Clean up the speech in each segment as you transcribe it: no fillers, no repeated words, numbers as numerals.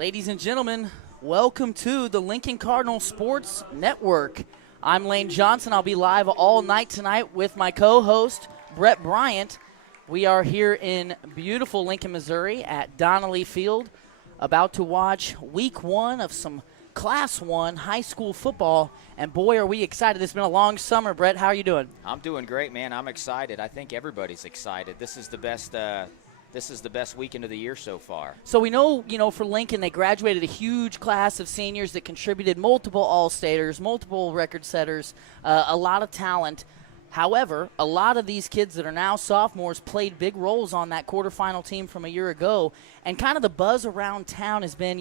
Ladies and gentlemen, welcome to the Lincoln Cardinal Sports Network. I'm Lane Johnson. I'll be live all night tonight with my co-host, Brett Bryant. We are here in beautiful Lincoln, Missouri at Donnelly Field, about to watch week one of some Class 1 high school football, and boy, are we excited. It's been a long summer. Brett, how are you doing? I'm doing great, man. I'm excited. I think everybody's excited. This is the best weekend of the year so far. So we know, for Lincoln, they graduated a huge class of seniors that contributed multiple All-Staters, multiple record setters, a lot of talent. However, a lot of these kids that are now sophomores played big roles on that quarterfinal team from a year ago, and kind of the buzz around town has been,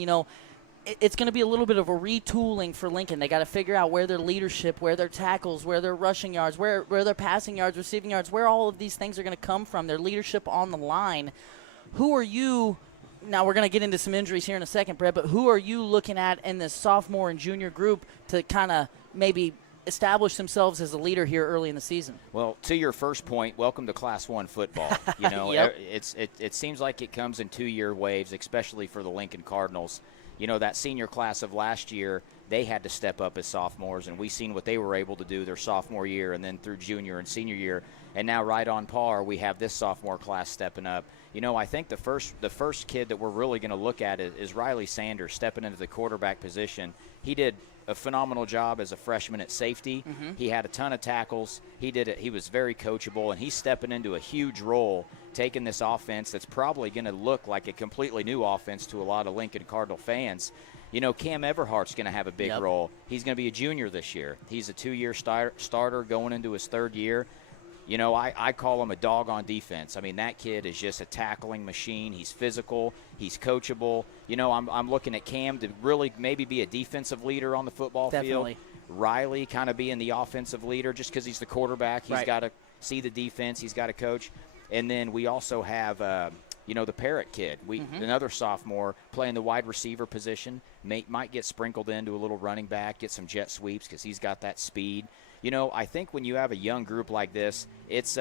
it's going to be a little bit of a retooling for Lincoln. They got to figure out where their leadership, where their tackles, where their rushing yards, where their passing yards, receiving yards, where all of these things are going to come from, their leadership on the line. Who are you – now we're going to get into some injuries here in a second, Brett, but who are you looking at in this sophomore and junior group to kind of maybe establish themselves as a leader here early in the season? Well, to your first point, welcome to Class 1 football. Yep. It seems like it comes in 2-year waves, especially for the Lincoln Cardinals. That senior class of last year, they had to step up as sophomores, and we've seen what they were able to do their sophomore year and then through junior and senior year. And now right on par, we have this sophomore class stepping up. I think the first kid that we're really going to look at is Riley Sanders stepping into the quarterback position. He did a phenomenal job as a freshman at safety. Mm-hmm. He had a ton of tackles. He was very coachable, and he's stepping into a huge role, taking this offense that's probably going to look like a completely new offense to a lot of Lincoln Cardinal fans. Cam Everhart's going to have a big role. He's going to be a junior this year. He's a 2-year starter going into his third year. I call him a dog on defense. I mean, that kid is just a tackling machine. He's physical. He's coachable. I'm looking at Cam to really maybe be a defensive leader on the football Definitely. field. Riley kind of being the offensive leader just because he's the quarterback. He's got to see the defense. He's got to coach. And then we also have, the Parrott kid. Another sophomore playing the wide receiver position. Might get sprinkled into a little running back, get some jet sweeps because he's got that speed. I think when you have a young group like this, it's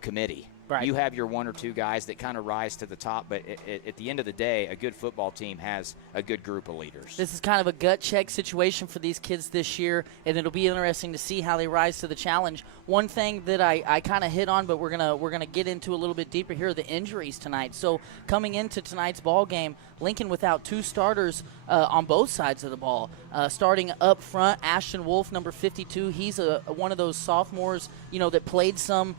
committee. Right. You have your one or two guys that kind of rise to the top, but at the end of the day, a good football team has a good group of leaders. This is kind of a gut check situation for these kids this year, and it'll be interesting to see how they rise to the challenge. One thing that I kind of hit on, but we're gonna get into a little bit deeper here, are the injuries tonight. So coming into tonight's ball game, Lincoln without two starters on both sides of the ball. Starting up front, Ashton Wolf, number 52. He's one of those sophomores, that played some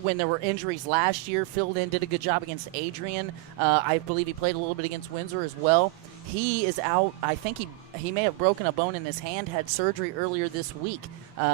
when there were injuries last year, filled in, did a good job against Adrian. I believe he played a little bit against Windsor as well. He is out. I think he may have broken a bone in his hand, had surgery earlier this week.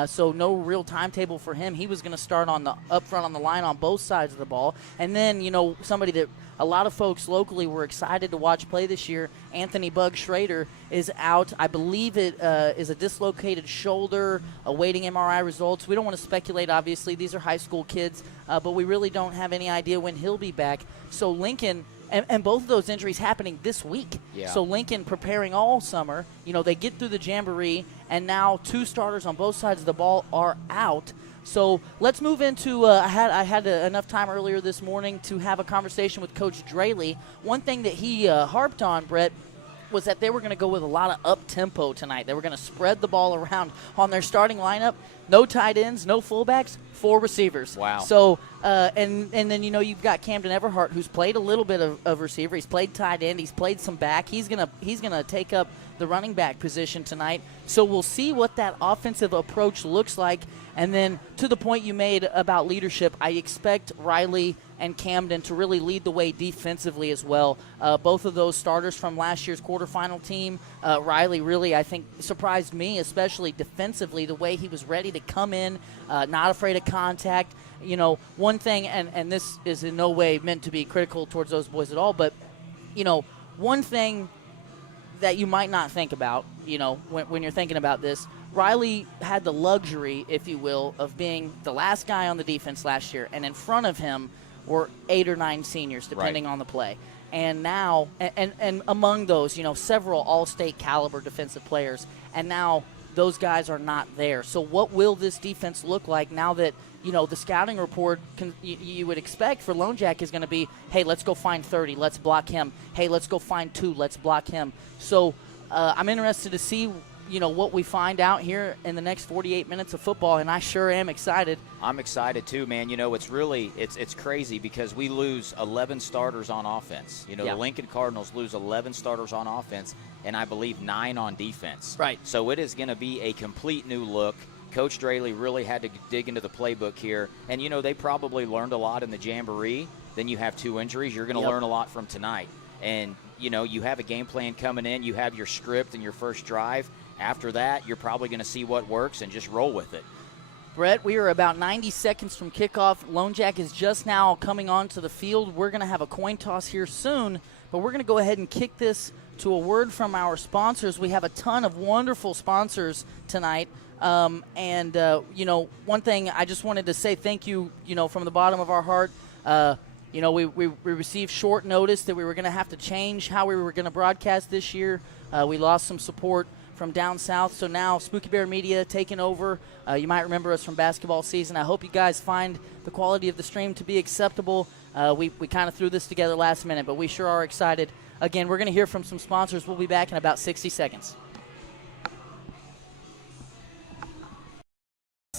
So no real timetable for him. He was going to start up front on the line on both sides of the ball. And then, somebody that a lot of folks locally were excited to watch play this year, Anthony Bug Schrader, is out. I believe it is a dislocated shoulder, awaiting MRI results. We don't want to speculate, obviously. These are high school kids, but we really don't have any idea when he'll be back. So Lincoln, and both of those injuries happening this week. Yeah. So Lincoln preparing all summer. They get through the Jamboree, and now two starters on both sides of the ball are out. So let's move into I had enough time earlier this morning to have a conversation with Coach Draley. One thing that he harped on, Brett, was that they were going to go with a lot of up-tempo tonight. They were going to spread the ball around on their starting lineup. No tight ends, no fullbacks, 4 receivers. Wow. So, and then, you've got Camden Everhart, who's played a little bit of receiver. He's played tight end. He's played some back. He's gonna take up the running back position tonight. So we'll see what that offensive approach looks like. And then to the point you made about leadership, I expect Riley and Camden to really lead the way defensively as well. Both of those starters from last year's quarterfinal team, Riley really, I think, surprised me, especially defensively, the way he was ready to come in, not afraid of contact. One thing, and this is in no way meant to be critical towards those boys at all, but, one thing that you might not think about, when you're thinking about this, Riley had the luxury, if you will, of being the last guy on the defense last year, and in front of him were 8 or 9 seniors, depending on the play. And now, and among those, several all-state caliber defensive players. And now those guys are not there. So what will this defense look like now that, the scouting report you would expect for Lone Jack is going to be, hey, let's go find 30, let's block him. Hey, let's go find 2, let's block him. So I'm interested to see, what we find out here in the next 48 minutes of football, and I sure am excited. I'm excited too, man. It's crazy because we lose 11 starters on offense. The Lincoln Cardinals lose 11 starters on offense, and I believe 9 on defense. Right. So it is going to be a complete new look. Coach Draley really had to dig into the playbook here. And, they probably learned a lot in the Jamboree. Then you have 2 injuries. You're going to learn a lot from tonight. And, you have a game plan coming in. You have your script and your first drive. After that, you're probably going to see what works and just roll with it. Brett, we are about 90 seconds from kickoff. Lone Jack is just now coming onto the field. We're going to have a coin toss here soon, but we're going to go ahead and kick this to a word from our sponsors. We have a ton of wonderful sponsors tonight. One thing I just wanted to say thank you, from the bottom of our heart. We received short notice that we were going to have to change how we were going to broadcast this year. We lost some support from down south, so now Spooky Bear Media taking over. You might remember us from basketball season. I hope you guys find the quality of the stream to be acceptable. We kind of threw this together last minute, but we sure are excited. Again, we're going to hear from some sponsors. We'll be back in about 60 seconds.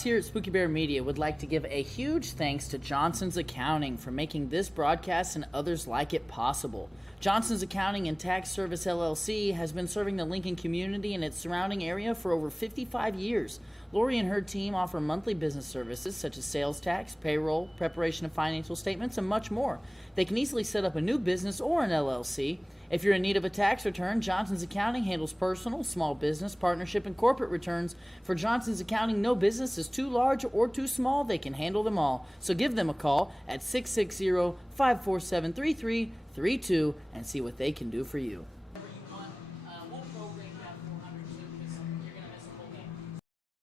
Here at Spooky Bear Media would like to give a huge thanks to Johnson's Accounting for making this broadcast and others like it possible. Johnson's Accounting and Tax Service LLC has been serving the Lincoln community and its surrounding area for over 55 years. Lori and her team offer monthly business services such as sales tax, payroll, preparation of financial statements, and much more. They can easily set up a new business or an LLC. If you're in need of a tax return, Johnson's Accounting handles personal, small business, partnership, and corporate returns. For Johnson's Accounting, no business is too large or too small. They can handle them all. So give them a call at 660-547-3332 and see what they can do for you.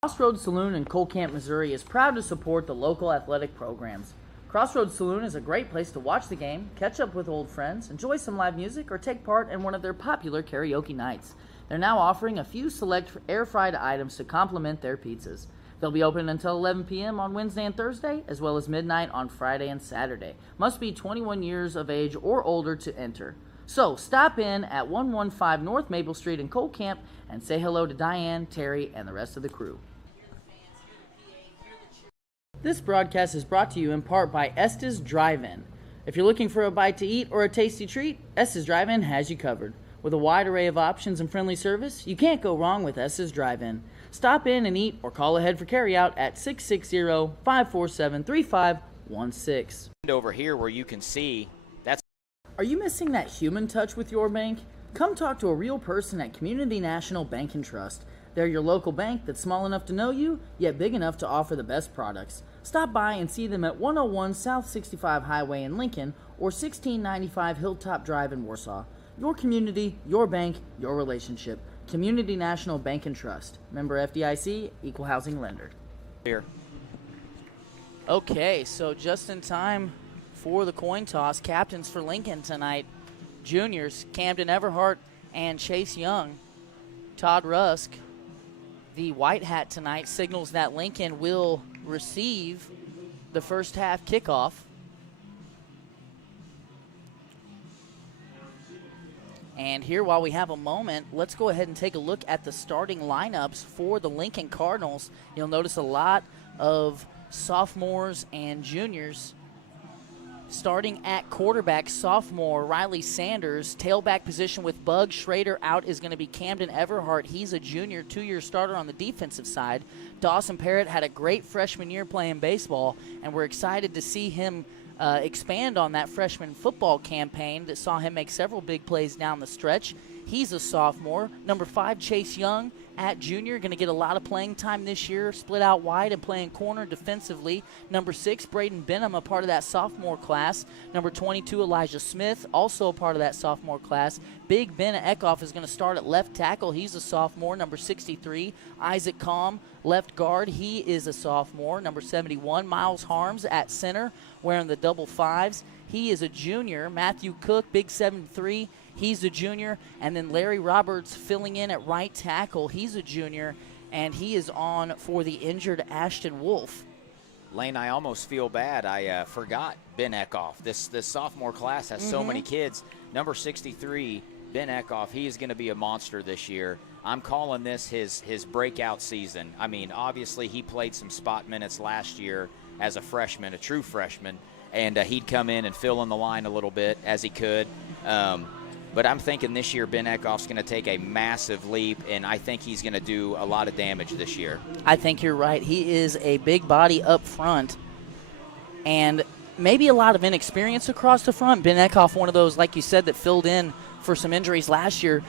Crossroads Saloon in Cole Camp, Missouri is proud to support the local athletic programs. Crossroads Saloon is a great place to watch the game, catch up with old friends, enjoy some live music, or take part in one of their popular karaoke nights. They're now offering a few select air-fried items to complement their pizzas. They'll be open until 11 p.m. on Wednesday and Thursday, as well as midnight on Friday and Saturday. Must be 21 years of age or older to enter. So stop in at 115 North Maple Street in Cole Camp and say hello to Diane, Terry, and the rest of the crew. This broadcast is brought to you in part by Estes Drive-In. If you're looking for a bite to eat or a tasty treat, Estes Drive-In has you covered. With a wide array of options and friendly service, you can't go wrong with Estes Drive-In. Stop in and eat or call ahead for carryout at 660-547-3516. Over here where you can see, that's... Are you missing that human touch with your bank? Come talk to a real person at Community National Bank and Trust. They're your local bank that's small enough to know you, yet big enough to offer the best products. Stop by and see them at 101 South 65 Highway in Lincoln or 1695 Hilltop Drive in Warsaw. Your community, your bank, your relationship. Community National Bank and Trust. Member FDIC, Equal Housing Lender. Here. Okay, so just in time for the coin toss, captains for Lincoln tonight, juniors Camden Everhart and Chase Young. Todd Rusk, the white hat tonight, signals that Lincoln will receive the first half kickoff. And here, while we have a moment, let's go ahead and take a look at the starting lineups for the Lincoln Cardinals. You'll notice a lot of sophomores and juniors. Starting at quarterback, sophomore Riley Sanders. Tailback position with Bug Schrader out is going to be Camden Everhart. He's a junior, two-year starter on the defensive side. Dawson Parrott had a great freshman year playing baseball, and we're excited to see him expand on that freshman football campaign that saw him make several big plays down the stretch. He's a sophomore. Number 5, Chase Young at junior, going to get a lot of playing time this year, split out wide and playing corner defensively. Number 6, Braden Benham, a part of that sophomore class. Number 22, Elijah Smith, also a part of that sophomore class. Big Ben Eckhoff is going to start at left tackle. He's a sophomore. Number 63, Isaac Calm, left guard. He is a sophomore. Number 71, Miles Harms at center, wearing the double 5s. He is a junior. Matthew Cook, big 7'3", he's a junior. And then Larry Roberts filling in at right tackle. He's a junior. and he is on for the injured Ashton Wolf. Lane, I almost feel bad. I forgot Ben Eckhoff. This sophomore class has so many kids. Number 63, Ben Eckhoff, he is going to be a monster this year. I'm calling this his breakout season. I mean, obviously he played some spot minutes last year as a freshman, a true freshman, and he'd come in and fill in the line a little bit as he could. But I'm thinking this year Ben Eckhoff's going to take a massive leap, and I think he's going to do a lot of damage this year. I think you're right. He is a big body up front, and maybe a lot of inexperience across the front. Ben Eckhoff, one of those, like you said, that filled in for some injuries last year.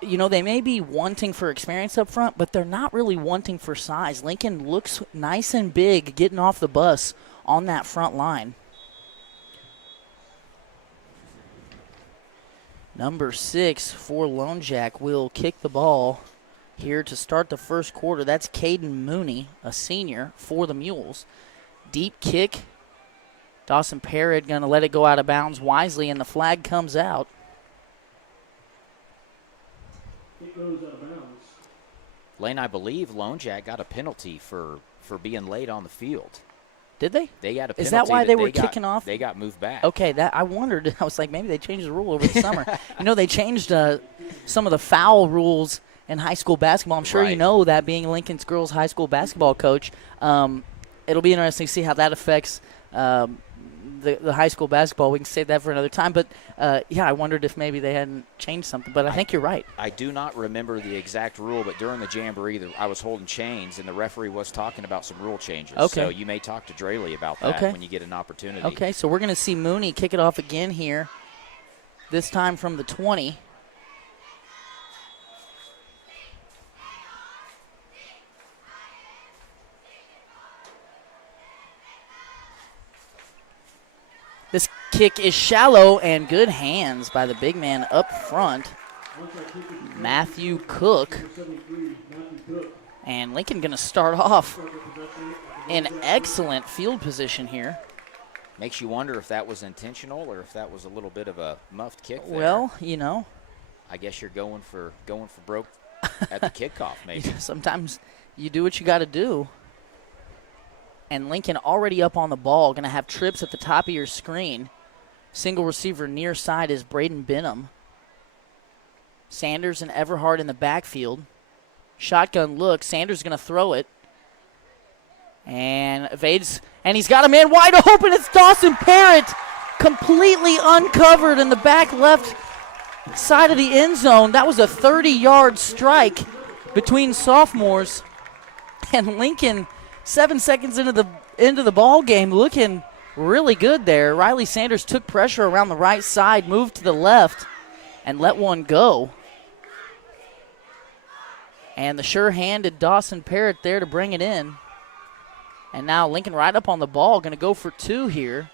You know, they may be wanting for experience up front, but they're not really wanting for size. Lincoln looks nice and big getting off the bus on that front line. Number 6 for Lone Jack will kick the ball here to start the first quarter. That's Caden Mooney, a senior for the Mules. Deep kick. Dawson Parrott going to let it go out of bounds wisely, and the flag comes out. It goes out of bounds. Lane, I believe Lone Jack got a penalty for being late on the field. Did they? They got a penalty. Is that why they were kicking off? They got moved back. Okay, that I wondered. I was like, maybe they changed the rule over the summer. You know, they changed some of the foul rules in high school basketball. I'm sure you know that, being Lincoln's girls high school basketball coach. It'll be interesting to see how that affects the high school basketball. We can save that for another time. But, yeah, I wondered if maybe they hadn't changed something. But I think you're right. I do not remember the exact rule, but during the jamboree, I was holding chains, and the referee was talking about some rule changes. Okay. So you may talk to Draley about that when you get an opportunity. Okay, so we're going to see Mooney kick it off again here, this time from the 20. This kick is shallow, and good hands by the big man up front, Matthew Cook. And Lincoln going to start off in excellent field position here. Makes you wonder if that was intentional or if that was a little bit of a muffed kick there. Well, you know, I guess you're going for broke at the kickoff, maybe. Sometimes you do what you got to do. And Lincoln already up on the ball, going to have trips at the top of your screen. Single receiver near side is Braden Benham. Sanders and Everhart in the backfield. Shotgun look. Sanders going to throw it. And evades. And he's got a man wide open. It's Dawson Parrott, completely uncovered in the back left side of the end zone. That was a 30-yard strike between sophomores. And Lincoln, 7 seconds into the ball game, looking really good there. Riley Sanders took pressure around the right side, moved to the left, and let one go. And the sure-handed Dawson Parrott there to bring it in. And now Lincoln right up on the ball, going to go for 2 here.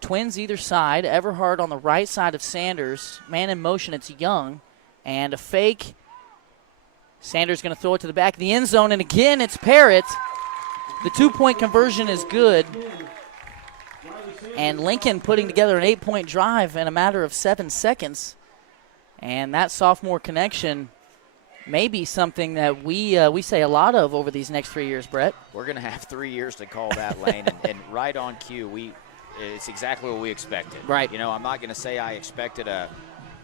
Twins either side. Everhart on the right side of Sanders. Man in motion, it's Young. And a fake. Sanders going to throw it to the back of the end zone, and again it's Parrott. The 2-point conversion is good. And Lincoln putting together an 8-point drive in a matter of 7 seconds. And that sophomore connection may be something that we say a lot of over these next 3 years, Brett. We're going to have 3 years to call that, Lane, and right on cue. It's exactly what we expected. Right. You know, I'm not going to say I expected an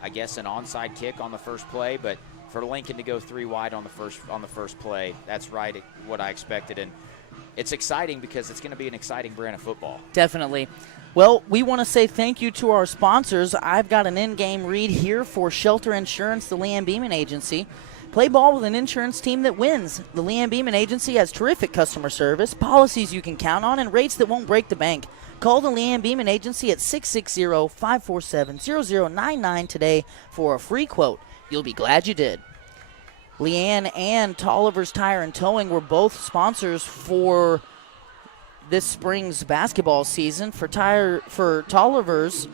onside kick on the first play, but for Lincoln to go 3 wide on the first play, that's right what I expected. And it's exciting because it's going to be an exciting brand of football. Definitely. Well, we want to say thank you to our sponsors. I've got an in-game read here for Shelter Insurance, the Leanne Beeman Agency. Play ball with an insurance team that wins. The Leanne Beeman Agency has terrific customer service, policies you can count on, and rates that won't break the bank. Call the Leanne Beeman Agency at 660-547-0099 today for a free quote. You'll be glad you did. Leanne and Tolliver's Tire and Towing were both sponsors for this spring's basketball season. For Tolliver's,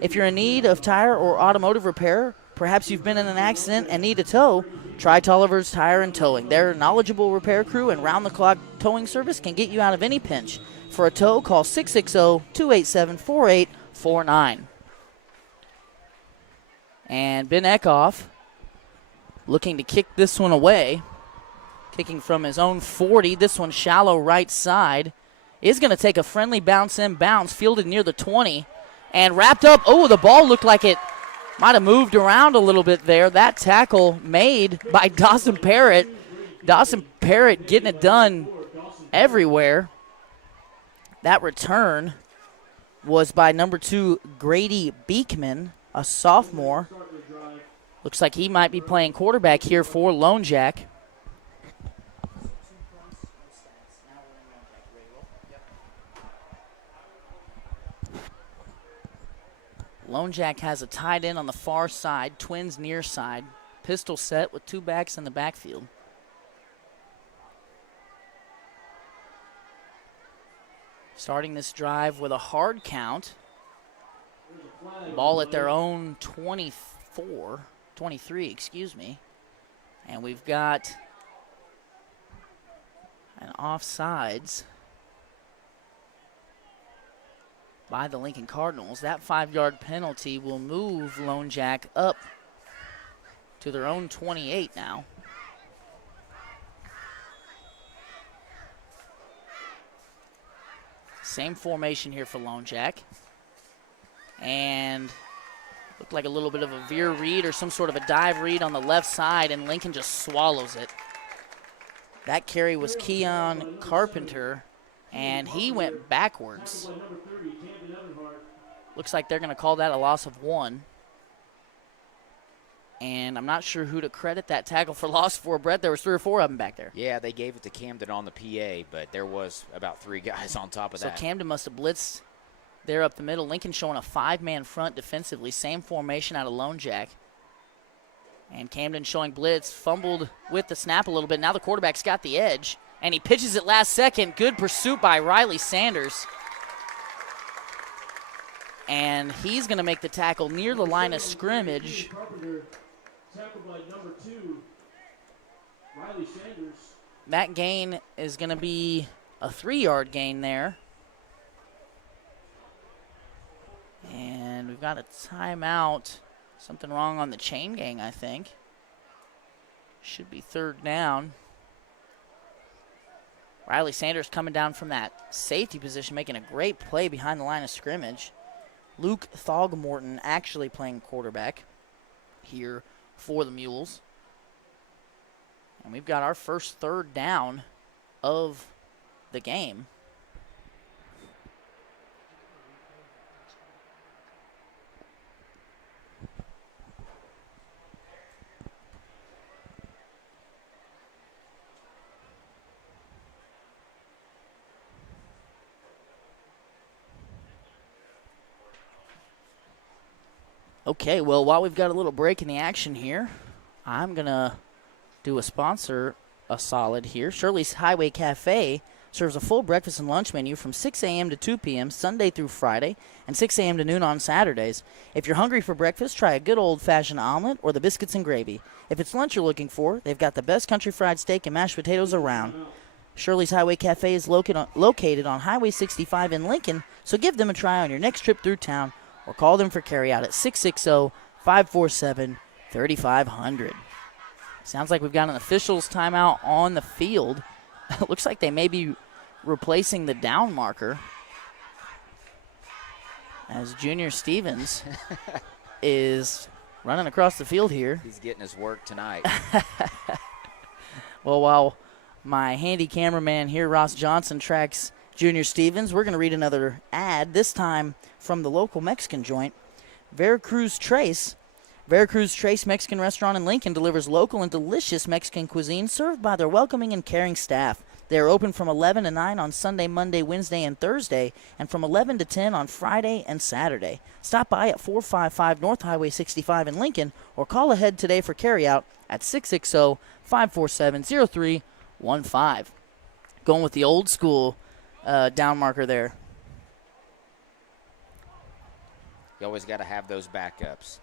if you're in need of tire or automotive repair, perhaps you've been in an accident and need a tow, try Tolliver's Tire and Towing. Their knowledgeable repair crew and round-the-clock towing service can get you out of any pinch. For a tow, call 660-287-4849. And Ben Eckhoff looking to kick this one away. Kicking from his own 40. This one shallow right side. Is going to take a friendly bounce in bounce, fielded near the 20. And wrapped up. Oh, the ball looked like it might have moved around a little bit there. That tackle made by Dawson Parrott. Dawson Parrott getting it done everywhere. That return was by number 2, Grady Beekman, a sophomore. Looks like he might be playing quarterback here for Lone Jack. Lone Jack has a tight end on the far side, twins near side, pistol set with 2 backs in the backfield. Starting this drive with a hard count. Ball at their own 23, excuse me. And we've got an offsides by the Lincoln Cardinals. That 5-yard penalty will move Lone Jack up to their own 28 now. Same formation here for Lone Jack. And looked like a little bit of a veer read or some sort of a dive read on the left side, and Lincoln just swallows it. That carry was Keon Carpenter, and he went backwards. Looks like they're going to call that a loss of 1. And I'm not sure who to credit that tackle for loss for, Brett. There was 3 or 4 of them back there. Yeah, they gave it to Camden on the PA, but there was about 3 guys on top of that. So Camden must have blitzed there up the middle. Lincoln showing a 5-man front defensively. Same formation out of Lone Jack. And Camden showing blitz. Fumbled with the snap a little bit. Now the quarterback's got the edge. And he pitches it last second. Good pursuit by Riley Sanders. And he's going to make the tackle near the line of scrimmage. Tackled by number 2, Riley Sanders. That gain is going to be a 3-yard gain there. And we've got a timeout. Something wrong on the chain gang, I think. Should be 3rd down. Riley Sanders coming down from that safety position, making a great play behind the line of scrimmage. Luke Thogmorton actually playing quarterback here for the Mules. And we've got our first 3rd down of the game. Okay, well, while we've got a little break in the action here, I'm going to do a sponsor a solid here. Shirley's Highway Cafe serves a full breakfast and lunch menu from 6 a.m. to 2 p.m. Sunday through Friday and 6 a.m. to noon on Saturdays. If you're hungry for breakfast, try a good old-fashioned omelet or the biscuits and gravy. If it's lunch you're looking for, they've got the best country fried steak and mashed potatoes around. Shirley's Highway Cafe is located on Highway 65 in Lincoln, so give them a try on your next trip through town or call them for carryout at 660-547-3500. Sounds like we've got an officials timeout on the field. It looks like they may be replacing the down marker as Junior Stevens is running across the field here. He's getting his work tonight. Well, while my handy cameraman here, Ross Johnson, tracks Junior Stevens, we're going to read another ad, this time from the local Mexican joint, Veracruz Trace. Veracruz Trace Mexican Restaurant in Lincoln delivers local and delicious Mexican cuisine served by their welcoming and caring staff. They are open from 11 to 9 on Sunday, Monday, Wednesday, and Thursday, and from 11 to 10 on Friday and Saturday. Stop by at 455 North Highway 65 in Lincoln or call ahead today for carryout at 660-547-0315. Going with the old school down marker there. You always got to have those backups.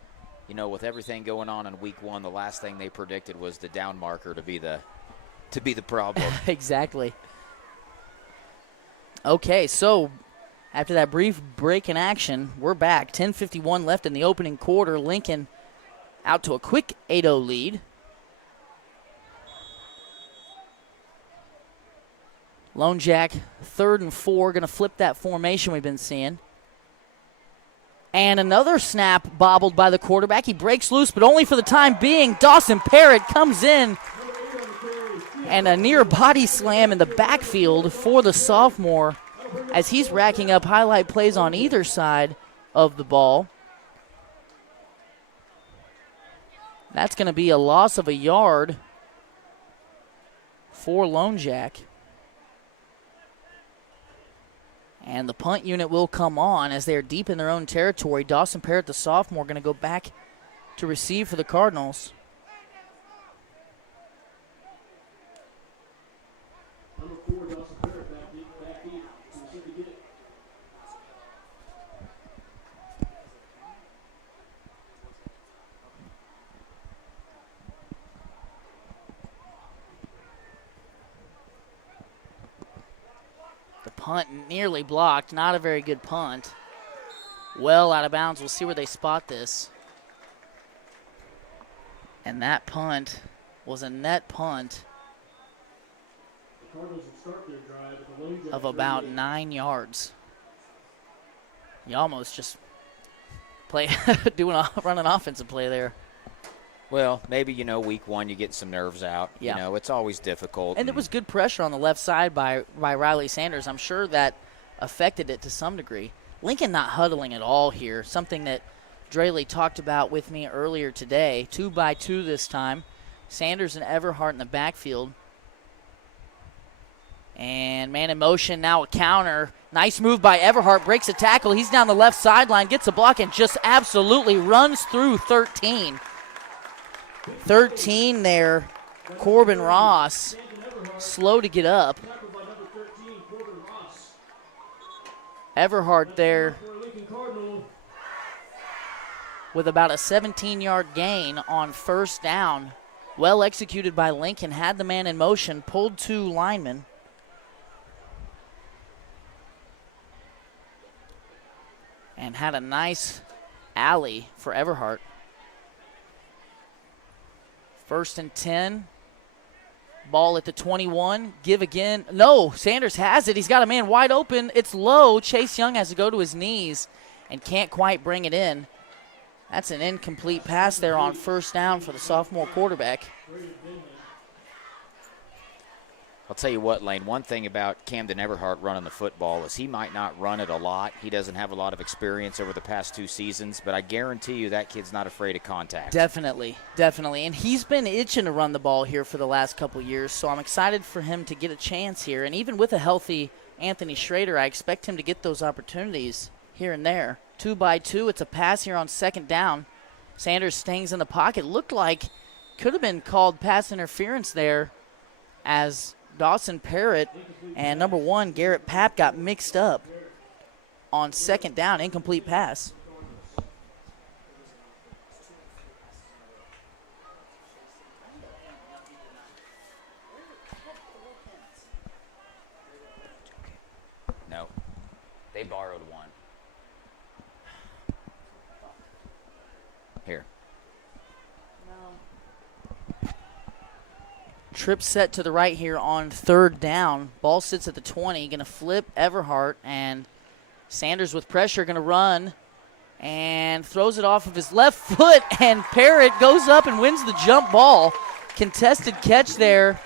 You know, with everything going on in week 1, the last thing they predicted was the down marker to be the problem. Exactly. Okay, so after that brief break in action, we're back. 10:51 left in the opening quarter. Lincoln out to a quick 8-0 lead. Lone Jack, 3rd and 4, going to flip that formation we've been seeing. And another snap bobbled by the quarterback. He breaks loose, but only for the time being. Dawson Parrott comes in, and a near body slam in the backfield for the sophomore as he's racking up highlight plays on either side of the ball. That's going to be a loss of a yard for Lone Jack. And the punt unit will come on as they are deep in their own territory. Dawson Parrott, the sophomore, going to go back to receive for the Cardinals. Number 4, Dawson Parrott, back deep, to receive the get it. The punt nearly blocked. Not a very good punt. Well out of bounds. We'll see where they spot this. And that punt was a net punt The Cardinals will start their drive with the Lone Jack of about 38. 9 yards. You almost just play run an offensive play there. Well, maybe, week one you get some nerves out. Yeah. It's always difficult. And there was good pressure on the left side by Riley Sanders. I'm sure that affected it to some degree. Lincoln not huddling at all here, something that Draley talked about with me earlier today. 2-by-2 this time. Sanders and Everhart in the backfield. And man in motion, now a counter. Nice move by Everhart, breaks a tackle. He's down the left sideline, gets a block, and just absolutely runs through 13. 13 there, Corbin Ross, slow to get up. Tackled by number 13, Corbin Ross. Everhart there For Lincoln Cardinal. with about a 17-yard gain on 1st down. Well executed by Lincoln, had the man in motion, pulled 2 linemen. And had a nice alley for Everhart. 1st and 10. Ball at the 21. Give again. No, Sanders has it. He's got a man wide open. It's low. Chase Young has to go to his knees and can't quite bring it in. That's an incomplete pass there on 1st down for the sophomore quarterback. I'll tell you what, Lane, one thing about Camden Everhart running the football is he might not run it a lot. He doesn't have a lot of experience over the past 2 seasons, but I guarantee you that kid's not afraid of contact. Definitely. And he's been itching to run the ball here for the last couple years, so I'm excited for him to get a chance here. And even with a healthy Anthony Schrader, I expect him to get those opportunities here and there. 2-by-2, it's a pass here on 2nd down. Sanders stings in the pocket. Looked like could have been called pass interference there as Dawson Parrott and number 1, Garrett Papp, got mixed up on 2nd down. Incomplete pass. No, they borrowed one. Here. Trip set to the right here on 3rd down. Ball sits at the 20. Going to flip Everhart, and Sanders with pressure going to run and throws it off of his left foot, and Parrott goes up and wins the jump ball. Contested catch there.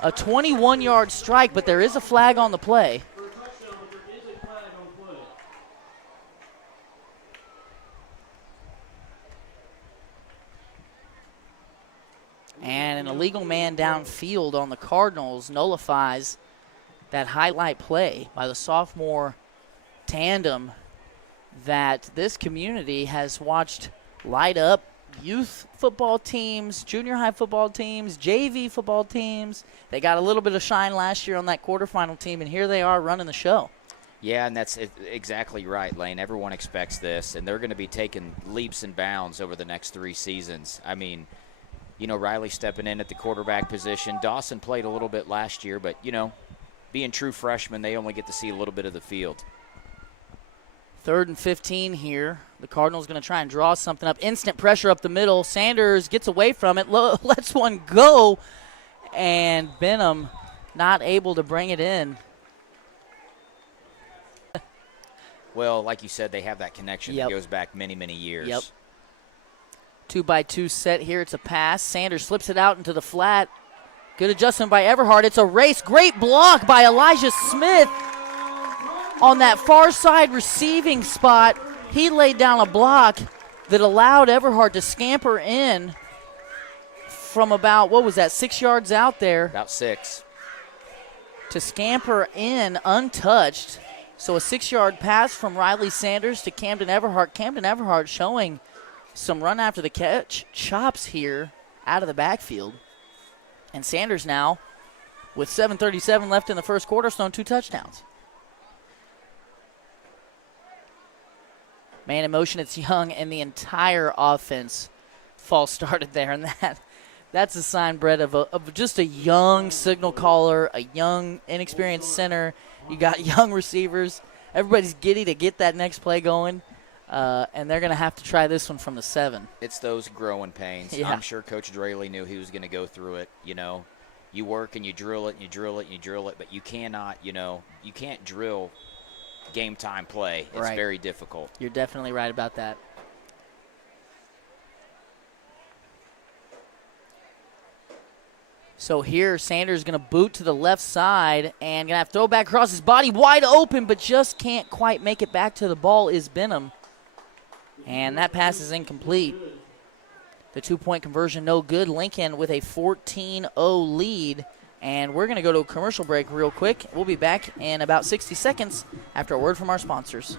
A 21-yard strike, but there is a flag on the play. For a touchdown, but there is a flag on play. And an illegal man downfield on the Cardinals nullifies that highlight play by the sophomore tandem that this community has watched light up youth football teams, junior high football teams, JV football teams. They got a little bit of shine last year on that quarterfinal team, and here they are running the show. Yeah, and that's exactly right, Lane. Everyone expects this, and they're going to be taking leaps and bounds over the next 3 seasons. I mean, Riley stepping in at the quarterback position. Dawson played a little bit last year, but, being true freshmen, they only get to see a little bit of the field. 3rd and 15 here. The Cardinals going to try and draw something up. Instant pressure up the middle. Sanders gets away from it, lets one go, and Benham not able to bring it in. Well, like you said, they have that connection Yep. that goes back many, many years. Yep. 2-by-2 set here. It's a pass. Sanders slips it out into the flat. Good adjustment by Everhart. It's a race. Great block by Elijah Smith on that far side receiving spot. He laid down a block that allowed Everhart to scamper in from about, 6 yards out there, About 6. to scamper in untouched. So a 6-yard pass from Riley Sanders to Camden Everhart. Camden Everhart showing some run after the catch chops here out of the backfield. And Sanders now, with 7:37 left in the first quarter, thrown 2 touchdowns. Man in motion, it's Young, and the entire offense false started there. And that's a sign, Brett, of just a young signal caller, a young, inexperienced center. You got young receivers. Everybody's giddy to get that next play going, and they're going to have to try this one from the 7. It's those growing pains. Yeah. I'm sure Coach Draley knew he was going to go through it. You know, you work and you drill it and you drill it and you drill it, but you cannot, you can't drill game time play. It's Right. very difficult. You're definitely right about that. So here, Sanders going to boot to the left side and going to have to throw back across his body, wide open, but just can't quite make it back to the ball is Benham. And that pass is incomplete. The 2-point conversion no good. Lincoln with a 14-0 lead. And we're going to go to a commercial break real quick. We'll be back in about 60 seconds after a word from our sponsors.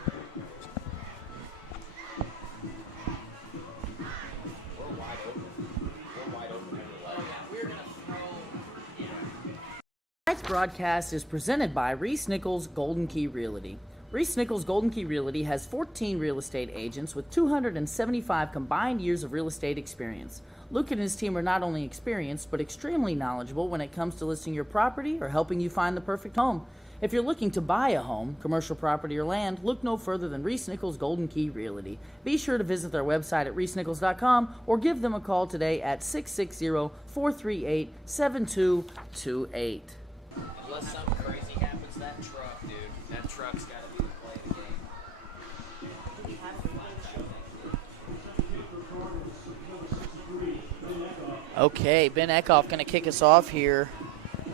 Tonight's broadcast is presented by Reese Nichols Golden Key Realty. Reese Nichols Golden Key Realty has 14 real estate agents with 275 combined years of real estate experience. Luke and his team are not only experienced, but extremely knowledgeable when it comes to listing your property or helping you find the perfect home. If you're looking to buy a home, commercial property, or land, look no further than Reese Nichols Golden Key Realty. Be sure to visit their website at reesenichols.com or give them a call today at 660-438-7228. Unless something crazy happens, that truck, dude, that truck's got to be the play of the game. Okay, Ben Eckhoff going to kick us off here.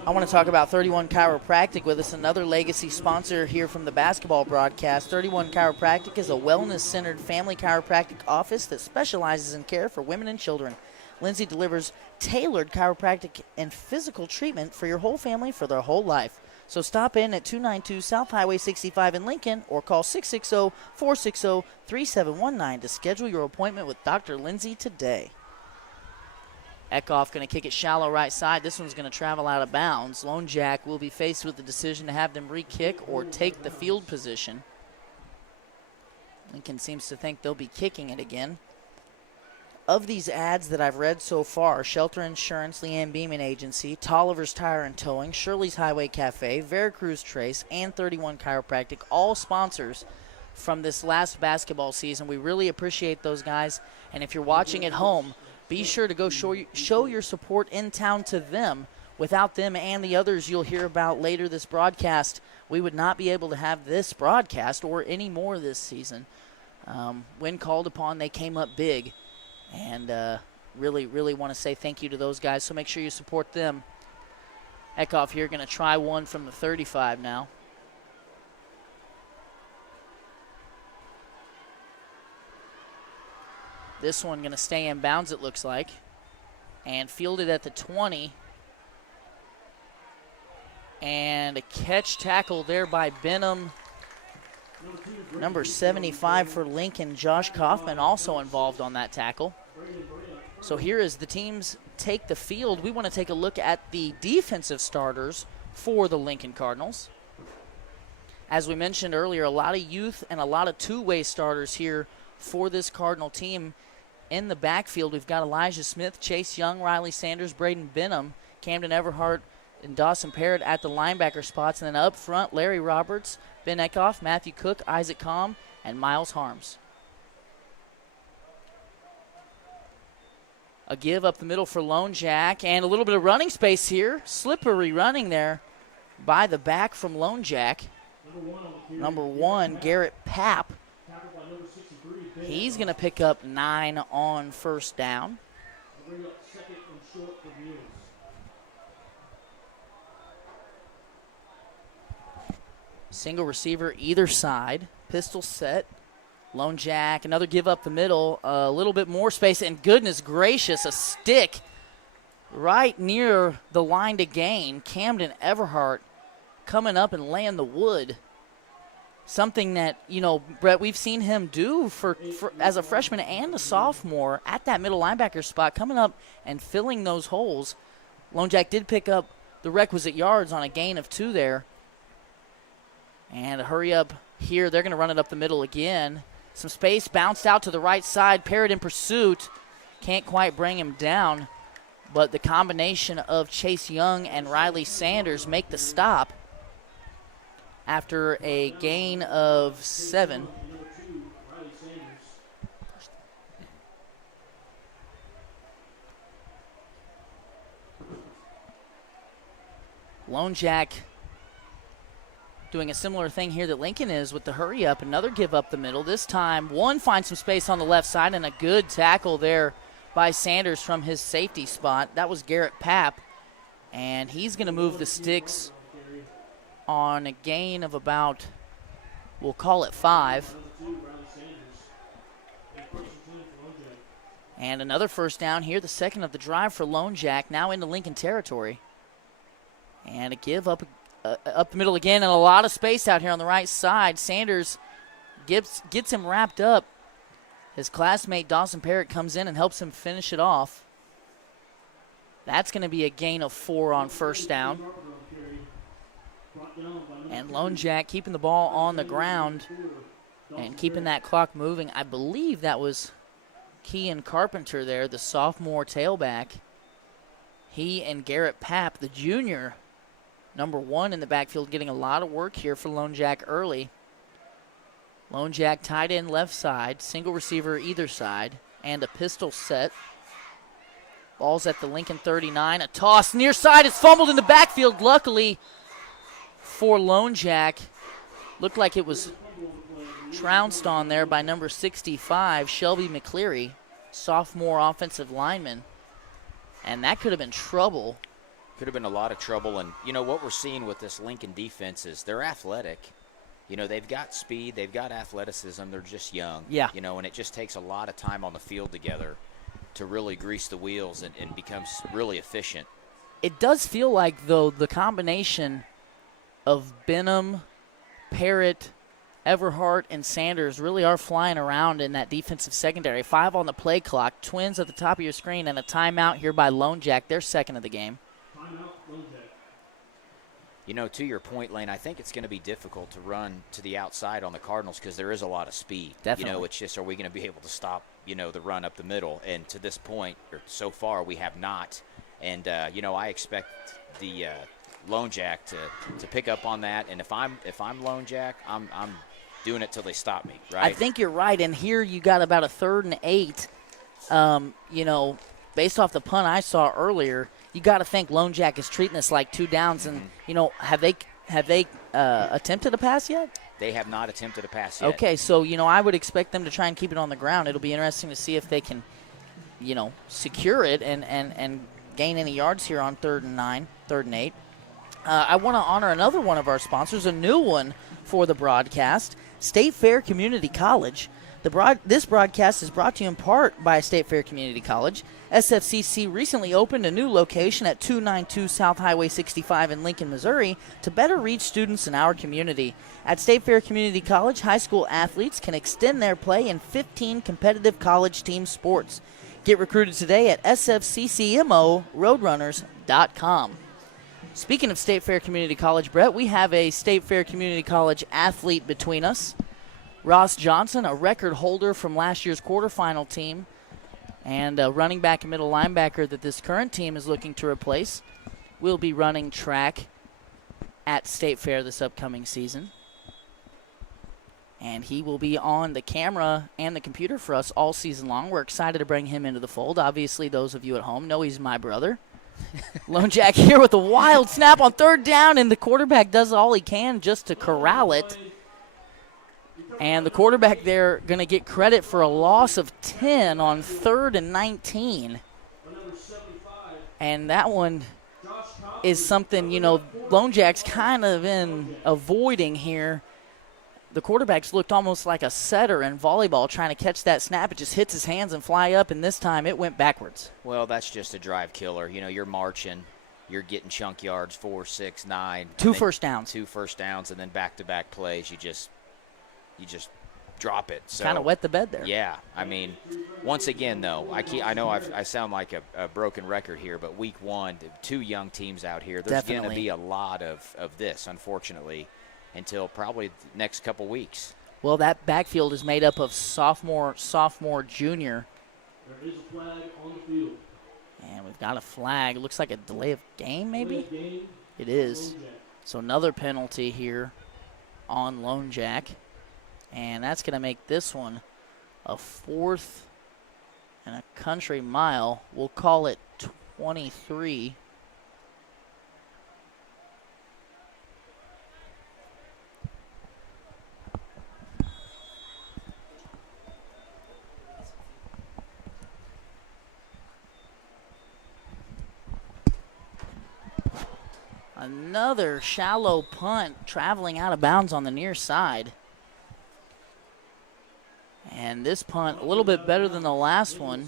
I want to talk about 31 Chiropractic with us, another legacy sponsor here from the basketball broadcast. 31 Chiropractic is a wellness-centered family chiropractic office that specializes in care for women and children. Lindsay delivers tailored chiropractic and physical treatment for your whole family for their whole life. So stop in at 292 South Highway 65 in Lincoln or call 660-460-3719 to schedule your appointment with Dr. Lindsay today. Eckhoff going to kick it shallow right side. This one's going to travel out of bounds. Lone Jack will be faced with the decision to have them re-kick or take the field position. Lincoln seems to think they'll be kicking it again. Of these ads that I've read so far, Shelter Insurance, Leanne Beeman Agency, Tolliver's Tire and Towing, Shirley's Highway Cafe, Veracruz Trace, and 31 Chiropractic, all sponsors from this last basketball season. We really appreciate those guys. And if you're watching at home, be sure to go show your support in town to them. Without them and the others you'll hear about later this broadcast, we would not be able to have this broadcast or any more this season. When called upon, they came up big. And really, really want to say thank you to those guys, so make sure you support them. Eckhoff here going to try one from the 35 now. This one going to stay in bounds, it looks like, and fielded at the 20. And a catch tackle there by Benham. Number 75 for Lincoln, Josh Kaufman, also involved on that tackle. So here as the teams take the field, we want to take a look at the defensive starters for the Lincoln Cardinals. As we mentioned earlier, a lot of youth and a lot of two-way starters here for this Cardinal team. In the backfield, we've got Elijah Smith, Chase Young, Riley Sanders, Braden Benham, Camden Everhart, and Dawson Parrott at the linebacker spots. And then up front, Larry Roberts, Ben Eckhoff, Matthew Cook, Isaac Combe, and Miles Harms. A give up the middle for Lone Jack, and a little bit of running space here. Slippery running there by the back from Lone Jack. Number 1, Garrett Papp. Tackled by number 63. He's going to pick up 9 on first down. Bring up second and short for Mules. Single receiver either side. Pistol set. Lone Jack, another give up the middle. A little bit more space, and goodness gracious, a stick right near the line to gain. Camden Everhart coming up and laying the wood. Something that, you know, Brett, we've seen him do for as a freshman and a sophomore at that middle linebacker spot, coming up and filling those holes. Lone Jack did pick up the requisite yards on a gain of 2 there. And a hurry up here. They're going to run it up the middle again. Some space bounced out to the right side. Parrott in pursuit. Can't quite bring him down. But the combination of Chase Young and Riley Sanders make the stop after a gain of 7. Number 2, Riley Sanders. Lone Jack doing a similar thing here that Lincoln is with the hurry up. Another give up the middle. This time, 1 finds some space on the left side, and a good tackle there by Sanders from his safety spot. That was Garrett Papp, and he's going to move the sticks on a gain of about, we'll call it 5. Number 2, Riley Sanders. And first and 10 for Lone Jack. And another first down here, the second of the drive for Lone Jack, now into Lincoln territory. And a give up the middle again, and a lot of space out here on the right side. Sanders gets him wrapped up. His classmate Dawson Parrott comes in and helps him finish it off. That's going to be a gain of 4 on first down. And Lone Jack keeping the ball on the ground and keeping that clock moving. I believe that was Kean Carpenter there, the sophomore tailback. He and Garrett Papp, the junior, number 1 in the backfield, getting a lot of work here for Lone Jack early. Lone Jack tight end left side, single receiver either side, and a pistol set. Ball's at the Lincoln 39. A toss near side. It's fumbled in the backfield. Luckily for Lone Jack, looked like it was trounced on there by number 65, Shelby McCleary, sophomore offensive lineman. And that could have been trouble. Could have been a lot of trouble. And, you know, what we're seeing with this Lincoln defense is they're athletic. You know, they've got speed, they've got athleticism, they're just young. Yeah. You know, and it just takes a lot of time on the field together to really grease the wheels and becomes really efficient. It does feel like, though, the combination of Benham, Parrott, Everhart, and Sanders really are flying around in that defensive secondary. 5 on the play clock, Twins at the top of your screen, and a timeout here by Lone Jack, their second of the game. Timeout, Lone Jack. You know, to your point, Lane, I think it's going to be difficult to run to the outside on the Cardinals because there is a lot of speed. Definitely. You know, it's just, are we going to be able to stop, you know, the run up the middle? And to this point, or so far, we have not. And, you know, I expect the Lone Jack to pick up on that. And if I'm Lone Jack, I'm doing it till they stop me, right? I think you're right. And here you got about a 3rd and 8. You know, based off the punt I saw earlier, you got to think Lone Jack is treating this like 2 downs. And, you know, have they attempted a pass yet? They have not attempted a pass yet. Okay, so, you know, I would expect them to try and keep it on the ground. It'll be interesting to see if they can, you know, secure it and gain any yards here on 3rd and 9, 3rd and 8. I want to honor another one of our sponsors, a new one for the broadcast, State Fair Community College. This broadcast is brought to you in part by State Fair Community College. SFCC recently opened a new location at 292 South Highway 65 in Lincoln, Missouri, to better reach students in our community. At State Fair Community College, high school athletes can extend their play in 15 competitive college team sports. Get recruited today at sfccmoroadrunners.com. Speaking of State Fair Community College, Brett, we have a State Fair Community College athlete between us. Ross Johnson, a record holder from last year's quarterfinal team, and a running back and middle linebacker that this current team is looking to replace, will be running track at State Fair this upcoming season. And he will be on the camera and the computer for us all season long. We're excited to bring him into the fold. Obviously, those of you at home know he's my brother. Lone Jack here with a wild snap on third down, and the quarterback does all he can just to corral it. And the quarterback there going to get credit for a loss of 10 on 3rd and 19. And that one is something, Lone Jack's kind of in avoiding here. The quarterback's looked almost like a setter in volleyball trying to catch that snap. It just hits his hands and fly up, and this time it went backwards. Well, that's just a drive killer. You're marching. You're getting chunk yards, 4, 6, 9. Two first downs. 2 first downs, and then back-to-back plays. You just drop it. So, kind of wet the bed there. Yeah. I mean, once again, though, I know I sound like a broken record here, but week 1, 2 young teams out here. There's going to be a lot of this, unfortunately, until probably the next couple weeks. Well, that backfield is made up of sophomore, junior. There is a flag on the field. And we've got a flag. It looks like a delay of game, maybe? Game, it is. So another penalty here on Lone Jack. And that's going to make this one a 4th and a country mile. We'll call it 23. Another shallow punt traveling out of bounds on the near side. And this punt a little bit better than the last one.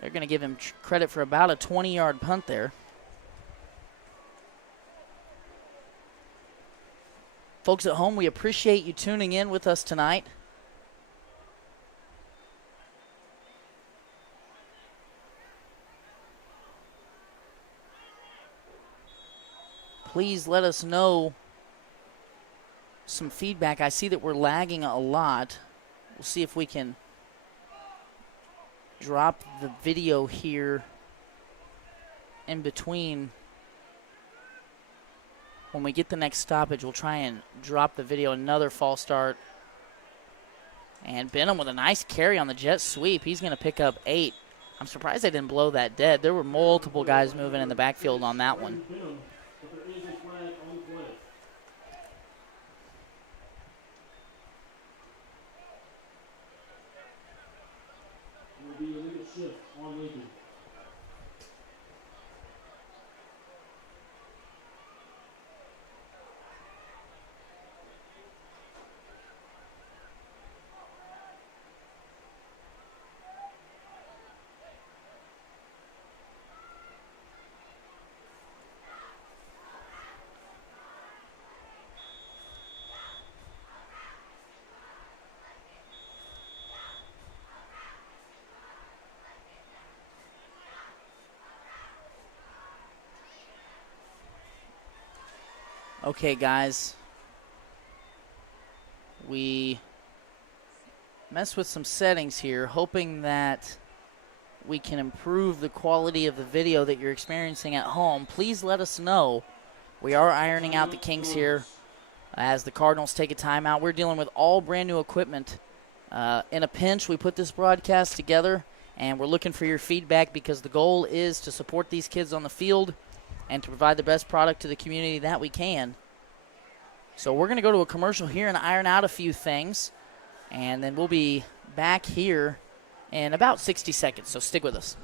They're going to give him credit for about a 20-yard punt there. Folks at home, we appreciate you tuning in with us tonight. Please let us know some feedback. I see that we're lagging a lot. We'll see if we can drop the video here in between. When we get the next stoppage, we'll try and drop the video. Another false start. And Benham with a nice carry on the jet sweep. He's going to pick up 8. I'm surprised they didn't blow that dead. There were multiple guys moving in the backfield on that one. Okay, guys, we messed with some settings here, hoping that we can improve the quality of the video that you're experiencing at home. Please let us know. We are ironing out the kinks here as the Cardinals take a timeout. We're dealing with all brand new equipment. In a pinch, we put this broadcast together, and we're looking for your feedback because the goal is to support these kids on the field and to provide the best product to the community that we can. So we're going to go to a commercial here and iron out a few things, and then we'll be back here in about 60 seconds, so stick with us.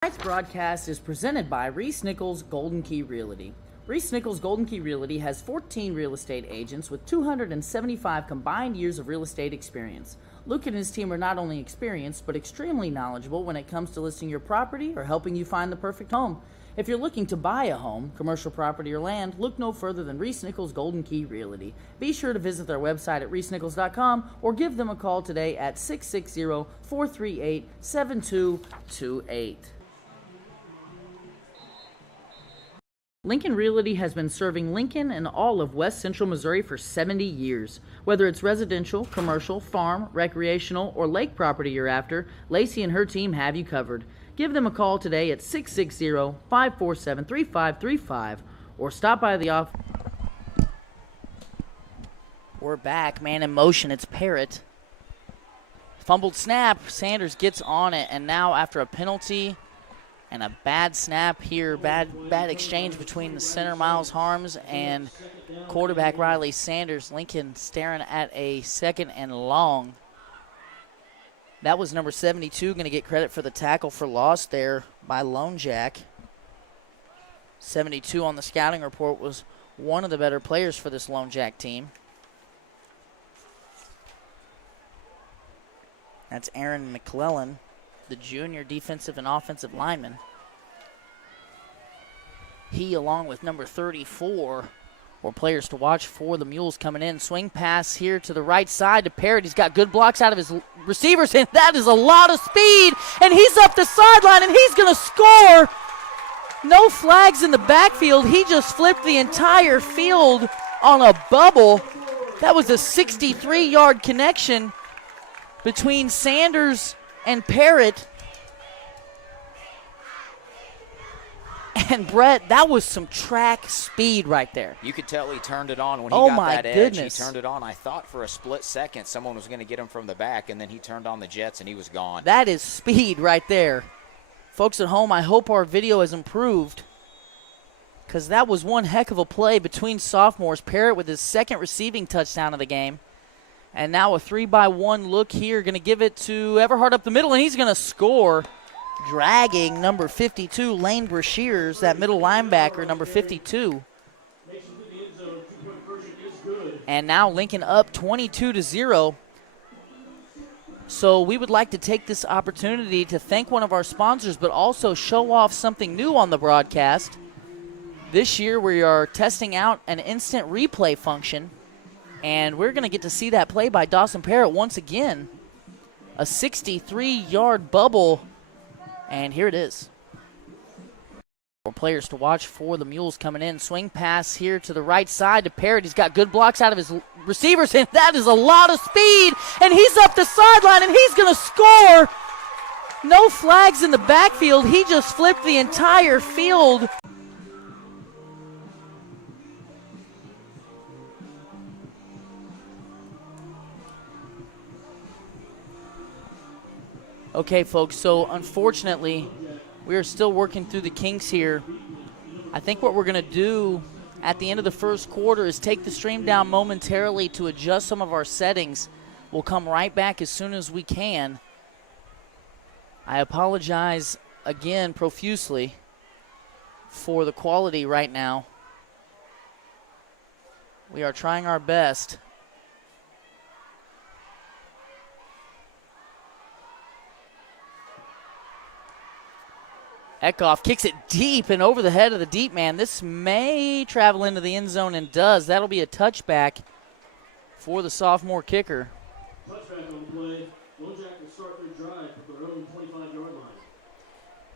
Tonight's broadcast is presented by Reese Nichols Golden Key Realty. Reese Nichols Golden Key Realty has 14 real estate agents with 275 combined years of real estate experience. Luke and his team are not only experienced, but extremely knowledgeable when it comes to listing your property or helping you find the perfect home. If you're looking to buy a home, commercial property, or land, look no further than Reese Nichols Golden Key Realty. Be sure to visit their website at reesenichols.com or give them a call today at 660-438-7228. Lincoln Realty has been serving Lincoln and all of West Central Missouri for 70 years. Whether it's residential, commercial, farm, recreational, or lake property you're after, Lacey and her team have you covered. Give them a call today at 660-547-3535 or stop by the office. We're back, man in motion. It's Parrott Fumbled snap. Sanders gets on it, and now after a penalty and a bad snap here, bad exchange between the center Miles Harms and quarterback Riley Sanders. Lincoln staring at a 2nd and long. That was number 72 going to get credit for the tackle for loss there by Lone Jack. 72 on the scouting report was one of the better players for this Lone Jack team. That's Aaron McClellan, the junior defensive and offensive lineman. He, along with number 34, were players to watch for the Mules coming in. Swing pass here to the right side to Parrott. He's got good blocks out of his receivers, and that is a lot of speed. And he's up the sideline, and he's going to score. No flags in the backfield. He just flipped the entire field on a bubble. That was a 63-yard connection between Sanders and Parrott. And Brett, that was some track speed right there. You could tell he turned it on when he got that edge. Goodness. He turned it on. I thought for a split second someone was going to get him from the back, and then he turned on the jets and he was gone. That is speed right there. Folks at home, I hope our video has improved, because that was one heck of a play between sophomores. Parrott with his 2nd receiving touchdown of the game. And now a 3-by-1 look here. Going to give it to Everhart up the middle, and he's going to score, dragging number 52, Lane Brashears, that middle linebacker, number 52. And now Lincoln up 22-0. So we would like to take this opportunity to thank one of our sponsors, but also show off something new on the broadcast. This year we are testing out an instant replay function, and we're going to get to see that play by Dawson Parrott once again. A 63-yard bubble, and here it is. For players to watch for the Mules coming in. Swing pass here to the right side to Parrott. He's got good blocks out of his receivers, and that is a lot of speed. And he's up the sideline, and he's going to score. No flags in the backfield. He just flipped the entire field. Okay, folks, so unfortunately, we are still working through the kinks here. I think what we're going to do at the end of the first quarter is take the stream down momentarily to adjust some of our settings. We'll come right back as soon as we can. I apologize again profusely for the quality right now. We are trying our best. Eckhoff kicks it deep and over the head of the deep man. This may travel into the end zone and does. That'll be a touchback for the sophomore kicker. Touchback on the play. Lone Jack will start their drive at their own 25-yard line.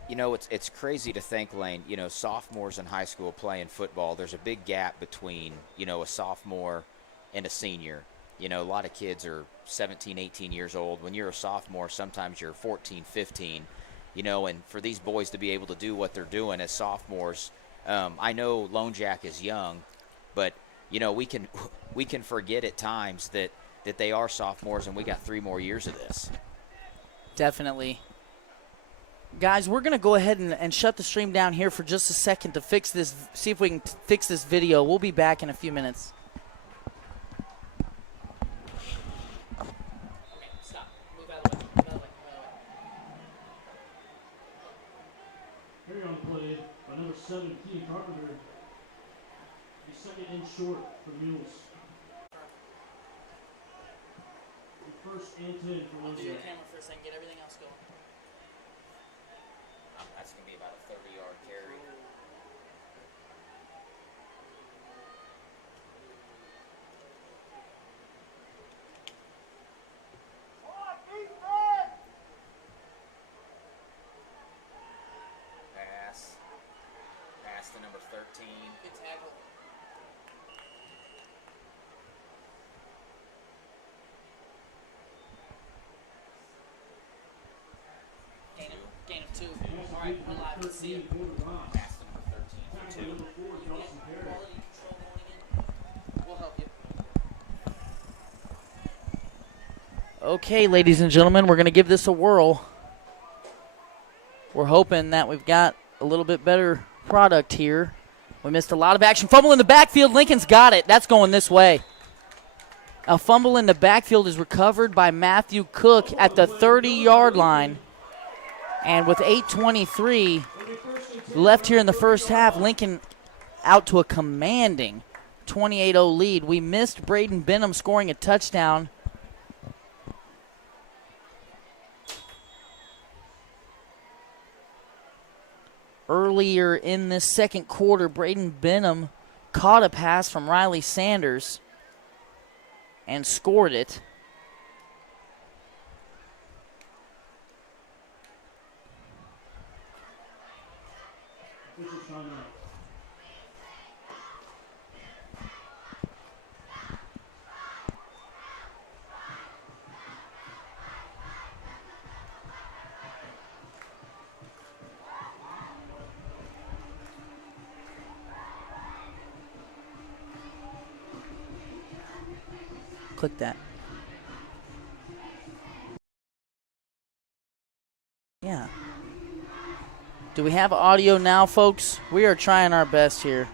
You know, it's crazy to think, Lane, you know, sophomores in high school playing football, there's a big gap between, you know, a sophomore and a senior. You know, a lot of kids are 17, 18 years old. When you're a sophomore, sometimes you're 14, 15. You know, and for these boys to be able to do what they're doing as sophomores, I know Lone Jack is young, but, you know, we can forget at times that they are sophomores and we got 3 more years of this. Definitely. Guys, we're going to go ahead and shut the stream down here for just a second to fix this, see if we can fix this video. We'll be back in a few minutes. Stop. Move out of the way. Move out of the way. Carry on play by number 7, Keith Carpenter. He's 2nd and short for Mules. The 1st and 10 for Lone Do your Jack. camera for a second. Get everything else going. That's going to be about a 30-yard carry. Pass to number 13. Good tackle. Gain of 2. All right, we're live. Let's see it. Pass to number 13 for 2. Number 4, Dawson Parrott. Quality control going in. We'll help you. Okay, ladies and gentlemen, we're going to give this a whirl. We're hoping that we've got a little bit better product here. We missed a lot of action. Fumble in the backfield. Lincoln's got it. That's going this way. A fumble in the backfield is recovered by Matthew Cook at the 30-yard line. And with 8:23 left here in the first half, Lincoln out to a commanding 28-0 lead. We missed Braden Benham scoring a touchdown. Earlier in this second quarter, Braden Benham caught a pass from Riley Sanders and scored it. Click that. Yeah. Do we have audio now, folks? We are trying our best here.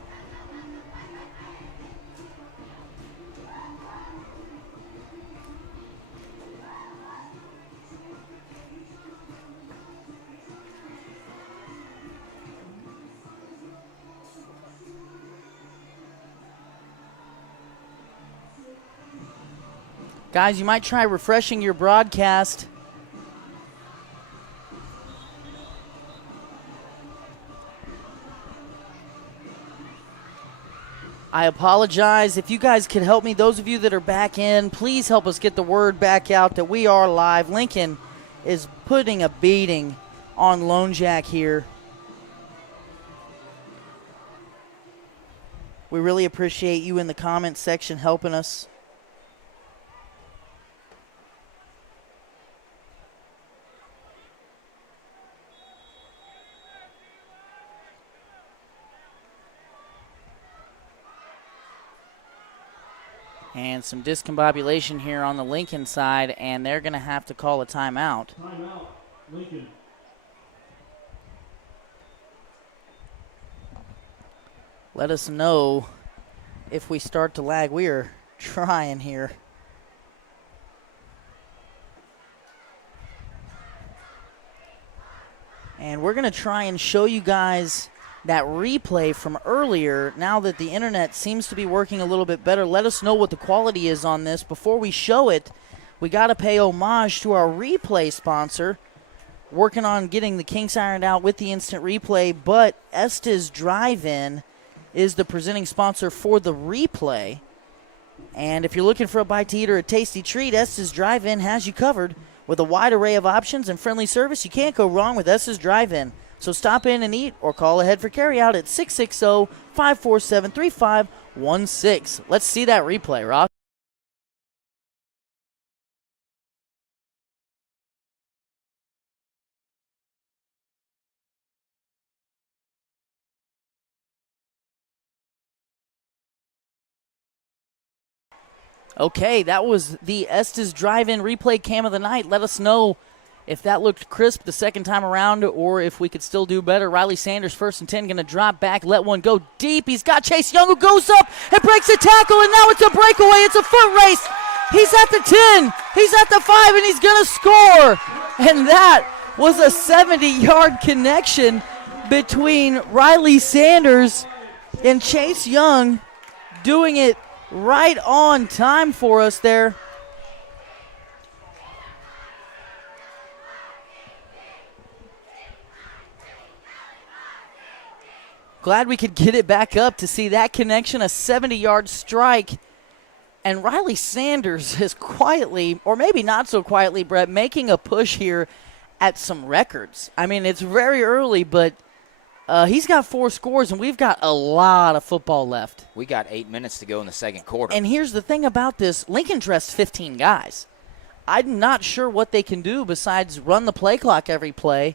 Guys, you might try refreshing your broadcast. I apologize. If you guys could help me, those of you that are back in, please help us get the word back out that we are live. Lincoln is putting a beating on Lone Jack here. We really appreciate you in the comments section helping us. And some discombobulation here on the Lincoln side, and they're going to have to call a timeout. Timeout, Lincoln. Let us know if we start to lag. We are trying here. And we're going to try and show you guys that replay from earlier. Now that the internet seems to be working a little bit better, let us know what the quality is on this. Before we show it, we got to pay homage to our replay sponsor, working on getting the kinks ironed out with the instant replay, but Estes Drive-In is the presenting sponsor for the replay. And if you're looking for a bite to eat or a tasty treat, Estes Drive-In has you covered. With a wide array of options and friendly service, you can't go wrong with Estes Drive-In. So stop in and eat or call ahead for carryout at 660-547-3516. Let's see that replay, Ross. Okay, that was the Estes Drive-In replay cam of the night. Let us know if that looked crisp the second time around or if we could still do better. Riley Sanders, 1st and 10, going to drop back, let one go deep. He's got Chase Young, who goes up and breaks a tackle, and now it's a breakaway. It's a foot race. He's at the 10. He's at the 5, and he's going to score. And that was a 70-yard connection between Riley Sanders and Chase Young, doing it right on time for us there. Glad we could get it back up to see that connection, a 70-yard strike. And Riley Sanders is quietly, or maybe not so quietly, Brett, making a push here at some records. I mean, it's very early, but he's got 4 scores, and we've got a lot of football left. We got 8 minutes to go in the second quarter. And here's the thing about this. Lincoln dressed 15 guys. I'm not sure what they can do besides run the play clock every play.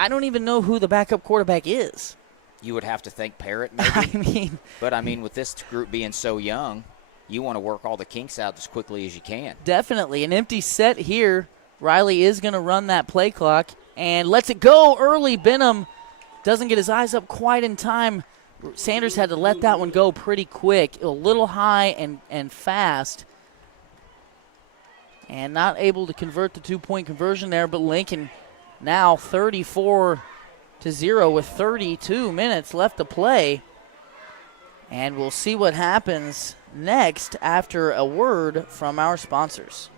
I don't even know who the backup quarterback is. You would have to think Parrott, maybe. I mean, but, with this group being so young, you want to work all the kinks out as quickly as you can. Definitely. An empty set here. Riley is going to run that play clock and lets it go early. Benham doesn't get his eyes up quite in time. Sanders had to let that one go pretty quick, a little high and fast. And not able to convert the two-point conversion there, but Lincoln now 34-0 with 32 minutes left to play. And we'll see what happens next after a word from our sponsors.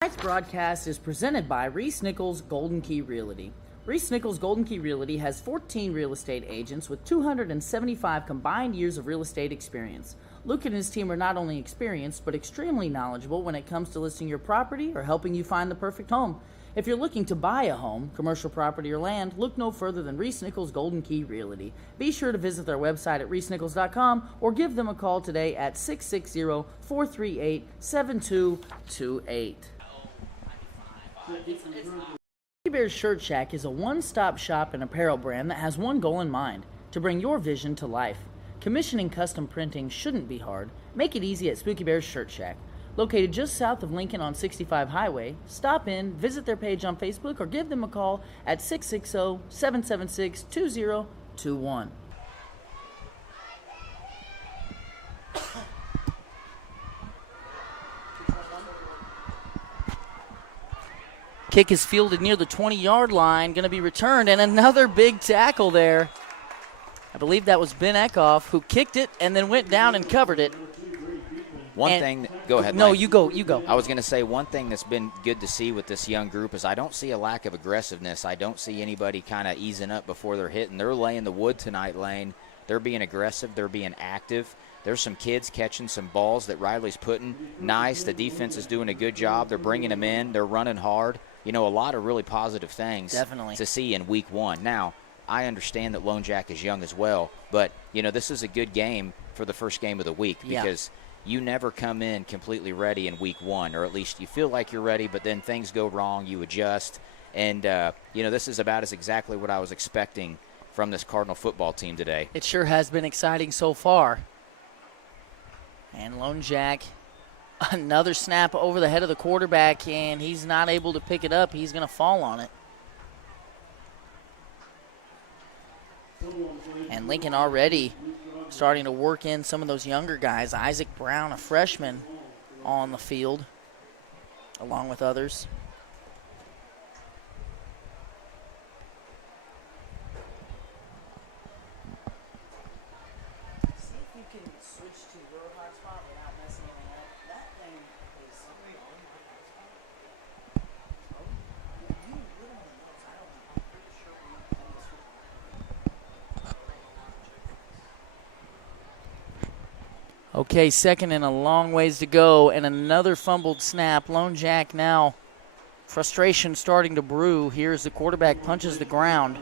Tonight's broadcast is presented by Reese Nichols Golden Key Realty. Reese Nichols Golden Key Realty has 14 real estate agents with 275 combined years of real estate experience. Luke and his team are not only experienced, but extremely knowledgeable when it comes to listing your property or helping you find the perfect home. If you're looking to buy a home, commercial property, or land, look no further than Reese Nichols Golden Key Realty. Be sure to visit their website at reesenichols.com or give them a call today at 660-438-7228. Bear's Shirt Shack is a one-stop shop and apparel brand that has one goal in mind: to bring your vision to life. Commissioning custom printing shouldn't be hard. Make it easy at Spooky Bear's Shirt Shack. Located just south of Lincoln on 65 Highway, stop in, visit their page on Facebook, or give them a call at 660-776-2021. Kick is fielded near the 20-yard line, going to be returned, and another big tackle there. I believe that was Ben Eckhoff who kicked it and then went down and covered it. Go ahead, No, Mike. you go. I was going to say one thing that's been good to see with this young group is I don't see a lack of aggressiveness. I don't see anybody kind of easing up before they're hitting. They're laying the wood tonight, Lane. They're being aggressive. They're being active. There's some kids catching some balls that Riley's putting nice. The defense is doing a good job. They're bringing them in. They're running hard. You know, a lot of really positive things Definitely to see in week one. Now, I understand that Lone Jack is young as well, but, you know, this is a good game for the first game of the week because you never come in completely ready in week one, or at least you feel like you're ready, but then things go wrong, you adjust. And, you know, this is about as exactly what I was expecting from this Cardinal football team today. It sure has been exciting so far. And Lone Jack, another snap over the head of the quarterback, and he's not able to pick it up. He's going to fall on it. And Lincoln already starting to work in some of those younger guys. Isaac Brown, a freshman, on the field, along with others. See if you can switch to your hotspot without messing anything up. That thing is... You really know. I don't know. I'm pretty sure we can do this. Okay, second and a long ways to go, and another fumbled snap. Lone Jack now, frustration starting to brew. Here's the quarterback punches the ground.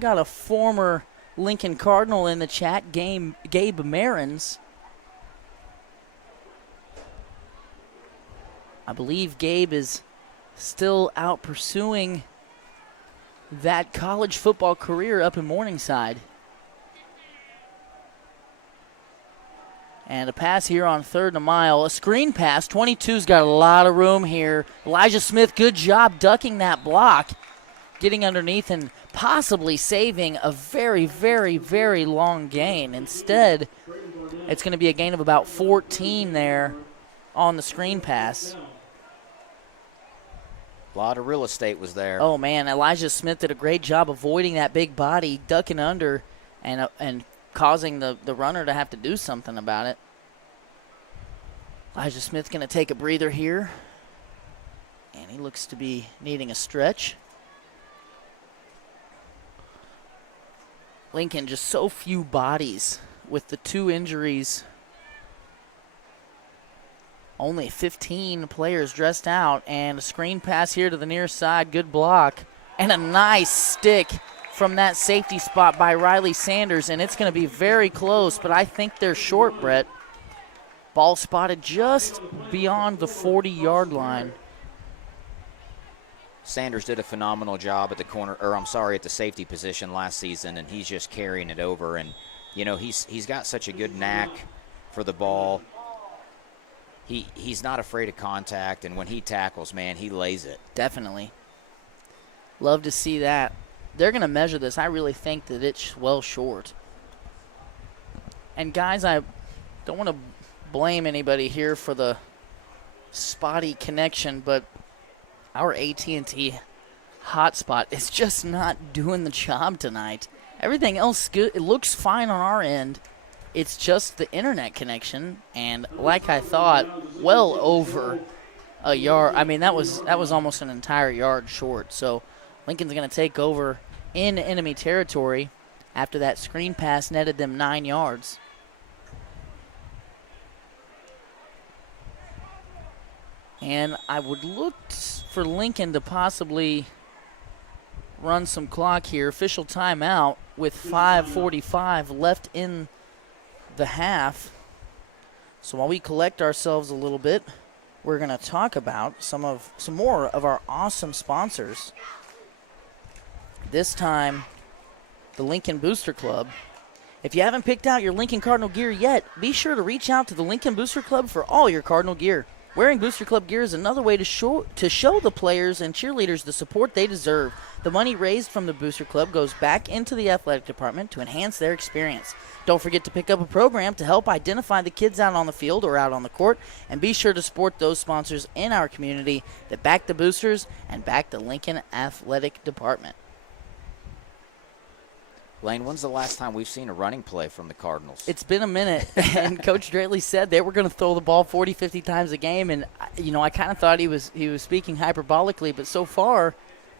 Got a former Lincoln Cardinal in the chat, Gabe Marins. I believe Gabe is still out pursuing that college football career up in Morningside. And a pass here on 3rd and a mile. A screen pass. 22's got a lot of room here. Elijah Smith, good job ducking that block, getting underneath and possibly saving a very, very, very long gain. Instead, it's going to be a gain of about 14 there on the screen pass. A lot of real estate was there. Oh, man, Elijah Smith did a great job avoiding that big body, ducking under, and causing the runner to have to do something about it. Elijah Smith going to take a breather here, and he looks to be needing a stretch. Lincoln, just so few bodies with the 2 injuries. Only 15 players dressed out, and a screen pass here to the near side. Good block, and a nice stick from that safety spot by Riley Sanders, and it's going to be very close, but I think they're short, Brett. Ball spotted just beyond the 40-yard line. Sanders did a phenomenal job at the safety position last season, and he's just carrying it over. And, you know, he's got such a good knack for the ball. He's not afraid of contact, and when he tackles, man, he lays it. Definitely. Love to see that. They're going to measure this. I really think that it's well short. And, guys, I don't want to blame anybody here for the spotty connection, but our AT&T hotspot is just not doing the job tonight. Everything else good. It looks fine on our end. It's just the internet connection, and like I thought, well over a yard. I mean, that was almost an entire yard short. So Lincoln's going to take over in enemy territory after that screen pass netted them 9 yards. And I would look for Lincoln to possibly run some clock here. Official timeout with 5:45 left in the half. So while we collect ourselves a little bit, we're going to talk about some more of our awesome sponsors. This time, the Lincoln Booster Club. If you haven't picked out your Lincoln Cardinal gear yet, be sure to reach out to the Lincoln Booster Club for all your Cardinal gear. Wearing Booster Club gear is another way to show the players and cheerleaders the support they deserve. The money raised from the Booster Club goes back into the athletic department to enhance their experience. Don't forget to pick up a program to help identify the kids out on the field or out on the court, and be sure to support those sponsors in our community that back the Boosters and back the Lincoln Athletic Department. Lane, when's the last time we've seen a running play from the Cardinals? It's been a minute, and Coach Draley said they were going to throw the ball 40, 50 times a game, and, you know, I kind of thought he was speaking hyperbolically, but so far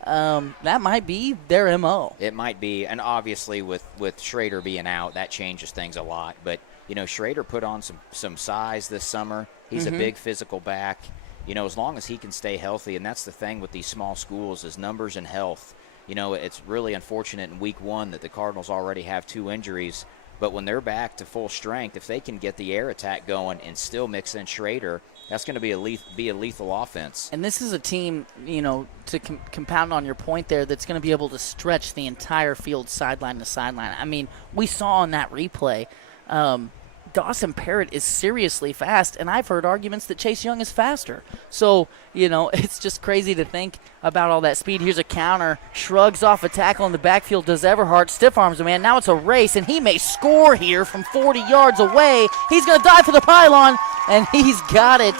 that might be their MO. It might be, and obviously with Schrader being out, that changes things a lot. But, you know, Schrader put on some size this summer. He's a big physical back. You know, as long as he can stay healthy, and that's the thing with these small schools is numbers and health. You know, it's really unfortunate in week one that the Cardinals already have 2 injuries. But when they're back to full strength, if they can get the air attack going and still mix in Schrader, that's going to be a lethal offense. And this is a team, you know, to compound on your point there, that's going to be able to stretch the entire field sideline to sideline. I mean, we saw in that replay, Dawson Parrott is seriously fast, and I've heard arguments that Chase Young is faster. So, you know, it's just crazy to think about all that speed. Here's a counter, shrugs off a tackle in the backfield, does Everhart, stiff arms a man. Now it's a race, and he may score here from 40 yards away. He's going to dive for the pylon, and he's got it.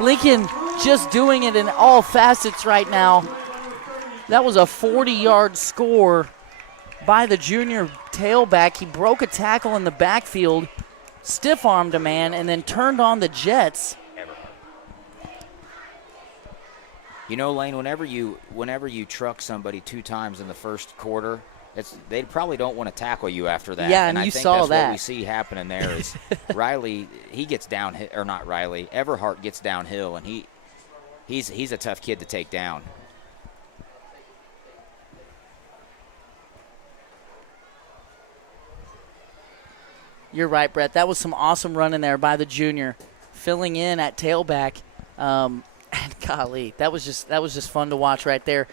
Lincoln just doing it in all facets right now. That was a 40-yard score by the junior tailback. He broke a tackle in the backfield, stiff-armed a man, and then turned on the jets. You know, Lane, whenever you truck somebody 2 times in the first quarter, they probably don't want to tackle you after that. Yeah, and I you think saw that's that. what we see happening there is Riley, he gets downhill, or not Riley, Everhart gets downhill, and he's a tough kid to take down. You're right, Brett. That was some awesome running there by the junior, filling in at tailback. And golly, that was just fun to watch right there.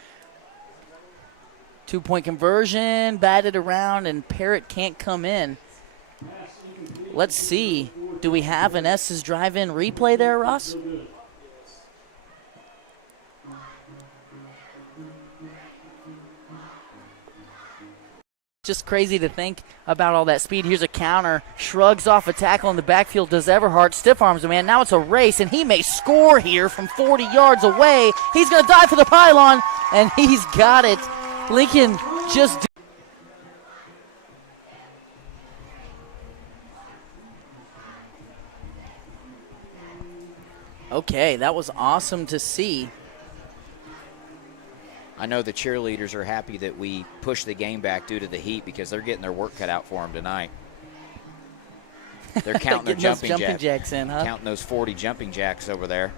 2-point conversion, batted around, and Parrott can't come in. Let's see. Do we have an S's drive-in replay there, Ross? Just crazy to think about all that speed. Here's a counter, shrugs off a tackle in the backfield, does Everhart, stiff arms a man. Now it's a race, and he may score here from 40 yards away. He's going to dive for the pylon, and he's got it. Lincoln just... Okay, that was awesome to see. I know the cheerleaders are happy that we pushed the game back due to the heat because they're getting their work cut out for them tonight. They're counting their jumping jacks in, huh? Counting those 40 jumping jacks over there.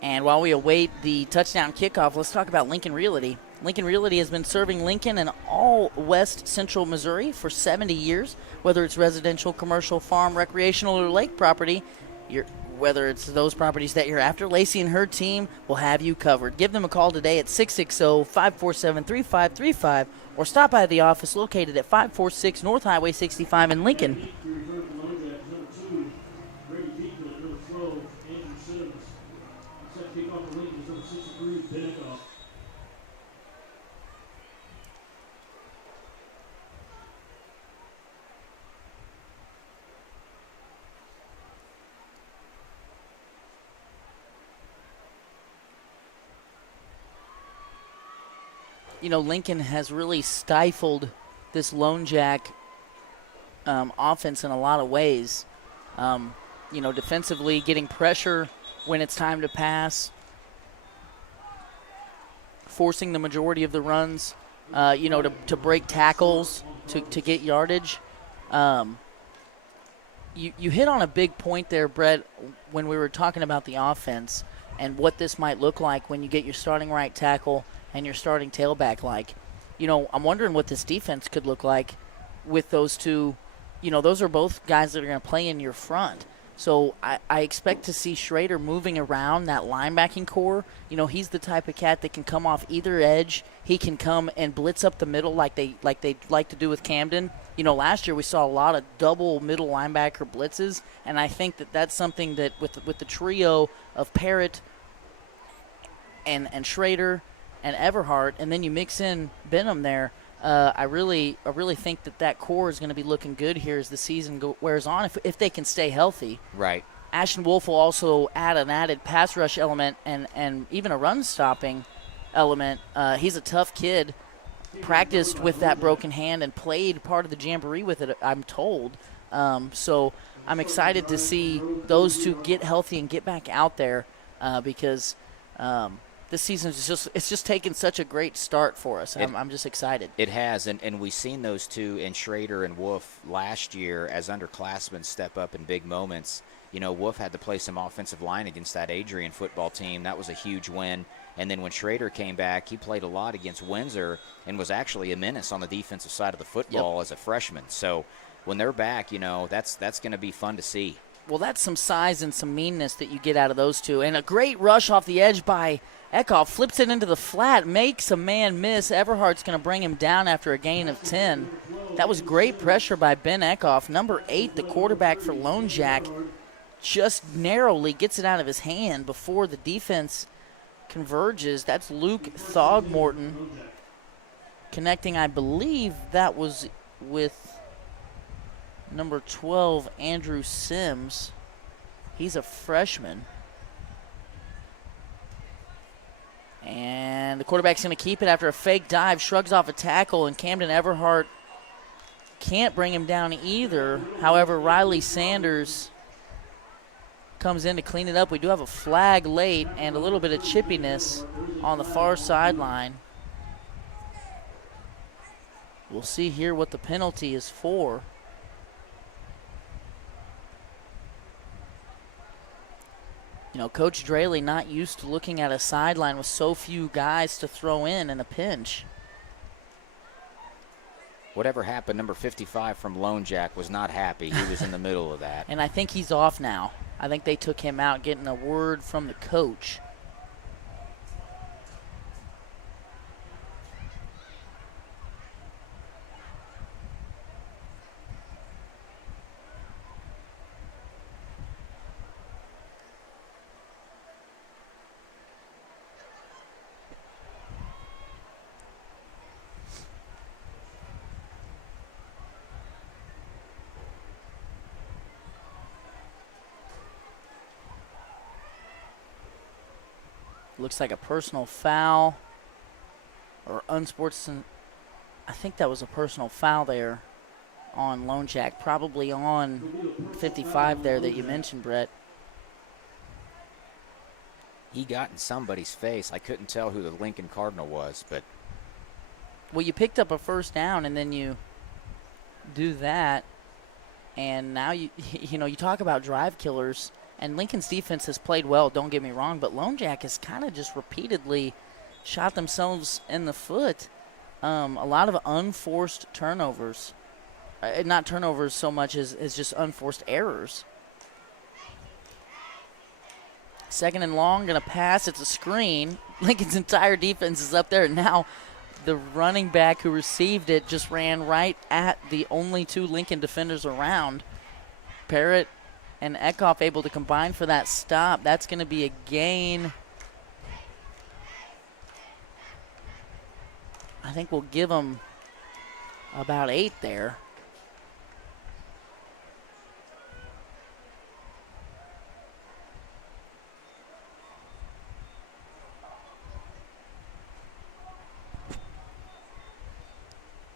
And while we await the touchdown kickoff, let's talk about Lincoln Realty. Lincoln Realty has been serving Lincoln and all West Central Missouri for 70 years. Whether it's residential, commercial, farm, recreational, or lake property, whether it's those properties that you're after, Lacey and her team will have you covered. Give them a call today at 660-547-3535 or stop by the office located at 546 North Highway 65 in Lincoln. We reserve the Lone Jacks. Number 2, Brady Keaton. Number 12, Andrew Sims. Set to kick off the Lincoln is number 63, Benikoff. Lincoln has really stifled this Lone Jack offense in a lot of ways. Defensively getting pressure when it's time to pass, forcing the majority of the runs, to break tackles, to get yardage. You hit on a big point there, Brett, when we were talking about the offense and what this might look like when you get your starting right tackle and your starting tailback. I'm wondering what this defense could look like with those two. Those are both guys that are going to play in your front. So I expect to see Schrader moving around that linebacking core. He's the type of cat that can come off either edge. He can come and blitz up the middle like they like to do with Camden. Last year we saw a lot of double middle linebacker blitzes, and I think that's something that with the trio of Parrott and Schrader and Everhart, and then you mix in Benham there, I really think that core is going to be looking good here as the season wears on, if they can stay healthy. Right. Ashton Wolf will also add an added pass rush element and even a run-stopping element. He's a tough kid, practiced with that broken hand and played part of the jamboree with it, I'm told. So I'm excited to see those two get healthy and get back out there because this season it's just taken such a great start for us. I'm just excited. It has, and we've seen those two in Schrader and Wolf last year as underclassmen step up in big moments. Wolf had to play some offensive line against that Adrian football team. That was a huge win. And then when Schrader came back, he played a lot against Windsor and was actually a menace on the defensive side of the football as a freshman. So when they're back, that's going to be fun to see. Well, that's some size and some meanness that you get out of those two. And a great rush off the edge by Eckhoff, flips it into the flat, makes a man miss. Everhart's going to bring him down after a gain of 10. That was great pressure by Ben Eckhoff. Number 8, the quarterback for Lone Jack, just narrowly gets it out of his hand before the defense converges. That's Luke Thogmorton connecting. I believe that was with number 12, Andrew Sims. He's a freshman. And the quarterback's going to keep it after a fake dive, shrugs off a tackle, and Camden Everhart can't bring him down either. However, Riley Sanders comes in to clean it up. We do have a flag late and a little bit of chippiness on the far sideline. We'll see here what the penalty is for. Coach Draley not used to looking at a sideline with so few guys to throw in a pinch. Whatever happened, number 55 from Lone Jack was not happy. He was in the middle of that. And I think he's off now. I think they took him out, getting a word from the coach. Looks like a personal foul or unsportsmanlike. I think that was a personal foul there on Lone Jack, probably on 55 there that you mentioned, Brett. He got in somebody's face. I couldn't tell who the Lincoln Cardinal was, but. Well, you picked up a first down and then you do that, and now you talk about drive killers. And Lincoln's defense has played well, don't get me wrong, but Lone Jack has kind of just repeatedly shot themselves in the foot. A lot of unforced turnovers. Not turnovers so much as just unforced errors. Second and long, going to pass. It's a screen. Lincoln's entire defense is up there. Now the running back who received it just ran right at the only two Lincoln defenders around. Parrott and Eckhoff able to combine for that stop. That's going to be a gain. I think we'll give them about 8 there.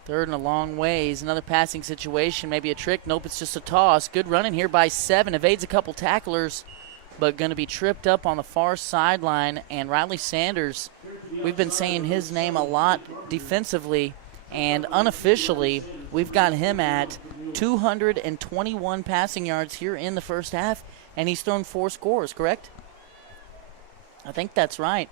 Third and a long ways. Another passing situation, maybe a trick. Nope, it's just a toss. Good running here by 7. Evades a couple tacklers, but going to be tripped up on the far sideline. And Riley Sanders, we've been saying his name a lot defensively, and unofficially, we've got him at 221 passing yards here in the first half, and he's thrown 4 scores, correct? I think that's right.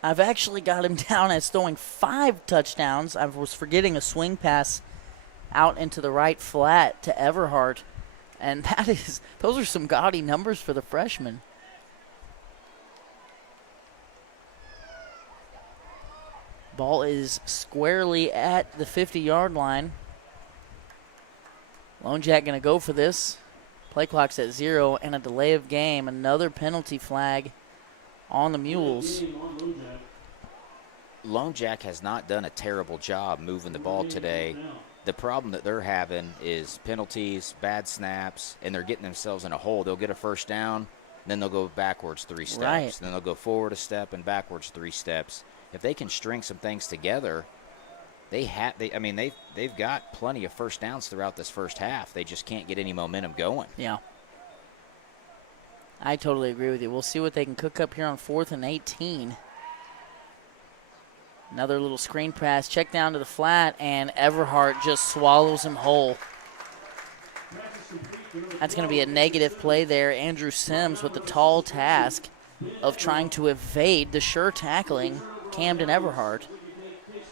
I've actually got him down as throwing 5 touchdowns. I was forgetting a swing pass out into the right flat to Everhart. And those are some gaudy numbers for the freshman. Ball is squarely at the 50-yard line. Lone Jack going to go for this. Play clock's at 0 and a delay of game. Another penalty flag on the Mules. Lone Jack has not done a terrible job moving the ball today. The problem that they're having is penalties, bad snaps, and they're getting themselves in a hole. They'll get a first down, then they'll go backwards 3 steps. Right. Then they'll go forward a step and backwards 3 steps. If they can string some things together, they've got plenty of first downs throughout this first half. They just can't get any momentum going. Yeah. I totally agree with you. We'll see what they can cook up here on 4th and 18. Another little screen pass, check down to the flat, and Everhart just swallows him whole. That's going to be a negative play there. Andrew Sims with the tall task of trying to evade the sure tackling Camden Everhart.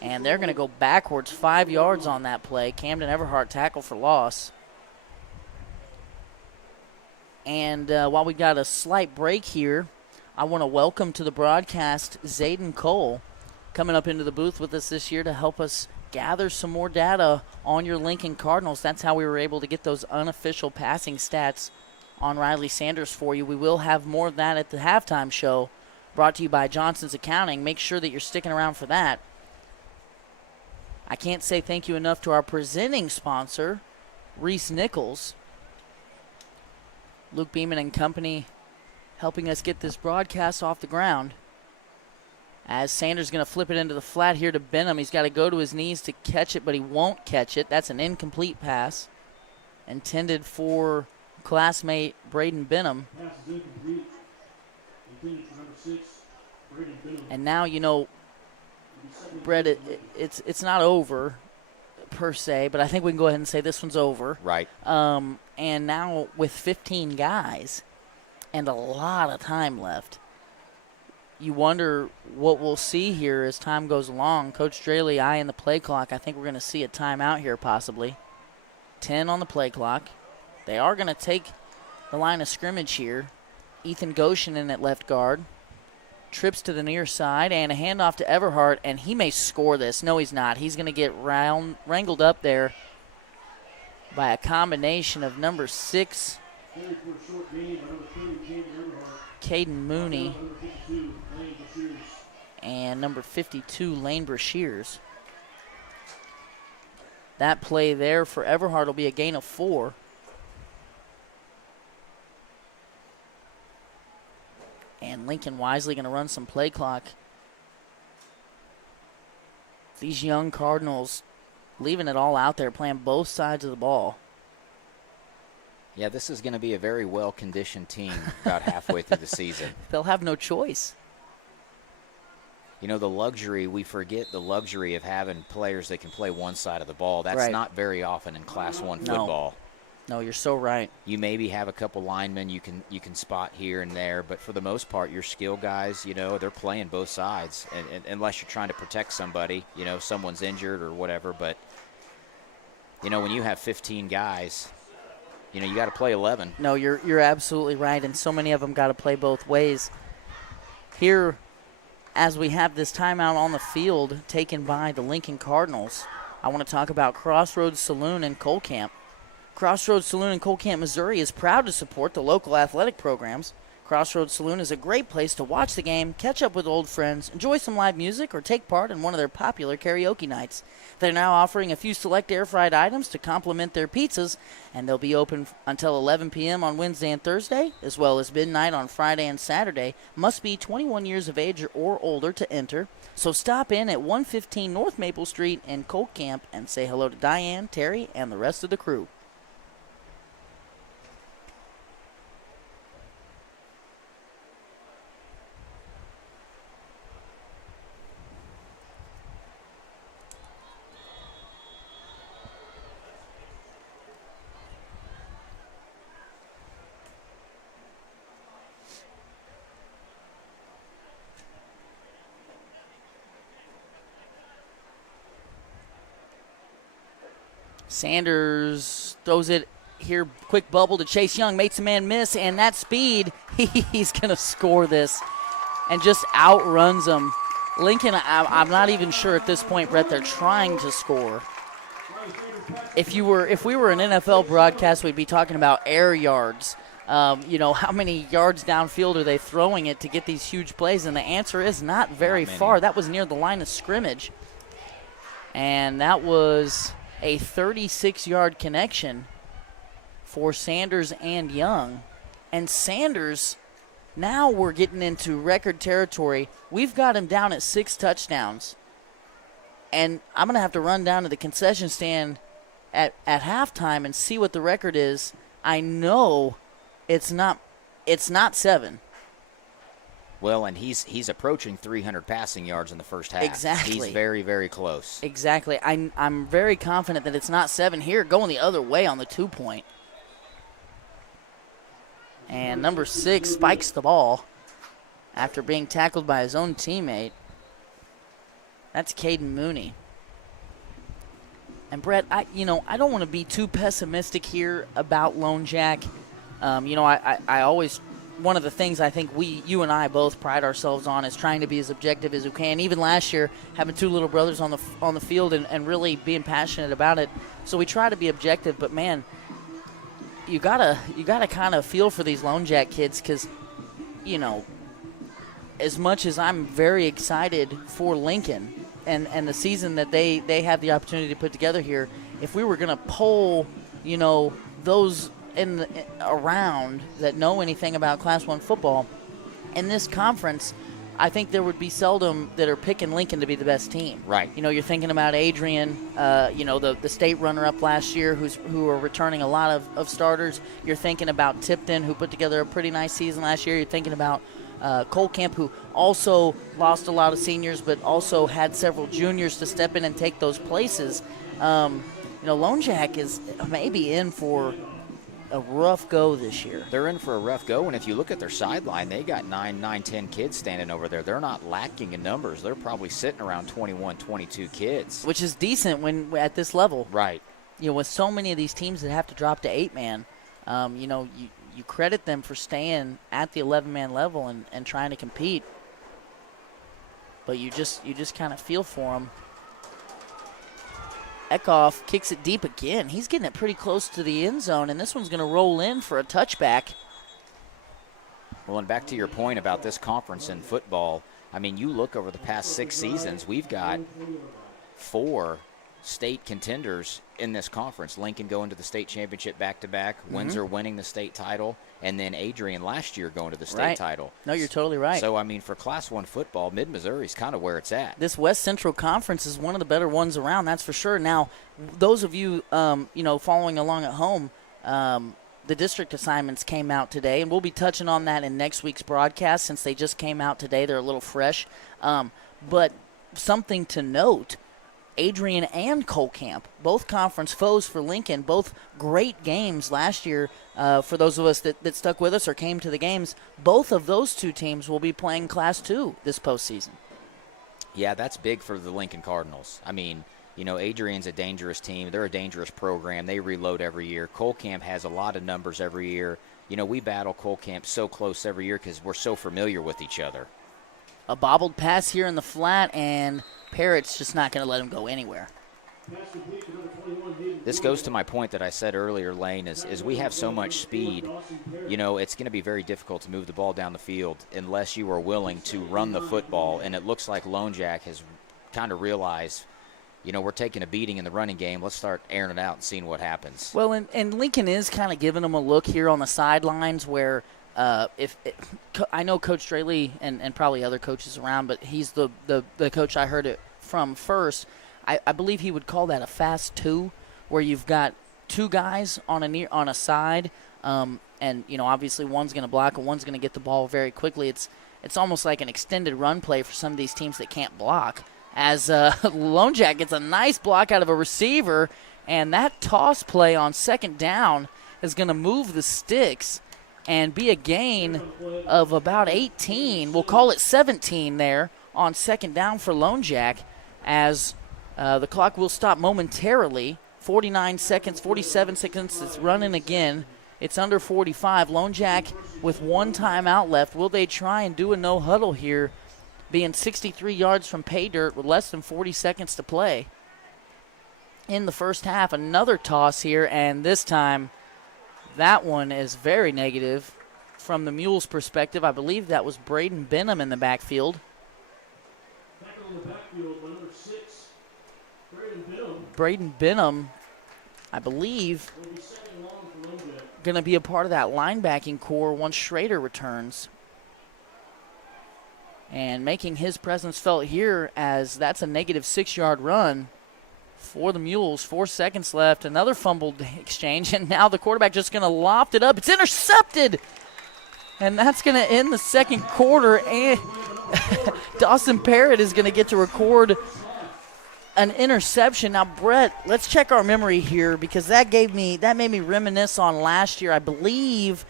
And they're going to go backwards 5 yards on that play. Camden Everhart tackle for loss. And while we got a slight break here, I want to welcome to the broadcast Zayden Cole, coming up into the booth with us this year to help us gather some more data on your Lincoln Cardinals. That's how we were able to get those unofficial passing stats on Riley Sanders for you. We will have more of that at the halftime show, brought to you by Johnson's Accounting. Make sure that you're sticking around for that. I can't say thank you enough to our presenting sponsor, Reese Nichols. Luke Beeman and company helping us get this broadcast off the ground. As Sanders going to flip it into the flat here to Benham. He's got to go to his knees to catch it, but he won't catch it. That's an incomplete pass intended for classmate Braden Benham. Pass is incomplete. Intended for number 6, Braden Benham. And now, Brett, it's not over per se, but I think we can go ahead and say this one's over. Right. And now with 15 guys and a lot of time left, you wonder what we'll see here as time goes along. Coach Straley eyeing the play clock. I think we're going to see a timeout here possibly. 10 on the play clock. They are going to take the line of scrimmage here. Ethan Goshen in at left guard. Trips to the near side and a handoff to Everhart, and he may score this. No, he's not. He's going to get wrangled up there by a combination of number 6, Caden Mooney, and number 52, Lane Brashears. That play there for Everhart will be a gain of 4. And Lincoln wisely going to run some play clock. These young Cardinals leaving it all out there, playing both sides of the ball. Yeah, this is going to be a very well-conditioned team about halfway through the season. They'll have no choice. We forget the luxury of having players that can play one side of the ball. That's right. Not very often in Class 1 football. No, you're so right. You maybe have a couple linemen you can spot here and there, but for the most part, your skill guys, they're playing both sides, and unless you're trying to protect somebody, someone's injured or whatever. But when you have 15 guys, you got to play 11. No, you're absolutely right, and so many of them got to play both ways. Here, as we have this timeout on the field taken by the Lincoln Cardinals, I want to talk about Crossroads Saloon in Colcamp. Crossroads Saloon in Colcamp, Missouri is proud to support the local athletic programs. Crossroads Saloon is a great place to watch the game, catch up with old friends, enjoy some live music, or take part in one of their popular karaoke nights. They're now offering a few select air-fried items to complement their pizzas, and they'll be open until 11 p.m. on Wednesday and Thursday, as well as midnight on Friday and Saturday. Must be 21 years of age or older to enter. So stop in at 115 North Maple Street in Colcamp and say hello to Diane, Terry, and the rest of the crew. Sanders throws it here, quick bubble to Chase Young, makes a man miss, and that speed, he's going to score this and just outruns him. Lincoln, I'm not even sure at this point, Brett, they're trying to score. If we were an NFL broadcast, we'd be talking about air yards. How many yards downfield are they throwing it to get these huge plays? And the answer is not very far. That was near the line of scrimmage. And that was a 36-yard connection for Sanders and Young. And Sanders, now we're getting into record territory. We've got him down at 6 touchdowns. And I'm going to have to run down to the concession stand at halftime and see what the record is. I know it's not 7. Well, and he's approaching 300 passing yards in the first half. Exactly. He's very, very close. Exactly. I'm very confident that it's not 7 here, going the other way on the 2-point. And number 6 spikes the ball after being tackled by his own teammate. That's Caden Mooney. And Brett, I don't want to be too pessimistic here about Lone Jack. I always, one of the things I think you and I both pride ourselves on is trying to be as objective as we can. Even last year, having 2 little brothers on the field and really being passionate about it. So we try to be objective, but man, you gotta kind of feel for these Lone Jack kids because, as much as I'm very excited for Lincoln and the season that they have the opportunity to put together here, if we were gonna poll, those around that know anything about Class 1 football in this conference, I think there would be seldom that are picking Lincoln to be the best team. Right. You're thinking about Adrian, the state runner-up last year who are returning a lot of starters. You're thinking about Tipton, who put together a pretty nice season last year. You're thinking about Colcamp, who also lost a lot of seniors but also had several juniors to step in and take those places. Lone Jack is maybe in for a rough go this year. They're in for a rough go, and if you look at their sideline, they got 10 kids standing over there. They're not lacking in numbers. They're probably sitting around 21, 22 kids. Which is decent when at this level. Right. With so many of these teams that have to drop to 8-man, you credit them for staying at the 11-man level and trying to compete. But you just kind of feel for them. Eckhoff kicks it deep again. He's getting it pretty close to the end zone, and this one's going to roll in for a touchback. Well, and back to your point about this conference in football, I mean, you look over the past 6 seasons, we've got 4 state contenders in this conference. Lincoln going to the state championship back-to-back, Windsor winning the state title, and then Adrian last year going to the state title. No, you're totally right. So, I mean, for Class 1 football, Mid-Missouri is kind of where it's at. This West Central Conference is one of the better ones around, that's for sure. Now, those of you, following along at home, the district assignments came out today, and we'll be touching on that in next week's broadcast since they just came out today. They're a little fresh. But something to note, Adrian and Cole Camp, both conference foes for Lincoln, both great games last year. For those of us that stuck with us or came to the games, both of those two teams will be playing Class 2 this postseason. Yeah, that's big for the Lincoln Cardinals. I mean, Adrian's a dangerous team. They're a dangerous program. They reload every year. Cole Camp has a lot of numbers every year. We battle Cole Camp so close every year because we're so familiar with each other. A bobbled pass here in the flat, and Parrott's just not going to let him go anywhere. This goes to my point that I said earlier, Lane, is we have so much speed. It's going to be very difficult to move the ball down the field unless you are willing to run the football. And it looks like Lone Jack has kind of realized, we're taking a beating in the running game. Let's start airing it out and seeing what happens. Well, and Lincoln is kind of giving them a look here on the sidelines where I know Coach Straley and probably other coaches around, but he's the coach I heard it from first. I believe he would call that a fast two, where you've got two guys on a side, and obviously one's going to block and one's going to get the ball very quickly. It's almost like an extended run play for some of these teams that can't block. As Lone Jack gets a nice block out of a receiver, and that toss play on second down is going to move the sticks and be a gain of about 18. We'll call it 17 there on second down for Lone Jack, as the clock will stop momentarily. 47 seconds, it's running again. It's under 45. Lone Jack with one timeout left. Will they try and do a no-huddle here, being 63 yards from pay dirt with less than 40 seconds to play? In the first half, another toss here, and this time that one is very negative from the Mules' perspective. I believe that was Braden Benham in the backfield. Back on the backfield, by number 6, Braden Benham. Braden Benham, I believe, Will be second and long for Lone Jack. going to be a part of that linebacking core once Schrader returns. And making his presence felt here, as that's a negative 6-yard run for the Mules. 4 seconds left. Another fumbled exchange, and now the quarterback just going to loft it up. It's intercepted, and that's going to end the second quarter. And Dawson Parrott is going to get to record an interception. Now, Brett, let's check our memory here, because that made me reminisce on last year, I believe.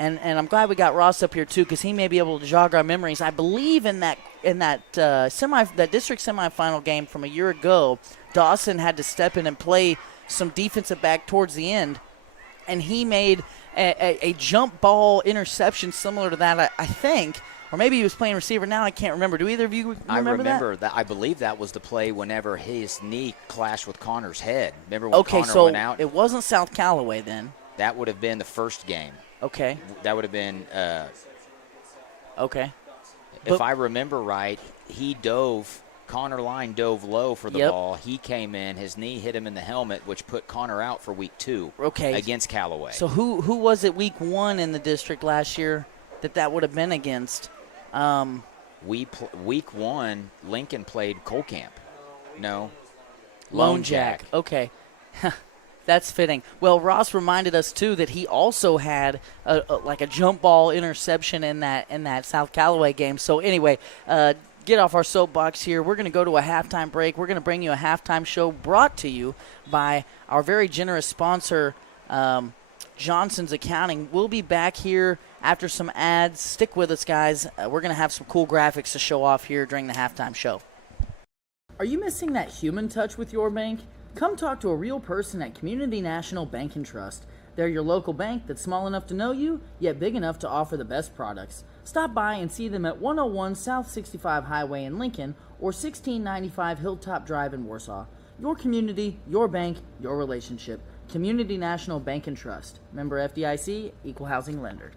And I'm glad we got Ross up here too, because he may be able to jog our memories. I believe in that district semifinal game from a year ago, Dawson had to step in and play some defensive back towards the end, and he made a jump ball interception similar to that, I think. Or maybe he was playing receiver now. I can't remember. Do either of you remember that? I remember that. I believe that was the play whenever his knee clashed with Connor's head. Remember when Connor went out? It wasn't South Callaway then. That would have been the first game. Okay. That would have been okay. If I remember right, Connor Line dove low for the ball. He came in, his knee hit him in the helmet, which put Connor out for week 2 against Callaway. So who was it week 1 in the district last year that would have been against? Week 1, Lincoln played Cole Camp. No. Lone Jack. Okay. That's fitting. Well, Ross reminded us too that he also had a jump ball interception in that South Callaway game. So anyway, get off our soapbox here. We're going to go to a halftime break. We're going to bring you a halftime show brought to you by our very generous sponsor, Johnson's Accounting. We'll be back here after some ads. Stick with us, guys. We're going to have some cool graphics to show off here during the halftime show. Are you missing that human touch with your bank? Come talk to a real person at Community National Bank and Trust. They're your local bank that's small enough to know you, yet big enough to offer the best products. Stop by and see them at 101 South 65 Highway in Lincoln or 1695 Hilltop Drive in Warsaw. Your community, your bank, your relationship. Community National Bank and Trust. Member FDIC, Equal Housing Lender.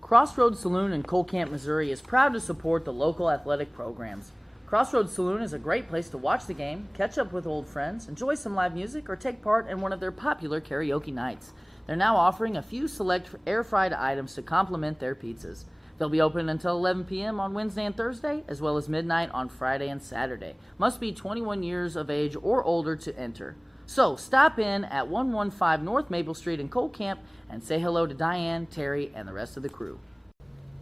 Crossroads Saloon in Cole Camp, Missouri is proud to support the local athletic programs. Crossroads Saloon is a great place to watch the game, catch up with old friends, enjoy some live music, or take part in one of their popular karaoke nights. They're now offering a few select air-fried items to complement their pizzas. They'll be open until 11 p.m. on Wednesday and Thursday, as well as midnight on Friday and Saturday. Must be 21 years of age or older to enter. So stop in at 115 North Maple Street in Cole Camp and say hello to Diane, Terry, and the rest of the crew.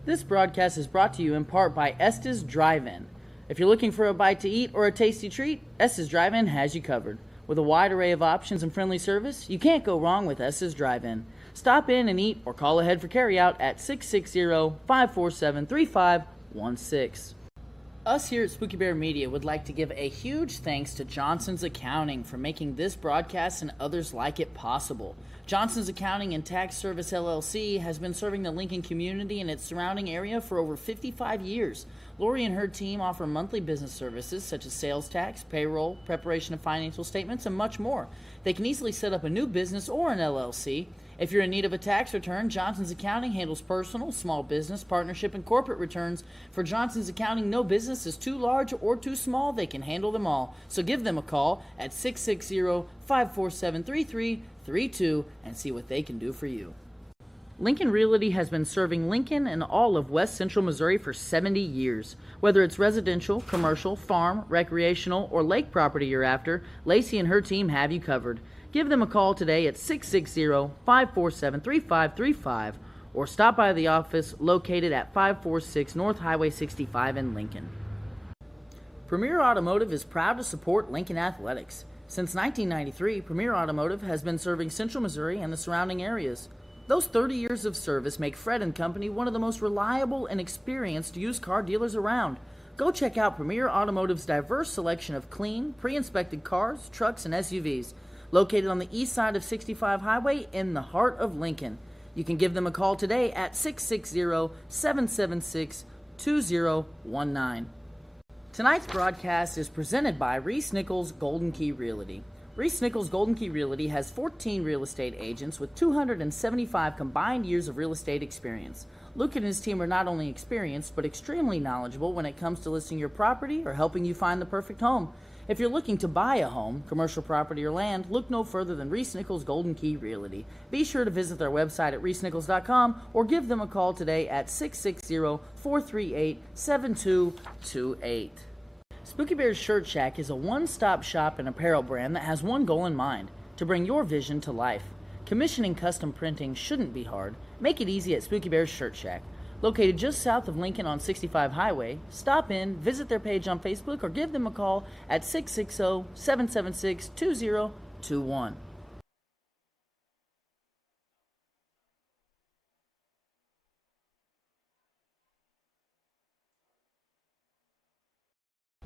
This broadcast is brought to you in part by Estes Drive-In. If you're looking for a bite to eat or a tasty treat, S's Drive-In has you covered. With a wide array of options and friendly service, you can't go wrong with S's Drive-In. Stop in and eat or call ahead for carryout at 660-547-3516. Us here at Spooky Bear Media would like to give a huge thanks to Johnson's Accounting for making this broadcast and others like it possible. Johnson's Accounting and Tax Service LLC has been serving the Lincoln community and its surrounding area for over 55 years. Lori and her team offer monthly business services such as sales tax, payroll, preparation of financial statements, and much more. They can easily set up a new business or an LLC. If you're in need of a tax return, Johnson's Accounting handles personal, small business, partnership, and corporate returns. For Johnson's Accounting, no business is too large or too small. They can handle them all. So give them a call at 660-547-3332 and see what they can do for you. Lincoln Realty has been serving Lincoln and all of West Central Missouri for 70 years. Whether it's residential, commercial, farm, recreational, or lake property you're after, Lacey and her team have you covered. Give them a call today at 660-547-3535 or stop by the office located at 546 North Highway 65 in Lincoln. Premier Automotive is proud to support Lincoln Athletics. Since 1993, Premier Automotive has been serving Central Missouri and the surrounding areas. Those 30 years of service make Fred & Company one of the most reliable and experienced used car dealers around. Go check out Premier Automotive's diverse selection of clean, pre-inspected cars, trucks, and SUVs. Located on the east side of 65 Highway in the heart of Lincoln. You can give them a call today at 660-776-2019. Tonight's broadcast is presented by Reese Nichols Golden Key Realty. Reese Nichols Golden Key Realty has 14 real estate agents with 275 combined years of real estate experience. Luke and his team are not only experienced, but extremely knowledgeable when it comes to listing your property or helping you find the perfect home. If you're looking to buy a home, commercial property, or land, look no further than Reese Nichols Golden Key Realty. Be sure to visit their website at reesenichols.com or give them a call today at 660-438-7228. Spooky Bear's Shirt Shack is a one-stop shop and apparel brand that has one goal in mind: to bring your vision to life. Commissioning custom printing shouldn't be hard. Make it easy at Spooky Bear's Shirt Shack. Located just south of Lincoln on 65 Highway, stop in, visit their page on Facebook, or give them a call at 660-776-2021.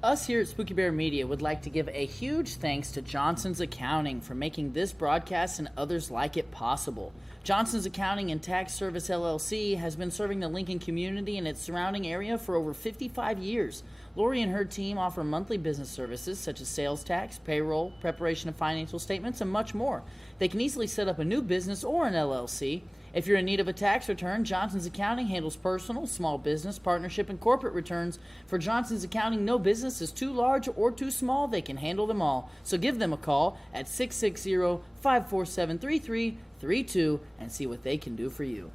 Us here at Spooky Bear Media would like to give a huge thanks to Johnson's Accounting for making this broadcast and others like it possible. Johnson's Accounting and Tax Service LLC has been serving the Lincoln community and its surrounding area for over 55 years. Lori and her team offer monthly business services such as sales tax, payroll, preparation of financial statements, and much more. They can easily set up a new business or an LLC. If you're in need of a tax return, Johnson's Accounting handles personal, small business, partnership, and corporate returns. For Johnson's Accounting, no business is too large or too small. They can handle them all. So give them a call at 660-547-3332 and see what they can do for you.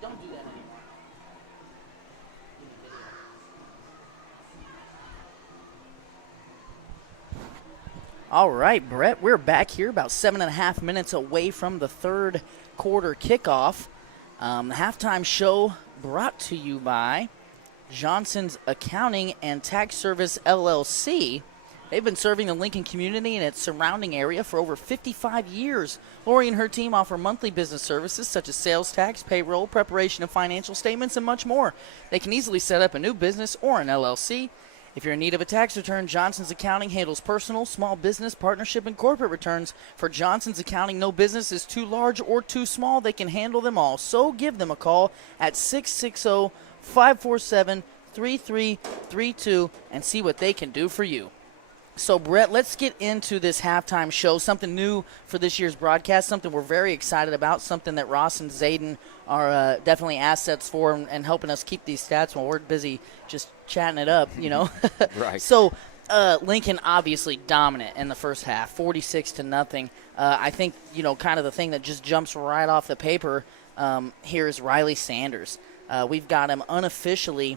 don't do that anymore. All right, Brett, we're back here about 7.5 minutes away from the third quarter kickoff. The halftime show brought to you by Johnson's Accounting and Tax Service, LLC. They've been serving the Lincoln community and its surrounding area for over 55 years. Lori and her team offer monthly business services such as sales tax, payroll, preparation of financial statements, and much more. They can easily set up a new business or an LLC. If you're in need of a tax return, Johnson's Accounting handles personal, small business, partnership, and corporate returns. For Johnson's Accounting, no business is too large or too small. They can handle them all. So give them a call at 660-547-3332 and see what they can do for you. So, Brett, let's get into this halftime show, something new for this year's broadcast, something we're very excited about, something that Ross and Zayden are definitely assets for and helping us keep these stats while we're busy just chatting it up, you know. Right. So, Lincoln obviously dominant in the first half, 46-0. I think, you know, kind of the thing that just jumps right off the paper here is Riley Sanders. We've got him unofficially,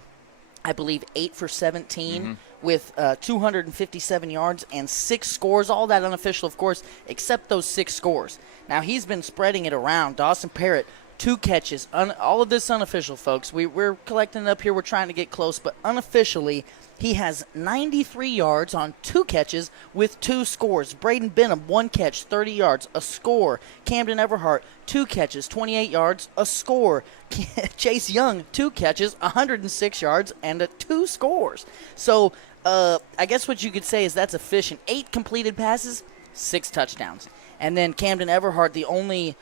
I believe, 8 for 17 with 257 yards and 6 scores. All that unofficial, of course, except those 6 scores. Now, he's been spreading it around. Dawson Parrott, 2 catches. All of this unofficial, folks. We're collecting it up here. We're trying to get close. But unofficially, he has 93 yards on 2 catches with 2 scores. Braden Benham, 1 catch, 30 yards, a score. Camden Everhart, 2 catches, 28 yards, a score. Chase Young, 2 catches, 106 yards, and 2 scores. So I guess what you could say is that's efficient. 8 completed passes, 6 touchdowns. And then Camden Everhart, the only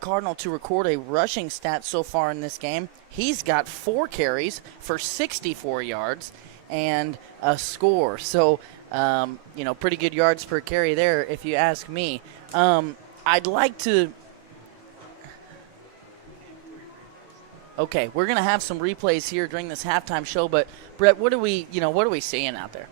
Cardinal to record a rushing stat so far in this game. He's got 4 carries for 64 yards and a score. So, you know, pretty good yards per carry there, if you ask me. I'd like to... Okay, we're going to have some replays here during this halftime show, but Brett, what are we seeing out there?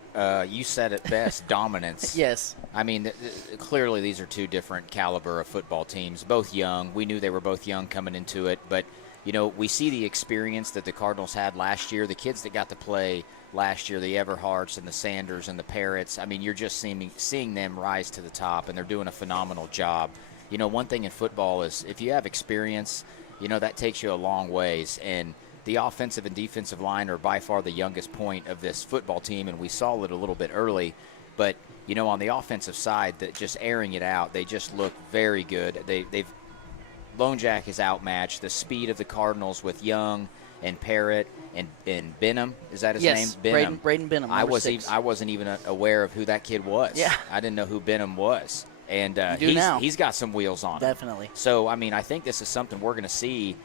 You said it best, dominance. Yes. I mean, clearly these are 2 different caliber of football teams, both young. We knew they were both young coming into it, but, you know, we see the experience that the Cardinals had last year, the kids that got to play last year, the Everharts and the Sanders and the Parrots. I mean, you're just seeing them rise to the top, and they're doing a phenomenal job. You know, one thing in football is if you have experience, you know, that takes you a long ways. And the offensive and defensive line are by far the youngest point of this football team, and we saw it a little bit early. But, you know, on the offensive side, that just airing it out, they just look very good. Lone Jack is outmatched. The speed of the Cardinals with Young and Parrott and Benham, is that his name? Benham. Braden Benham. I wasn't even aware of who that kid was. Yeah. I didn't know who Benham was. And he's got some wheels on him. Definitely. So, I mean, I think this is something we're going to see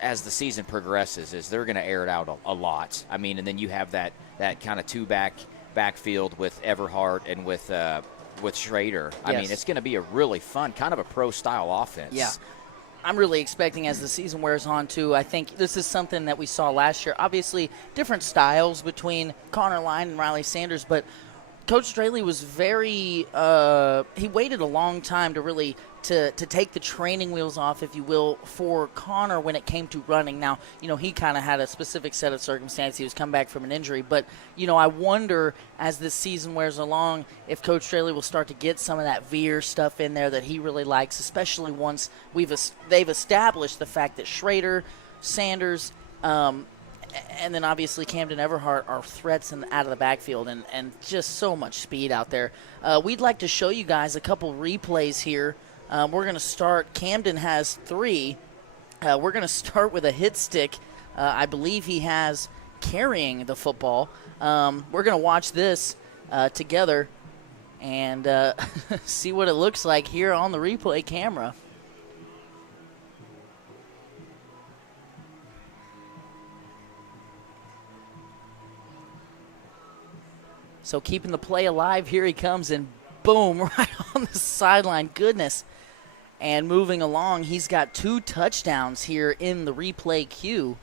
as the season progresses, is they're going to air it out a lot. I mean, and then you have that kind of 2-backfield with Everhart and with Schrader. I mean, it's going to be a really fun, kind of a pro-style offense. Yeah. I'm really expecting as the season wears on, too. I think this is something that we saw last year. Obviously, different styles between Connor Line and Riley Sanders, but Coach Straley was very he waited a long time to really to take the training wheels off, if you will, for Connor when it came to running. Now, you know, he kind of had a specific set of circumstances. He was come back from an injury. But, you know, I wonder as this season wears along if Coach Straley will start to get some of that veer stuff in there that he really likes, especially once they've established the fact that Schrader, Sanders, and then obviously Camden Everhart are threats out of the backfield and just so much speed out there. We'd like to show you guys a couple replays here. We're going to start. Camden has 3. We're going to start with a hit stick. I believe he has carrying the football. We're going to watch this together and see what it looks like here on the replay camera. So keeping the play alive, here he comes, and boom, right on the sideline. Goodness. And moving along, he's got 2 touchdowns here in the replay queue.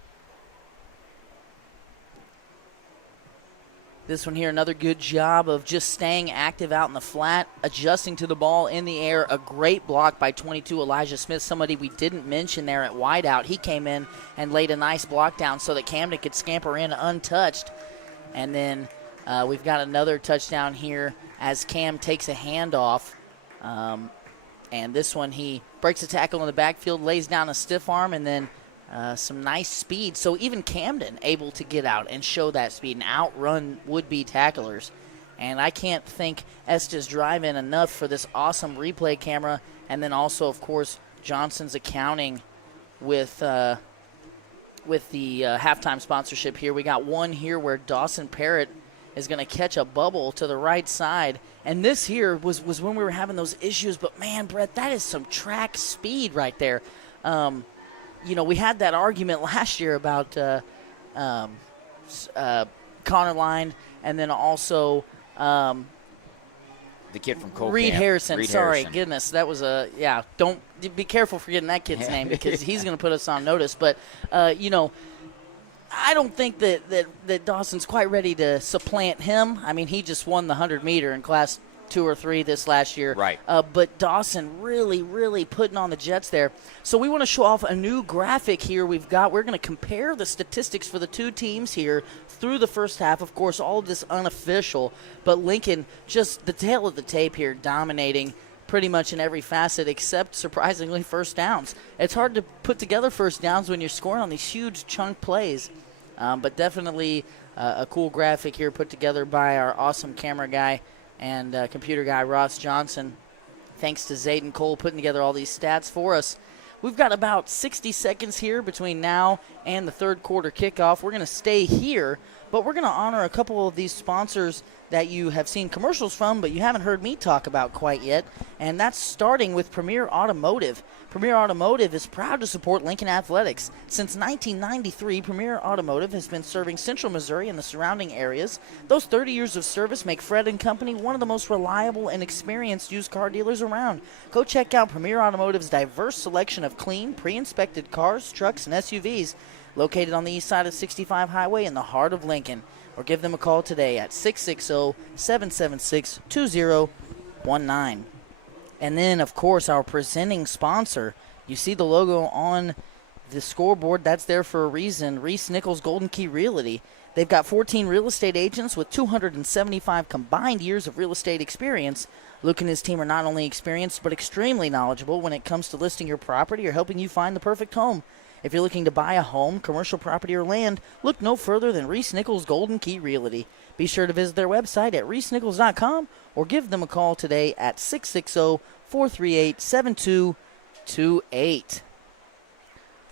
This one here, another good job of just staying active out in the flat, adjusting to the ball in the air. A great block by 22 Elijah Smith, somebody we didn't mention there at wideout. He came in and laid a nice block down so that Camden could scamper in untouched. And then we've got another touchdown here as Cam takes a handoff. And this one, he breaks a tackle in the backfield, lays down a stiff arm, and then some nice speed. So even Camden able to get out and show that speed and outrun would-be tacklers. And I can't thank Estes Drive-In enough for this awesome replay camera. And then also, of course, Johnson's Accounting with the halftime sponsorship here. We got one here where Dawson Parrott is going to catch a bubble to the right side. And this here was when we were having those issues. But, man, Brett, that is some track speed right there. We had that argument last year about Connor Line and then also the kid from Cole Reed Camp. Harrison. Reed Sorry, Harrison. goodness, that was don't be careful forgetting that kid's name because he's going to put us on notice. But I don't think that Dawson's quite ready to supplant him. I mean, he just won the 100-meter in Class 2 or 3 this last year. Right. But Dawson really, really putting on the Jets there. So we want to show off a new graphic here we're going to compare the statistics for the two teams here through the first half. Of course, all of this unofficial, but Lincoln just the tail of the tape here, dominating pretty much in every facet except, surprisingly, first downs. It's hard to put together first downs when you're scoring on these huge chunk plays. But definitely a cool graphic here put together by our awesome camera guy and computer guy, Ross Johnson. Thanks to Zayden Cole putting together all these stats for us. We've got about 60 seconds here between now and the third quarter kickoff. We're going to stay here, but we're going to honor a couple of these sponsors that you have seen commercials from, but you haven't heard me talk about quite yet, and that's starting with Premier Automotive. Premier Automotive is proud to support Lincoln Athletics. Since 1993, Premier Automotive has been serving Central Missouri and the surrounding areas. Those 30 years of service make Fred & Company one of the most reliable and experienced used car dealers around. Go check out Premier Automotive's diverse selection of clean, pre-inspected cars, trucks, and SUVs located on the east side of 65 Highway in the heart of Lincoln. Or give them a call today at 660-776-2019. And then, of course, our presenting sponsor. You see the logo on the scoreboard. That's there for a reason. Reese Nichols Golden Key Realty. They've got 14 real estate agents with 275 combined years of real estate experience. Luke and his team are not only experienced but extremely knowledgeable when it comes to listing your property or helping you find the perfect home. If you're looking to buy a home, commercial property, or land, look no further than Reese Nichols Golden Key Realty. Be sure to visit their website at reesenichols.com or give them a call today at 660-438-7228.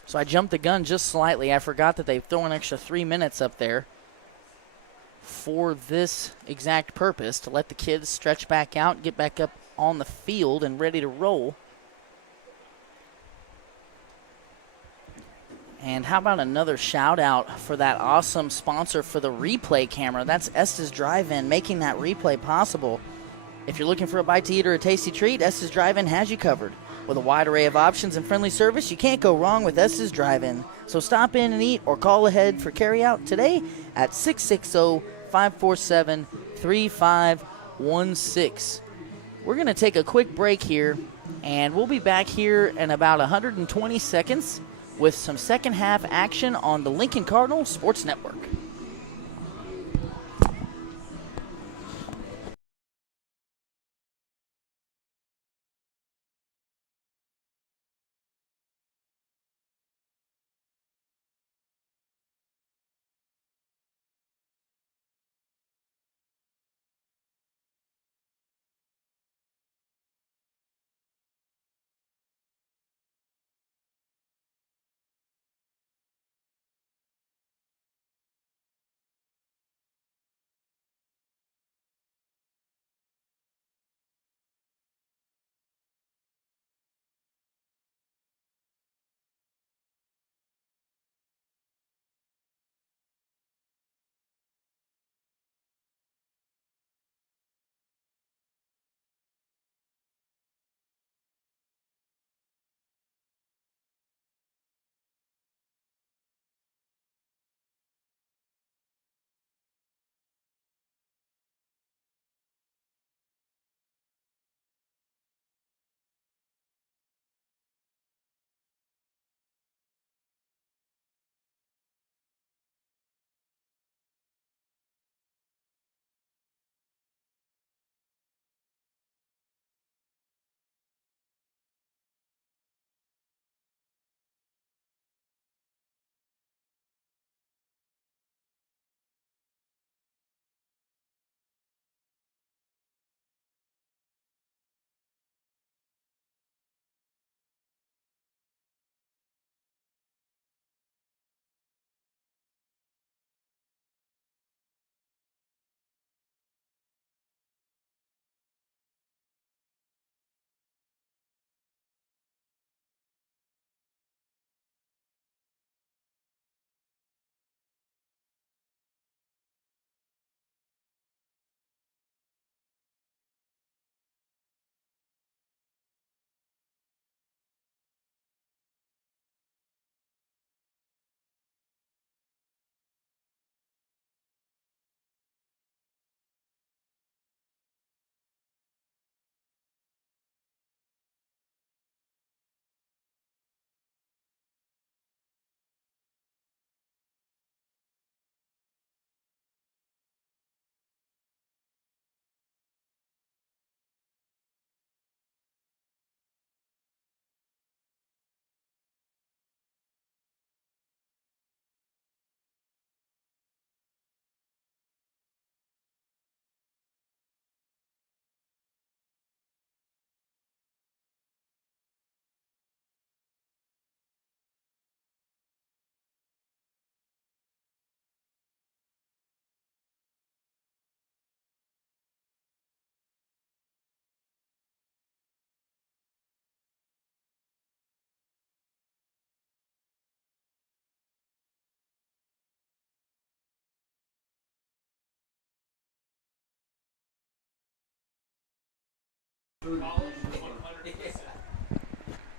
So I jumped the gun just slightly. I forgot that they throw an extra 3 minutes up there for this exact purpose, to let the kids stretch back out, get back up on the field and ready to roll. And how about another shout out for that awesome sponsor for the replay camera? That's Estes Drive-In, making that replay possible. If you're looking for a bite to eat or a tasty treat, Estes Drive-In has you covered. With a wide array of options and friendly service, you can't go wrong with Estes Drive-In. So stop in and eat or call ahead for carryout today at 660-547-3516. We're going to take a quick break here, and we'll be back here in about 120 seconds with some second half action on the Lincoln Cardinal Sports Network.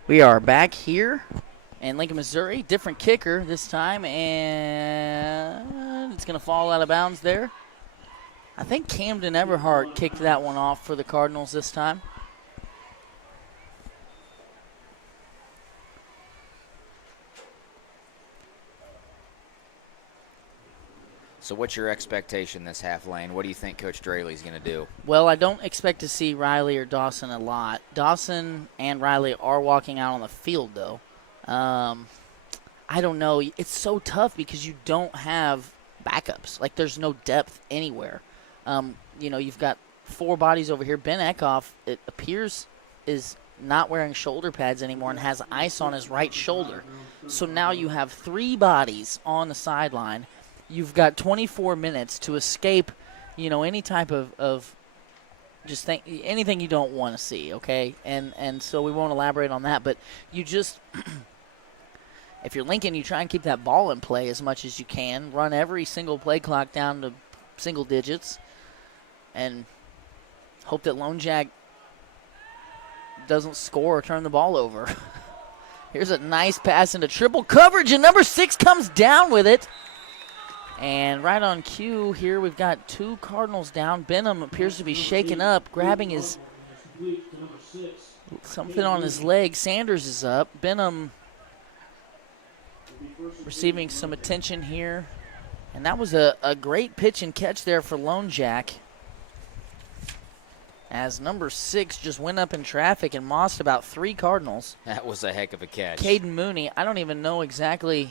We are back here in Lincoln, Missouri. Different kicker this time, and it's going to fall out of bounds there. I think Camden Everhart kicked that one off for the Cardinals this time. So what's your expectation this half lane? What do you think Coach Draley's going to do? Well, I don't expect to see Riley or Dawson a lot. Dawson and Riley are walking out on the field, though. I don't know. It's so tough because you don't have backups. Like, there's no depth anywhere. You've got 4 bodies over here. Ben Eckhoff, it appears, is not wearing shoulder pads anymore and has ice on his right shoulder. So now you have 3 bodies on the sideline. You've got 24 minutes to escape, any type of just anything you don't want to see, okay? And so we won't elaborate on that, but you just if you're Lincoln, you try and keep that ball in play as much as you can, run every single play clock down to single digits, and hope that Lone Jack doesn't score or turn the ball over. Here's a nice pass into triple coverage, and number 6 comes down with it. And right on cue here, we've got 2 Cardinals down. Benham appears to be shaken up, grabbing his something on his leg. Sanders is up. Benham receiving some attention here. And that was a great pitch and catch there for Lone Jack, as number 6 just went up in traffic and mossed about 3 Cardinals. That was a heck of a catch. Caden Mooney, I don't even know exactly.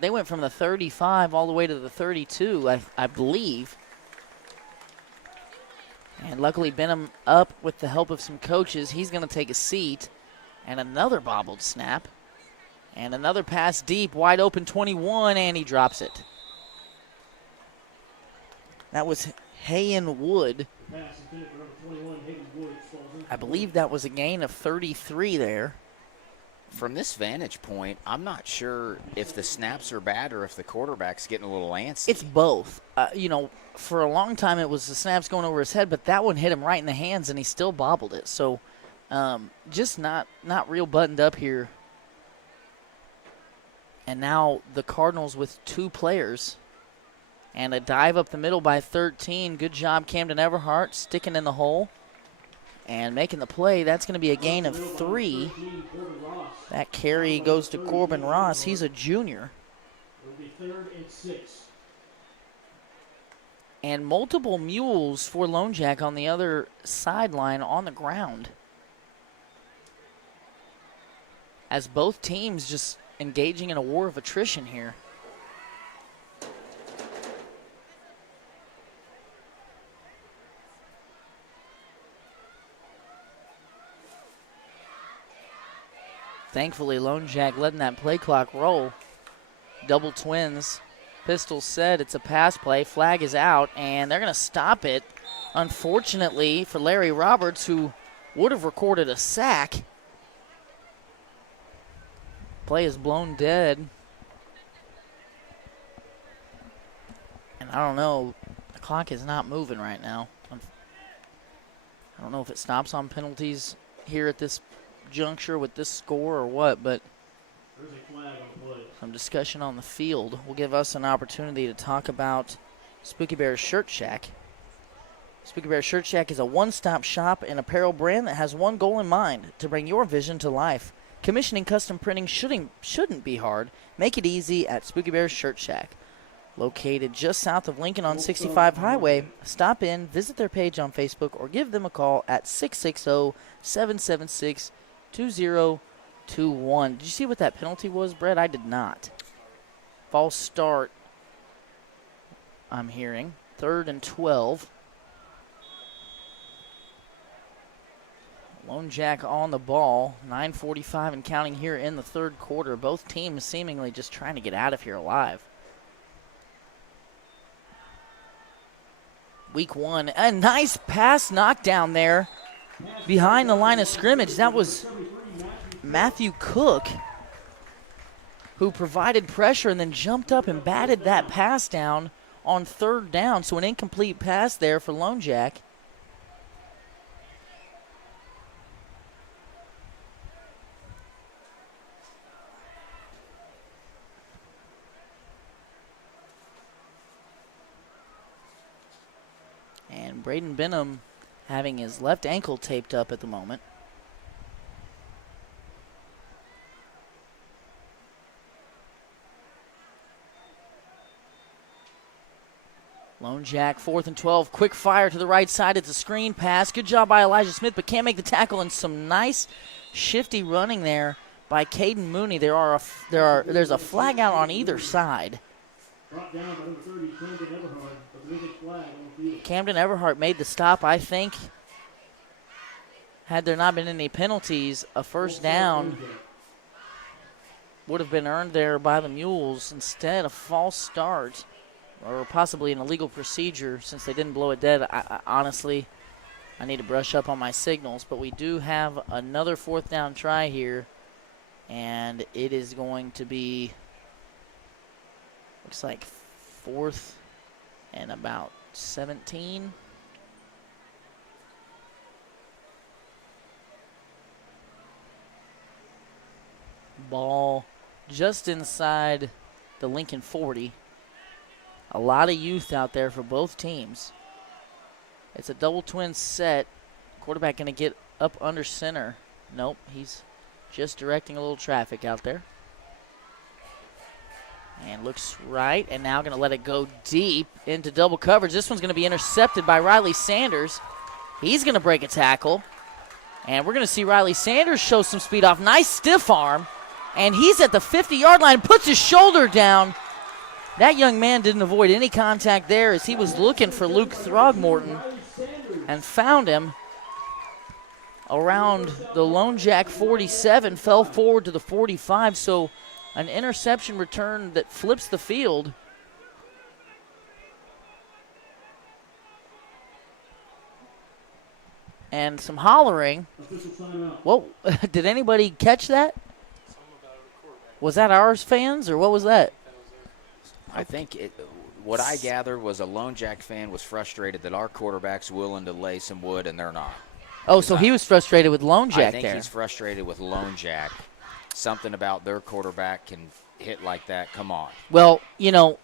They went from the 35 all the way to the 32, I believe. And luckily Benham up with the help of some coaches. He's going to take a seat. And another bobbled snap. And another pass deep, wide open 21, and he drops it. That was Hayen Wood. I believe that was a gain of 33 there. From this vantage point, I'm not sure if the snaps are bad or if the quarterback's getting a little antsy. It's both. For a long time it was the snaps going over his head, but that one hit him right in the hands, and he still bobbled it. So just not real buttoned up here. And now the Cardinals with 2 players. And a dive up the middle by 13. Good job, Camden Everhart, sticking in the hole and making the play. That's going to be a gain of 3. That carry goes to Corbin Ross. He's a junior. It'll be 3rd and 6. And multiple mules for Lone Jack on the other sideline on the ground, as both teams just engaging in a war of attrition here. Thankfully, Lone Jack letting that play clock roll. Double twins. Pistol set. It's a pass play. Flag is out, and they're going to stop it. Unfortunately for Larry Roberts, who would have recorded a sack. Play is blown dead. And I don't know. The clock is not moving right now. I don't know if it stops on penalties here at this juncture with this score or what, but There's a flag on the play. some discussion on the field will give us an opportunity to talk about Spooky Bear's Shirt Shack. Spooky Bear Shirt Shack is a one-stop shop and apparel brand that has one goal in mind: to bring your vision to life. Commissioning custom printing shouldn't be hard. Make it easy at Spooky Bear's Shirt Shack. Located just south of Lincoln on 65 Highway. Stop in, visit their page on Facebook, or give them a call at 660-776-2021. Did you see what that penalty was, Brett? I did not. False start, I'm hearing. 3rd and 12. Lone Jack on the ball. 9:45 and counting here in the 3rd quarter. Both teams seemingly just trying to get out of here alive. Week 1. A nice pass knockdown there behind the line of scrimmage. That was Matthew Cook, who provided pressure and then jumped up and batted that pass down on 3rd down. So an incomplete pass there for Lone Jack. Braden Benham having his left ankle taped up at the moment. Lone Jack, 4th and 12. Quick fire to the right side. It's a screen pass. Good job by Elijah Smith, but can't make the tackle. And some nice shifty running there by Caden Mooney. There's a flag out on either side. Brought down by number 30, Camden Everhart, but there is a flag on the field. Camden Everhart made the stop. I think, had there not been any penalties, a first down would have been earned there by the Mules. Instead, a false start, or possibly an illegal procedure since they didn't blow it dead. Honestly, I need to brush up on my signals, but we do have another 4th down try here, and it is going to be, looks like 4th and about 17. Ball just inside the Lincoln 40. A lot of youth out there for both teams. It's a double twin set. Quarterback going to get up under center. Nope, he's just directing a little traffic out there. And looks right, and now going to let it go deep into double coverage. This one's going to be intercepted by Riley Sanders. He's going to break a tackle. And we're going to see Riley Sanders show some speed off. Nice stiff arm. And he's at the 50-yard line, puts his shoulder down. That young man didn't avoid any contact there as he was looking for Luke Throgmorton and found him around the Lone Jack 47, fell forward to the 45. So an interception return that flips the field. And some hollering. Whoa, did anybody catch that? Was that ours fans, or what was that? I think what I gathered was a Lone Jack fan was frustrated that our quarterback's willing to lay some wood and they're not. Oh, so he was frustrated with Lone Jack there. I think he's frustrated with Lone Jack. Something about their quarterback can hit like that. Come on. Well, you know,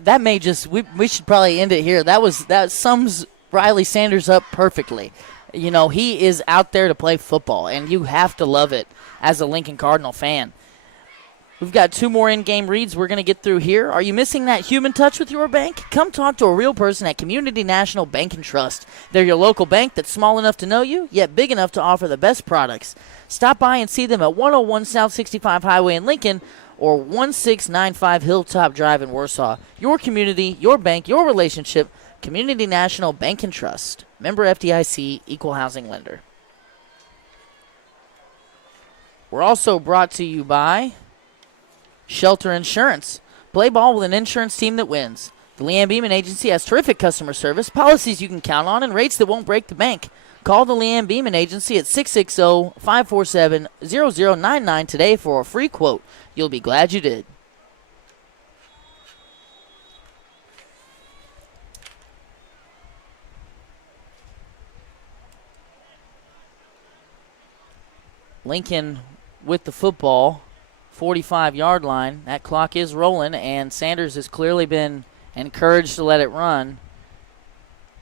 that may just we should probably end it here. That sums Riley Sanders up perfectly. You know, he is out there to play football, and you have to love it as a Lincoln Cardinal fan. We've got 2 more in-game reads we're going to get through here. Are you missing that human touch with your bank? Come talk to a real person at Community National Bank and Trust. They're your local bank that's small enough to know you, yet big enough to offer the best products. Stop by and see them at 101 South 65 Highway in Lincoln or 1695 Hilltop Drive in Warsaw. Your community, your bank, your relationship, Community National Bank and Trust. Member FDIC, Equal Housing Lender. We're also brought to you by Shelter Insurance. Play ball with an insurance team that wins. The Leanne Beeman Agency has terrific customer service, policies you can count on, and rates that won't break the bank. Call the Leanne Beeman Agency at 660-547-0099 today for a free quote. You'll be glad you did. Lincoln with the football. 45-yard line. That clock is rolling, and Sanders has clearly been encouraged to let it run.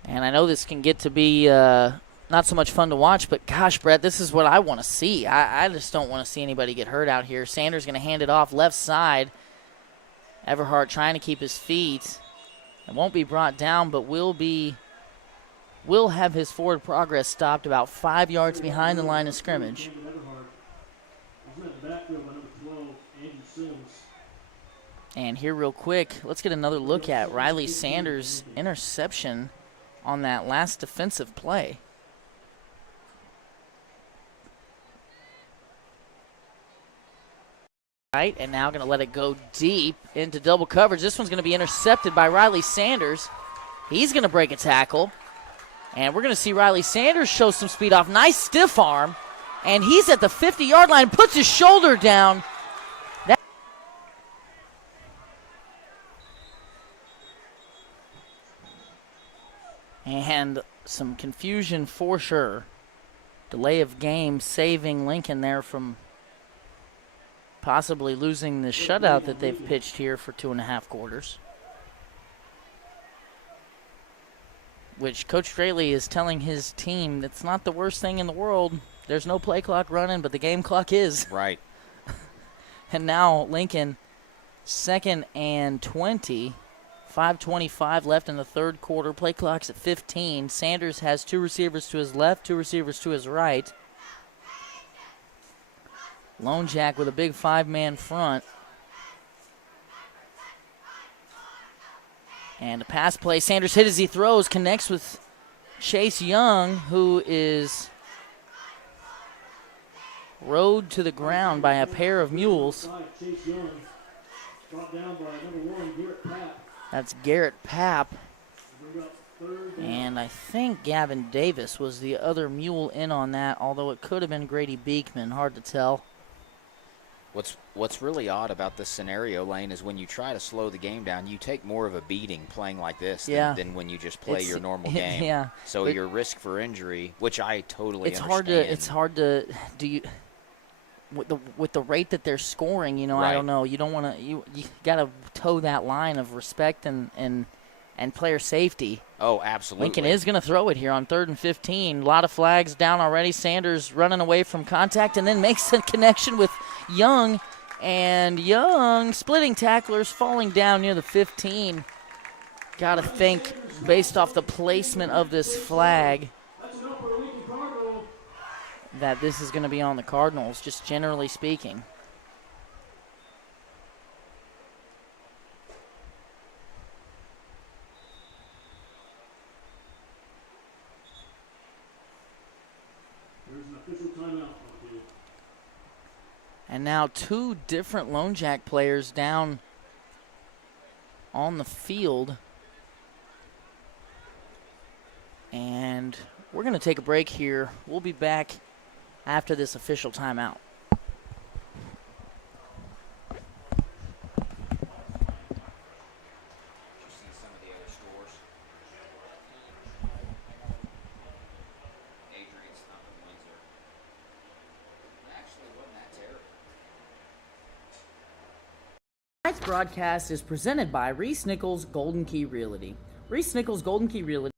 And I know this can get to be not so much fun to watch, but gosh, Brett, this is what I want to see. I just don't want to see anybody get hurt out here. Sanders going to hand it off left side. Everhart trying to keep his feet. It won't be brought down, but will have his forward progress stopped about 5 yards behind the line of scrimmage. And here real quick, let's get another look at Riley Sanders' interception on that last defensive play. Right, and now going to let it go deep into double coverage. This one's going to be intercepted by Riley Sanders. He's going to break a tackle. And we're going to see Riley Sanders show some speed off. Nice stiff arm. And he's at the 50-yard line, puts his shoulder down. And some confusion for sure. Delay of game saving Lincoln there from possibly losing the shutout that they've pitched here for 2.5 quarters. which Coach Straley is telling his team that's not the worst thing in the world. There's no play clock running, but the game clock is. Right. And now Lincoln, 2nd and 20. 5:25 left in the third quarter. Play clock's at 15. Sanders has 2 receivers to his left, 2 receivers to his right. Lone Jack with a big 5-man front. And a pass play. Sanders hit as he throws. Connects with Chase Young, who is rode to the ground by a pair of mules. Chase Young brought down by number 1, Garrett Papp. That's Garrett Papp. Bring up 3rd down. And I think Gavin Davis was the other mule in on that, although it could have been Grady Beekman. Hard to tell. What's really odd about this scenario, Lane, is when you try to slow the game down, you take more of a beating pling like this than when you just play your normal game. Yeah. So your risk for injury, which I totally it's understand. It's hard to do you with the rate that they're scoring. Right. I don't know. You don't want to. You got to toe that line of respect and player safety. Oh, absolutely. Lincoln is going to throw it here on 3rd and 15. A lot of flags down already. Sanders running away from contact and then makes a connection with Young. And Young splitting tacklers, falling down near the 15. Got to think, based off the placement of this flag, that this is going to be on the Cardinals, just generally speaking. And now 2 different Lone Jack players down on the field. And we're going to take a break here. We'll be back after this official timeout. Tonight's broadcast is presented by Reese Nichols Golden Key Realty. Reese Nichols Golden Key Realty.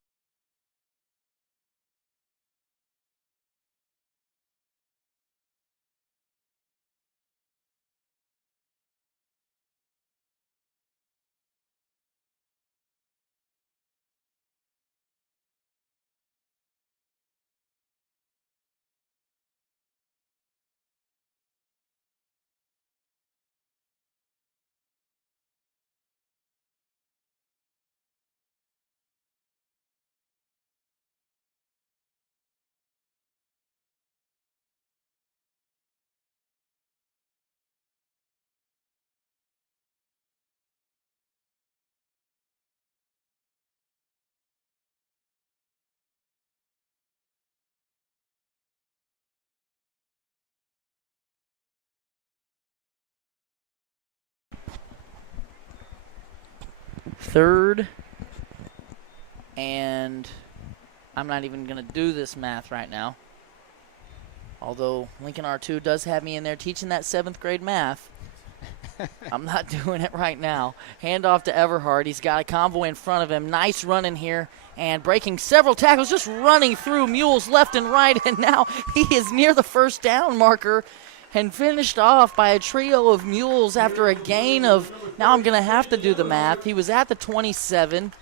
Third, and I'm not even going to do this math right now. Although Lincoln R2 does have me in there teaching that 7th grade math. I'm not doing it right now. Hand off to Everhart. He's got a convoy in front of him. Nice running here and breaking several tackles, just running through mules left and right. And now he is near the 1st down marker and finished off by a trio of mules after a gain of, now I'm going to have to do the math. He was at the 27.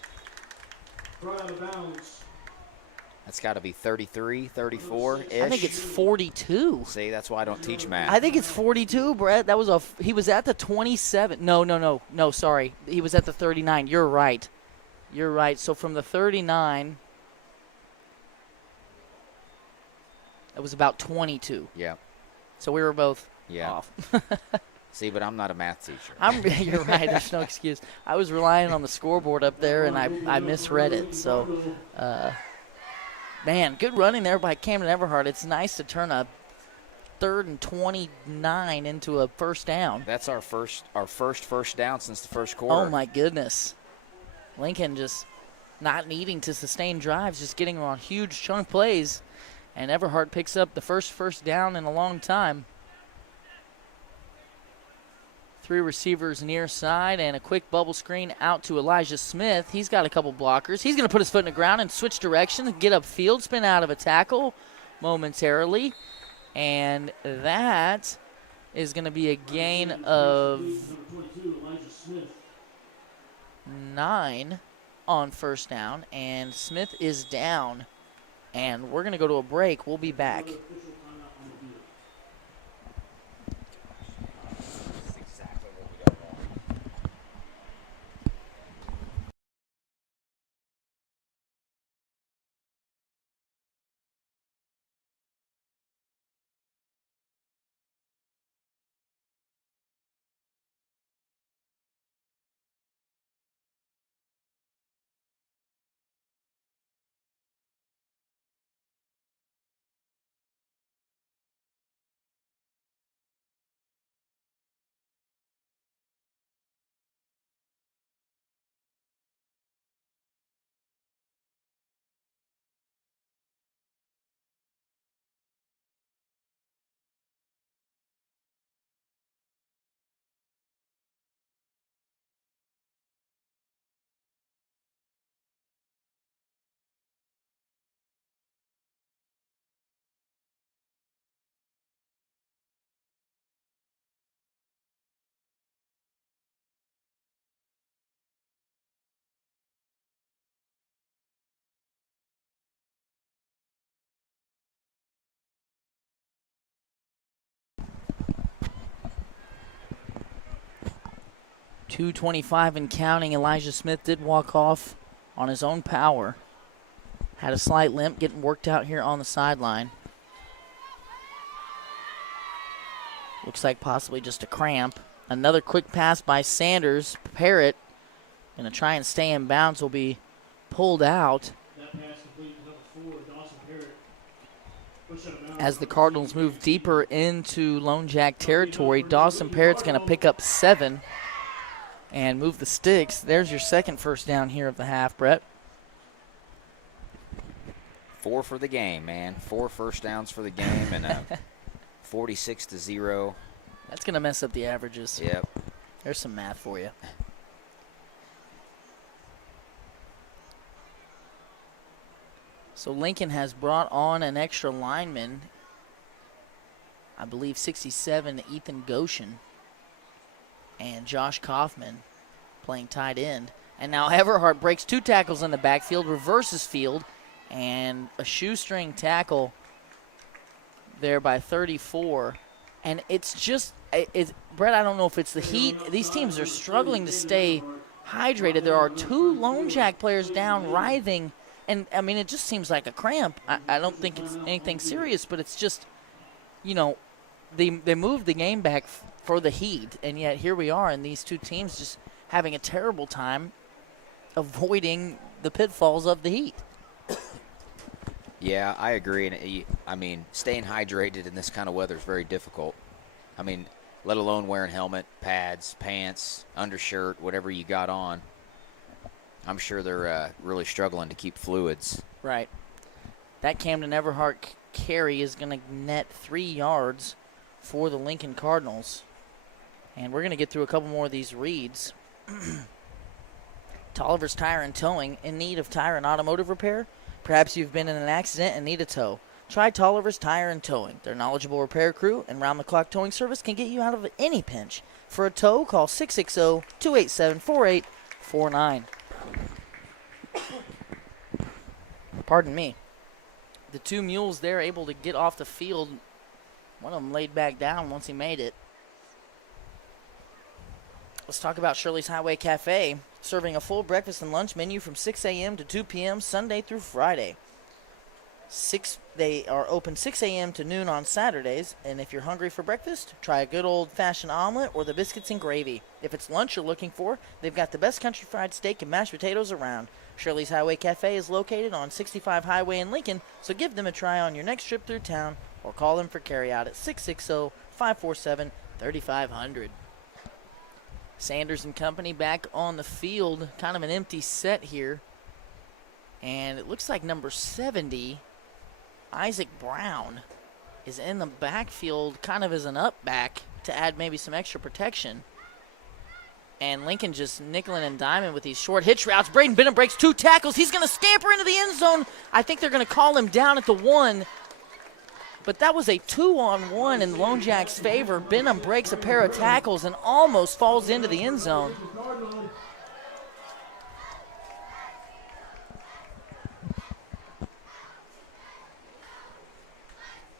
That's got to be 33, 34-ish. I think it's 42. See, that's why I don't teach math. I think it's 42, Brett. He was at the 27. No, sorry. He was at the 39. You're right. So from the 39, it was about 22. Yeah. So we were both off. See, but I'm not a math teacher. You're right. There's no excuse. I was relying on the scoreboard up there, and I misread it. So, man, good running there by Camden Everhart. It's nice to turn a 3rd and 29 into a 1st down. That's our first first down since the 1st quarter. Oh, my goodness. Lincoln just not needing to sustain drives, just getting on huge chunk plays. And Everhart picks up the first down in a long time. Three receivers near side and a quick bubble screen out to Elijah Smith. He's got a couple blockers. He's going to put his foot in the ground and switch directions and get upfield, spin out of a tackle momentarily. And that is going to be a gain of 9 on first down. And Smith is down. And we're going to go to a break. We'll be back. 2:25 and counting. Elijah Smith did walk off on his own power. Had a slight limp, getting worked out here on the sideline. Looks like possibly just a cramp. Another quick pass by Sanders. Parrott going to try and stay in bounds, will be pulled out. That pass complete to number 4, Dawson Parrott. Push out of bounds. As the Cardinals move deeper into Lone Jack territory, Dawson Parrott's going to pick up 7 and move the sticks. There's your second first down here of the half, Brett. 4 for the game, man. 4 first downs for the game, and 46-0. That's going to mess up the averages. Yep. There's some math for you. So Lincoln has brought on an extra lineman. I believe 67, Ethan Goshen. And Josh Kaufman playing tight end. And now Everhart breaks 2 tackles in the backfield, reverses field, and a shoestring tackle there by 34. And it's just, Brett, I don't know if it's the heat. These teams are struggling to stay hydrated. There are 2 Lone Jack players down writhing. And, I mean, it just seems like a cramp. I don't think it's anything serious, but it's just, you know, they moved the game back for the heat, and yet here we are, and these 2 teams just having a terrible time avoiding the pitfalls of the heat. Yeah, I agree. And I mean, staying hydrated in this kind of weather is very difficult. I mean, let alone wearing helmet, pads, pants, undershirt, whatever you got on. I'm sure they're really struggling to keep fluids. Right. That Camden Everhart carry is going to net 3 yards for the Lincoln Cardinals. And we're going to get through a couple more of these reads. Tolliver's Tire and Towing. In need of tire and automotive repair? Perhaps you've been in an accident and need a tow. Try Tolliver's Tire and Towing. Their knowledgeable repair crew and round-the-clock towing service can get you out of any pinch. For a tow, call 660-287-4849. Pardon me. The 2 mules there able to get off the field. One of them laid back down once he made it. Let's talk about Shirley's Highway Cafe, serving a full breakfast and lunch menu from 6 a.m. to 2 p.m. Sunday through Friday. They are open 6 a.m. to noon on Saturdays, and if you're hungry for breakfast, try a good old-fashioned omelet or the biscuits and gravy. If it's lunch you're looking for, they've got the best country fried steak and mashed potatoes around. Shirley's Highway Cafe is located on 65 Highway in Lincoln, so give them a try on your next trip through town or call them for carryout at 660-547-3500. Sanders and company back on the field, kind of an empty set here. And it looks like number 70, Isaac Brown, is in the backfield kind of as an up back to add maybe some extra protection. And Lincoln just nickeling and diming with these short hitch routes. Braden Benham breaks 2 tackles. He's going to scamper into the end zone. I think they're going to call him down at the 1. But that was a 2-on-1 in Lone Jack's favor. Benham breaks a pair of tackles and almost falls into the end zone.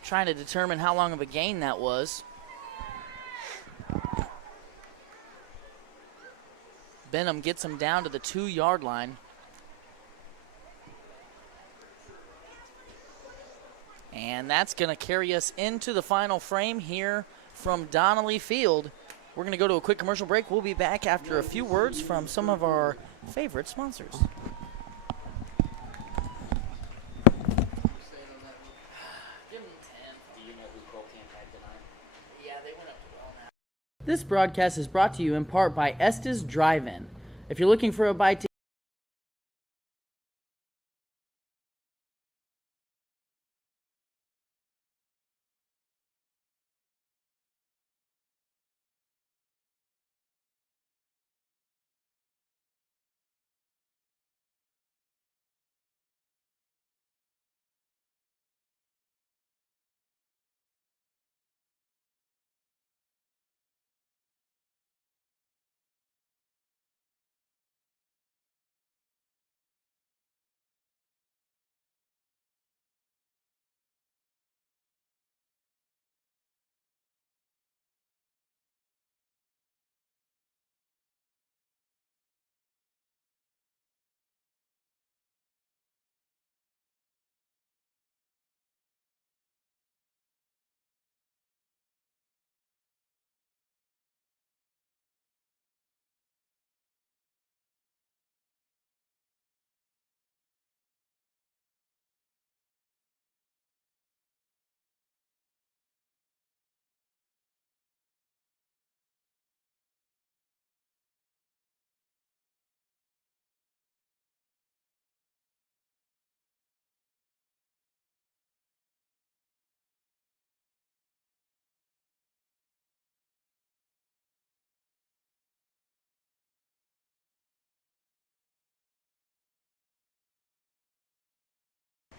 Trying to determine how long of a gain that was. Benham gets him down to the 2-yard line. And that's going to carry us into the final frame here from Donnelly Field. We're going to go to a quick commercial break. We'll be back after a few words from some of our favorite sponsors. This broadcast is brought to you in part by Estes Drive-In. If you're looking for a bite to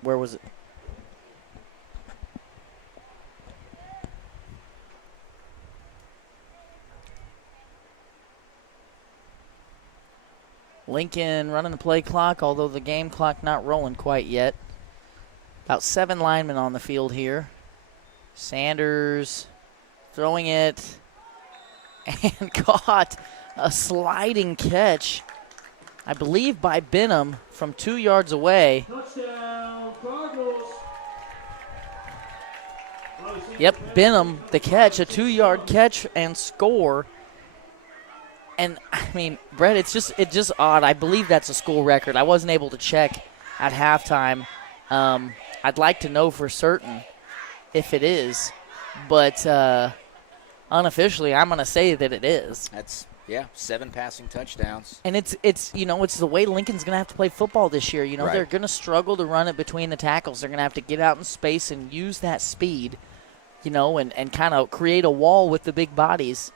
where was it? Lincoln running the play clock, although the game clock not rolling quite yet. About 7 linemen on the field here. Sanders throwing it and caught a sliding catch, I believe, by Benham from 2 yards away. Touchdown, Cardinals. Yep, Benham, the catch, a 2-yard catch and score. And, I mean, Brett, it's just odd. I believe that's a school record. I wasn't able to check at halftime. I'd like to know for certain if it is. But unofficially, I'm going to say that it is. That's, 7 passing touchdowns. And it's the way Lincoln's going to have to play football this year. Right. They're going to struggle to run it between the tackles. They're going to have to get out in space and use that speed, and kind of create a wall with the big bodies.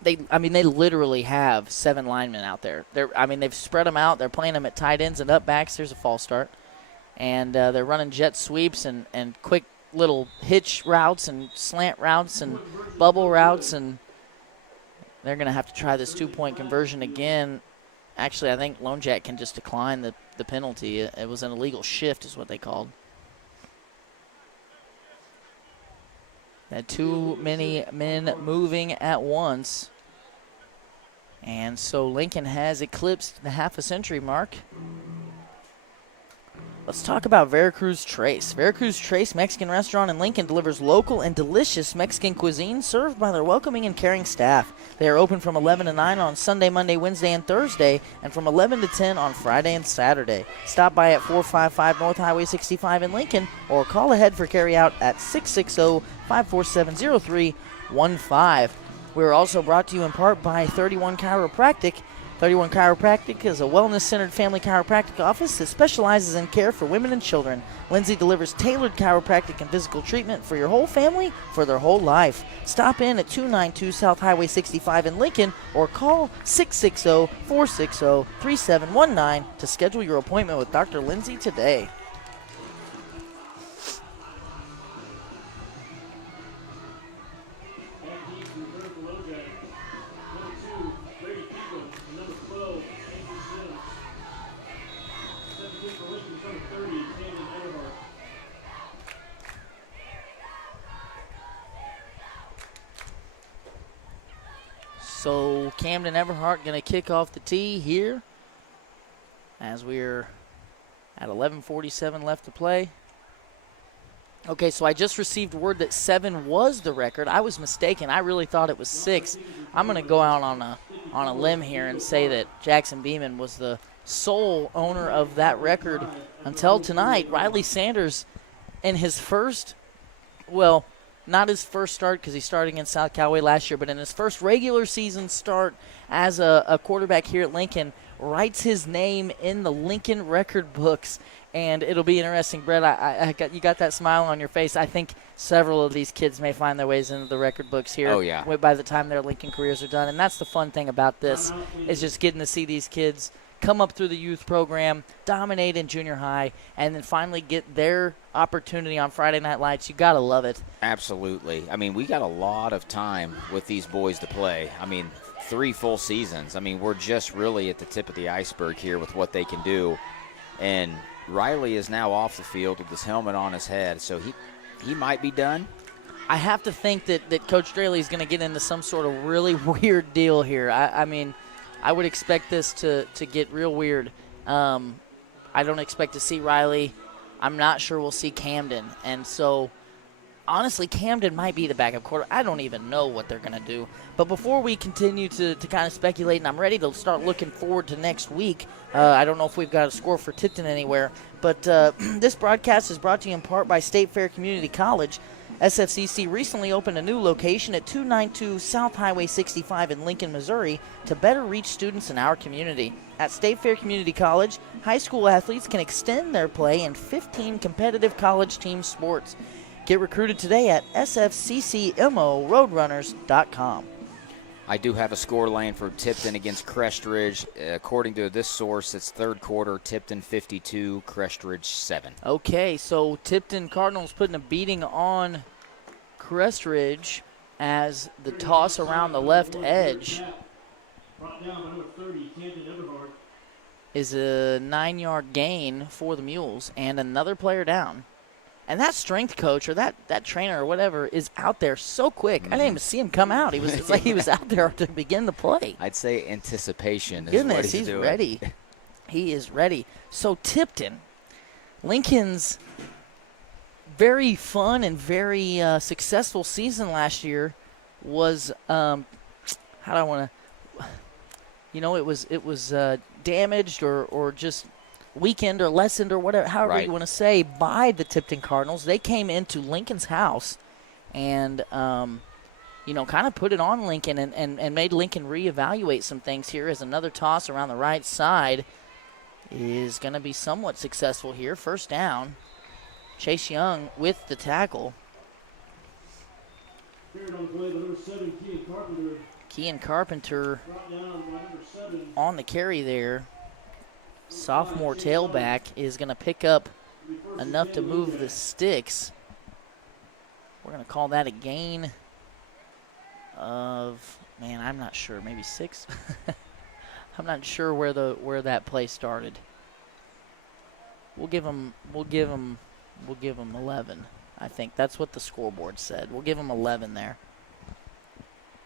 They literally have 7 linemen out there. They've spread them out. They're playing them at tight ends and up backs. There's a false start. And they're running jet sweeps and quick little hitch routes and slant routes and bubble routes, and they're going to have to try this 2-point conversion again. Actually, I think Lone Jack can just decline the penalty. It was an illegal shift is what they called. Had too many men moving at once. And so Lincoln has eclipsed the half-a-century mark. Let's talk about Veracruz Trace. Veracruz Trace Mexican Restaurant in Lincoln delivers local and delicious Mexican cuisine served by their welcoming and caring staff. They are open from 11 to 9 on Sunday, Monday, Wednesday, and Thursday, and from 11 to 10 on Friday and Saturday. Stop by at 455 North Highway 65 in Lincoln, or call ahead for carryout at 660-547-0315. We are also brought to you in part by 31 Chiropractic. 31 Chiropractic is a wellness-centered family chiropractic office that specializes in care for women and children. Lindsay delivers tailored chiropractic and physical treatment for your whole family for their whole life. Stop in at 292 South Highway 65 in Lincoln or call 660-460-3719 to schedule your appointment with Dr. Lindsay today. So Camden Everhart going to kick off the tee here as we're at 11:47 left to play. Okay, so I just received word that 7 was the record. I was mistaken. I really thought it was 6. I'm going to go out on a limb here and say that Jackson Beeman was the sole owner of that record until tonight. Riley Sanders in his first, well, not his first start because he started against South Coway last year, but in his first regular season start as a quarterback here at Lincoln, writes his name in the Lincoln record books. And it'll be interesting, Brett. You got that smile on your face. I think several of these kids may find their ways into the record books here. Oh, yeah. By the time their Lincoln careers are done. And that's the fun thing about this is just getting to see these kids come up through the youth program, dominate in junior high, and then finally get their opportunity on Friday Night Lights. You got to love it. Absolutely. I mean, we got a lot of time with these boys to play. I mean, 3 full seasons. I mean, we're just really at the tip of the iceberg here with what they can do. And Riley is now off the field with his helmet on his head, so he might be done. I have to think that Coach Straley is going to get into some sort of really weird deal here. I mean, I would expect this to get real weird. I don't expect to see Riley. I'm not sure we'll see Camden. And so, honestly, Camden might be the backup quarter. I don't even know what they're going to do. But before we continue to kind of speculate, and I'm ready to start looking forward to next week, I don't know if we've got a score for Tipton anywhere, but this broadcast is brought to you in part by State Fair Community College. SFCC recently opened a new location at 292 South Highway 65 in Lincoln, Missouri to better reach students in our community. At State Fair Community College, high school athletes can extend their play in 15 competitive college team sports. Get recruited today at sfccmoroadrunners.com. I do have a score line for Tipton against Crestridge. According to this source, it's third quarter, Tipton 52, Crestridge 7. Okay, so Tipton Cardinals putting a beating on Crestridge as the toss around the left edge is a 9-yard gain for the Mules and another player down. And that strength coach or that trainer or whatever is out there so quick. I didn't even see him come out. It's like he was out there to begin the play. I'd say anticipation is Goodness, what he's doing. Ready. He is ready. So Tipton, Lincoln's very fun and very successful season last year was how do I want to? It was damaged or just weakened or lessened or whatever, however you want to say, by the Tipton Cardinals. They came into Lincoln's house and, kind of put it on Lincoln and made Lincoln reevaluate some things here as another toss around the right side is going to be somewhat successful here. First down. Chase Young with the tackle. Kean Carpenter on the carry there. Sophomore tailback is going to pick up enough to move the sticks. We're going to call that a gain of, I'm not sure, maybe 6. I'm not sure where that play started. We'll give them 11. I think that's what the scoreboard said. We'll give them 11 there.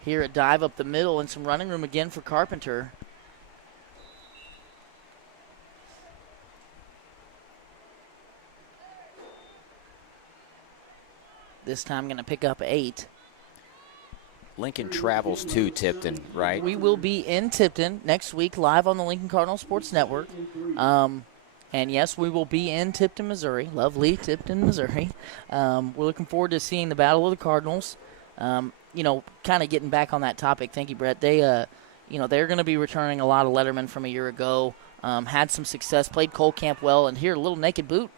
Here a dive up the middle and some running room again for Carpenter. This time going to pick up 8. Lincoln travels to Tipton, right? We will be in Tipton next week live on the Lincoln Cardinal Sports Network. And, yes, we will be in Tipton, Missouri. Lovely Tipton, Missouri. We're looking forward to seeing the Battle of the Cardinals. Kind of getting back on that topic. Thank you, Brett. They, they're going to be returning a lot of lettermen from a year ago. Had some success, played Cole Camp well, and here a little naked boot.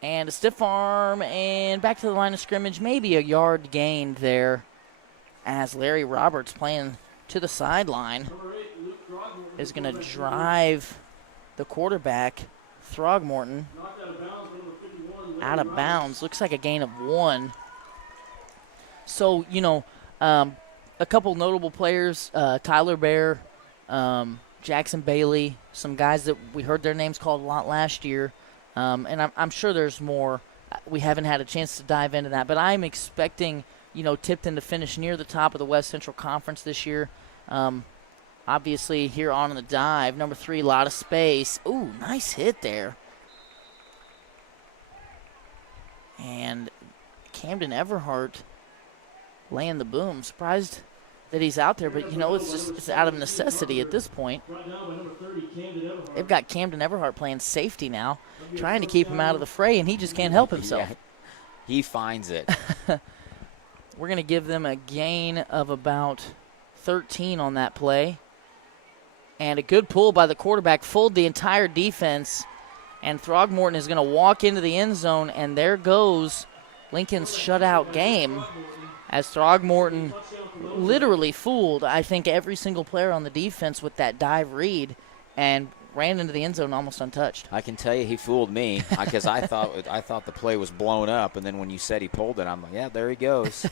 And a stiff arm, and back to the line of scrimmage, maybe a yard gained there as Larry Roberts playing to the sideline is going to drive the quarterback, Throgmorton, out of bounds. Looks like a gain of 1. So, a couple notable players, Tyler Bear, Jackson Bailey, some guys that we heard their names called a lot last year. And I'm sure there's more. We haven't had a chance to dive into that. But I'm expecting, Tipton to finish near the top of the West Central Conference this year. Obviously, here on the dive, number 3, a lot of space. Ooh, nice hit there. And Camden Everhart laying the boom. Surprised that he's out there, but, it's out of necessity at this point. They've got Camden Everhart playing safety now, trying to keep him out of the fray, and he just can't help himself. Yeah, he finds it. We're going to give them a gain of about 13 on that play. And a good pull by the quarterback, fooled the entire defense. And Throgmorton is going to walk into the end zone, and there goes Lincoln's shutout game as Throgmorton literally fooled, I think, every single player on the defense with that dive read and ran into the end zone almost untouched. I can tell you he fooled me because I thought the play was blown up, and then when you said he pulled it, I'm like, yeah, there he goes.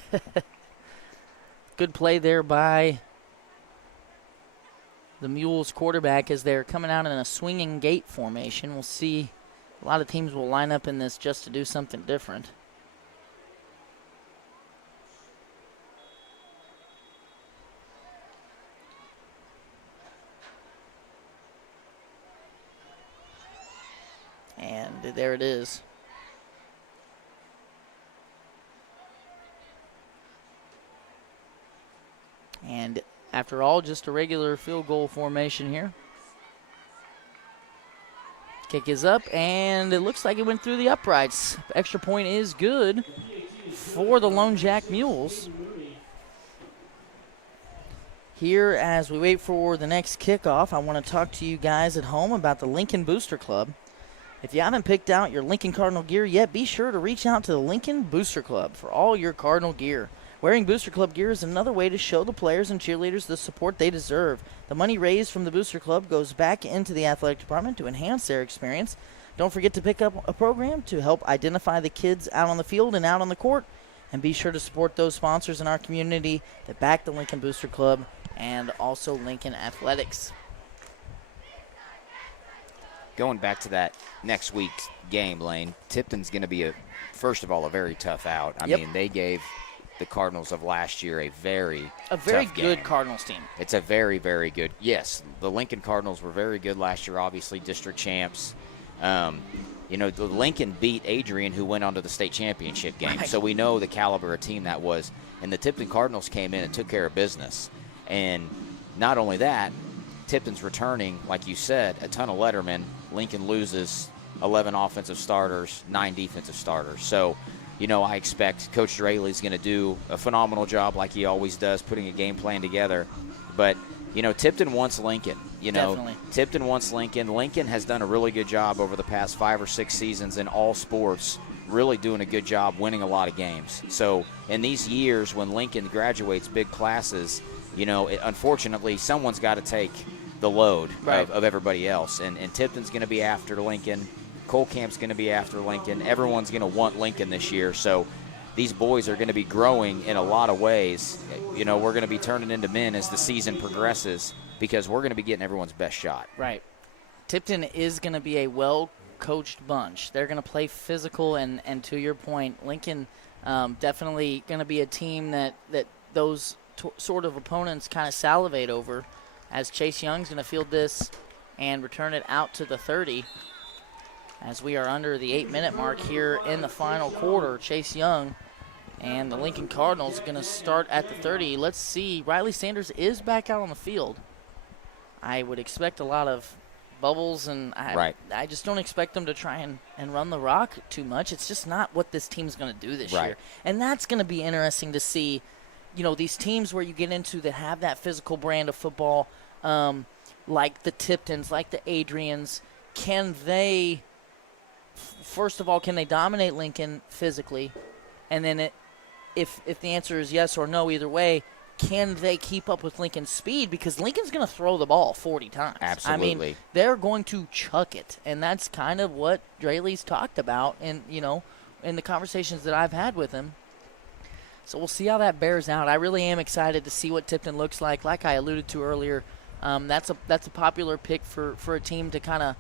Good play there by the Mules quarterback as they're coming out in a swinging gate formation. We'll see. A lot of teams will line up in this just to do something different. And there it is. And after all, just a regular field goal formation here. Kick is up, and it looks like it went through the uprights. Extra point is good for the Lone Jack Mules. Here, as we wait for the next kickoff, I want to talk to you guys at home about the Lincoln Booster Club. If you haven't picked out your Lincoln Cardinal gear yet, be sure to reach out to the Lincoln Booster Club for all your Cardinal gear. Wearing Booster Club gear is another way to show the players and cheerleaders the support they deserve. The money raised from the Booster Club goes back into the athletic department to enhance their experience. Don't forget to pick up a program to help identify the kids out on the field and out on the court. And be sure to support those sponsors in our community that back the Lincoln Booster Club and also Lincoln Athletics. Going back to that next week's game, Lane, Tipton's going to be, first of all, a very tough out. I mean, they gave the Cardinals of last year a very good game. Cardinals team. It's a very, very good. Yes, the Lincoln Cardinals were very good last year, obviously district champs. The Lincoln beat Adrian, who went on to the state championship game. Right. So we know the caliber of team that was. And the Tipton Cardinals came in and took care of business. And not only that, Tipton's returning, like you said, a ton of lettermen. Lincoln loses 11 offensive starters, 9 defensive starters. So, I expect Coach Draley's going to do a phenomenal job like he always does, putting a game plan together. But, Tipton wants Lincoln. Definitely. Tipton wants Lincoln. Lincoln has done a really good job over the past 5 or 6 seasons in all sports, really doing a good job winning a lot of games. So in these years when Lincoln graduates big classes, unfortunately someone's got to take the load of everybody else. And Tipton's going to be after Lincoln. Cole Camp's going to be after Lincoln. Everyone's going to want Lincoln this year. So these boys are going to be growing in a lot of ways. We're going to be turning into men as the season progresses because we're going to be getting everyone's best shot. Right. Tipton is going to be a well-coached bunch. They're going to play physical, and to your point, Lincoln definitely going to be a team that those sort of opponents kind of salivate over, as Chase Young's going to field this and return it out to the 30. As we are under the 8-minute mark here in the final quarter, Chase Young and the Lincoln Cardinals are going to start at the 30. Let's see. Riley Sanders is back out on the field. I would expect a lot of bubbles, and I just don't expect them to try and run the rock too much. It's just not what this team's going to do this year. And that's going to be interesting to see. these teams where you get into that have that physical brand of football, like the Tiptons, like the Adrians, can they, first of all, can they dominate Lincoln physically? And then if the answer is yes or no either way, can they keep up with Lincoln's speed? Because Lincoln's going to throw the ball 40 times. Absolutely. I mean, they're going to chuck it. And that's kind of what Draley's talked about in the conversations that I've had with him. So we'll see how that bears out. I really am excited to see what Tipton looks like. Like I alluded to earlier, that's a popular pick for a team to kind of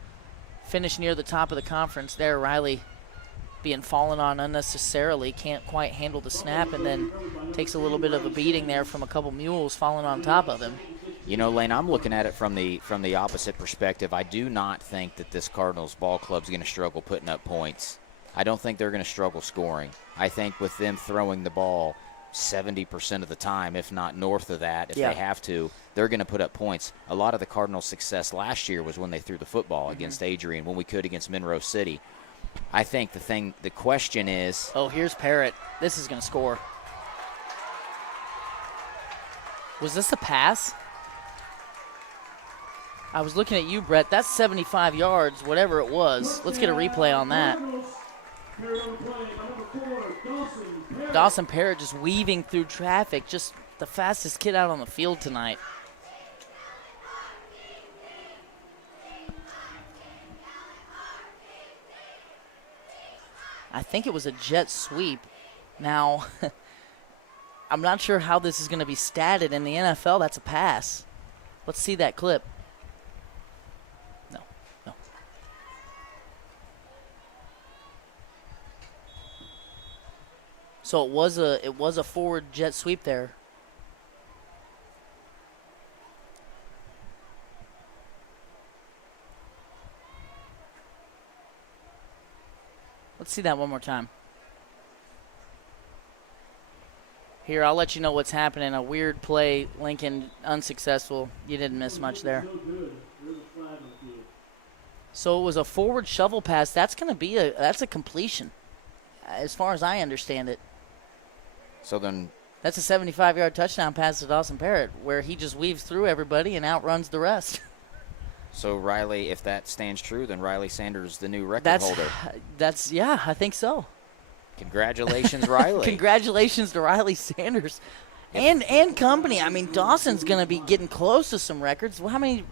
finish near the top of the conference there. Riley being fallen on unnecessarily, can't quite handle the snap, and then takes a little bit of a beating there from a couple mules falling on top of him. Lane, I'm looking at it from the opposite perspective. I do not think that this Cardinals ball club is going to struggle putting up points. I don't think they're going to struggle scoring. I think with them throwing the ball 70% of the time, if not north of that, if they have to, they're going to put up points. A lot of the Cardinals' success last year was when they threw the football against Adrian, when we could against Monroe City. I think the question is... Oh, here's Parrott. This is going to score. Was this a pass? I was looking at you, Brett. That's 75 yards, whatever it was. Let's get a replay on that. Dawson Parrott just weaving through traffic, just the fastest kid out on the field tonight. I think it was a jet sweep. Now, I'm not sure how this is going to be statted. In the NFL, that's a pass. Let's see that clip. No. So it was a forward jet sweep there. Let's see that one more time. Here, I'll let you know what's happening. A weird play, Lincoln unsuccessful. You didn't miss much there. So it was a forward shovel pass. That's going to be that's a completion, as far as I understand it. So then, that's a 75-yard touchdown pass to Dawson Parrott, where he just weaves through everybody and outruns the rest. So Riley, if that stands true, then Riley Sanders is the new record holder. Yeah, I think so. Congratulations, Riley. Congratulations to Riley Sanders and company. I mean, Dawson's going to be getting close to some records. Well, how many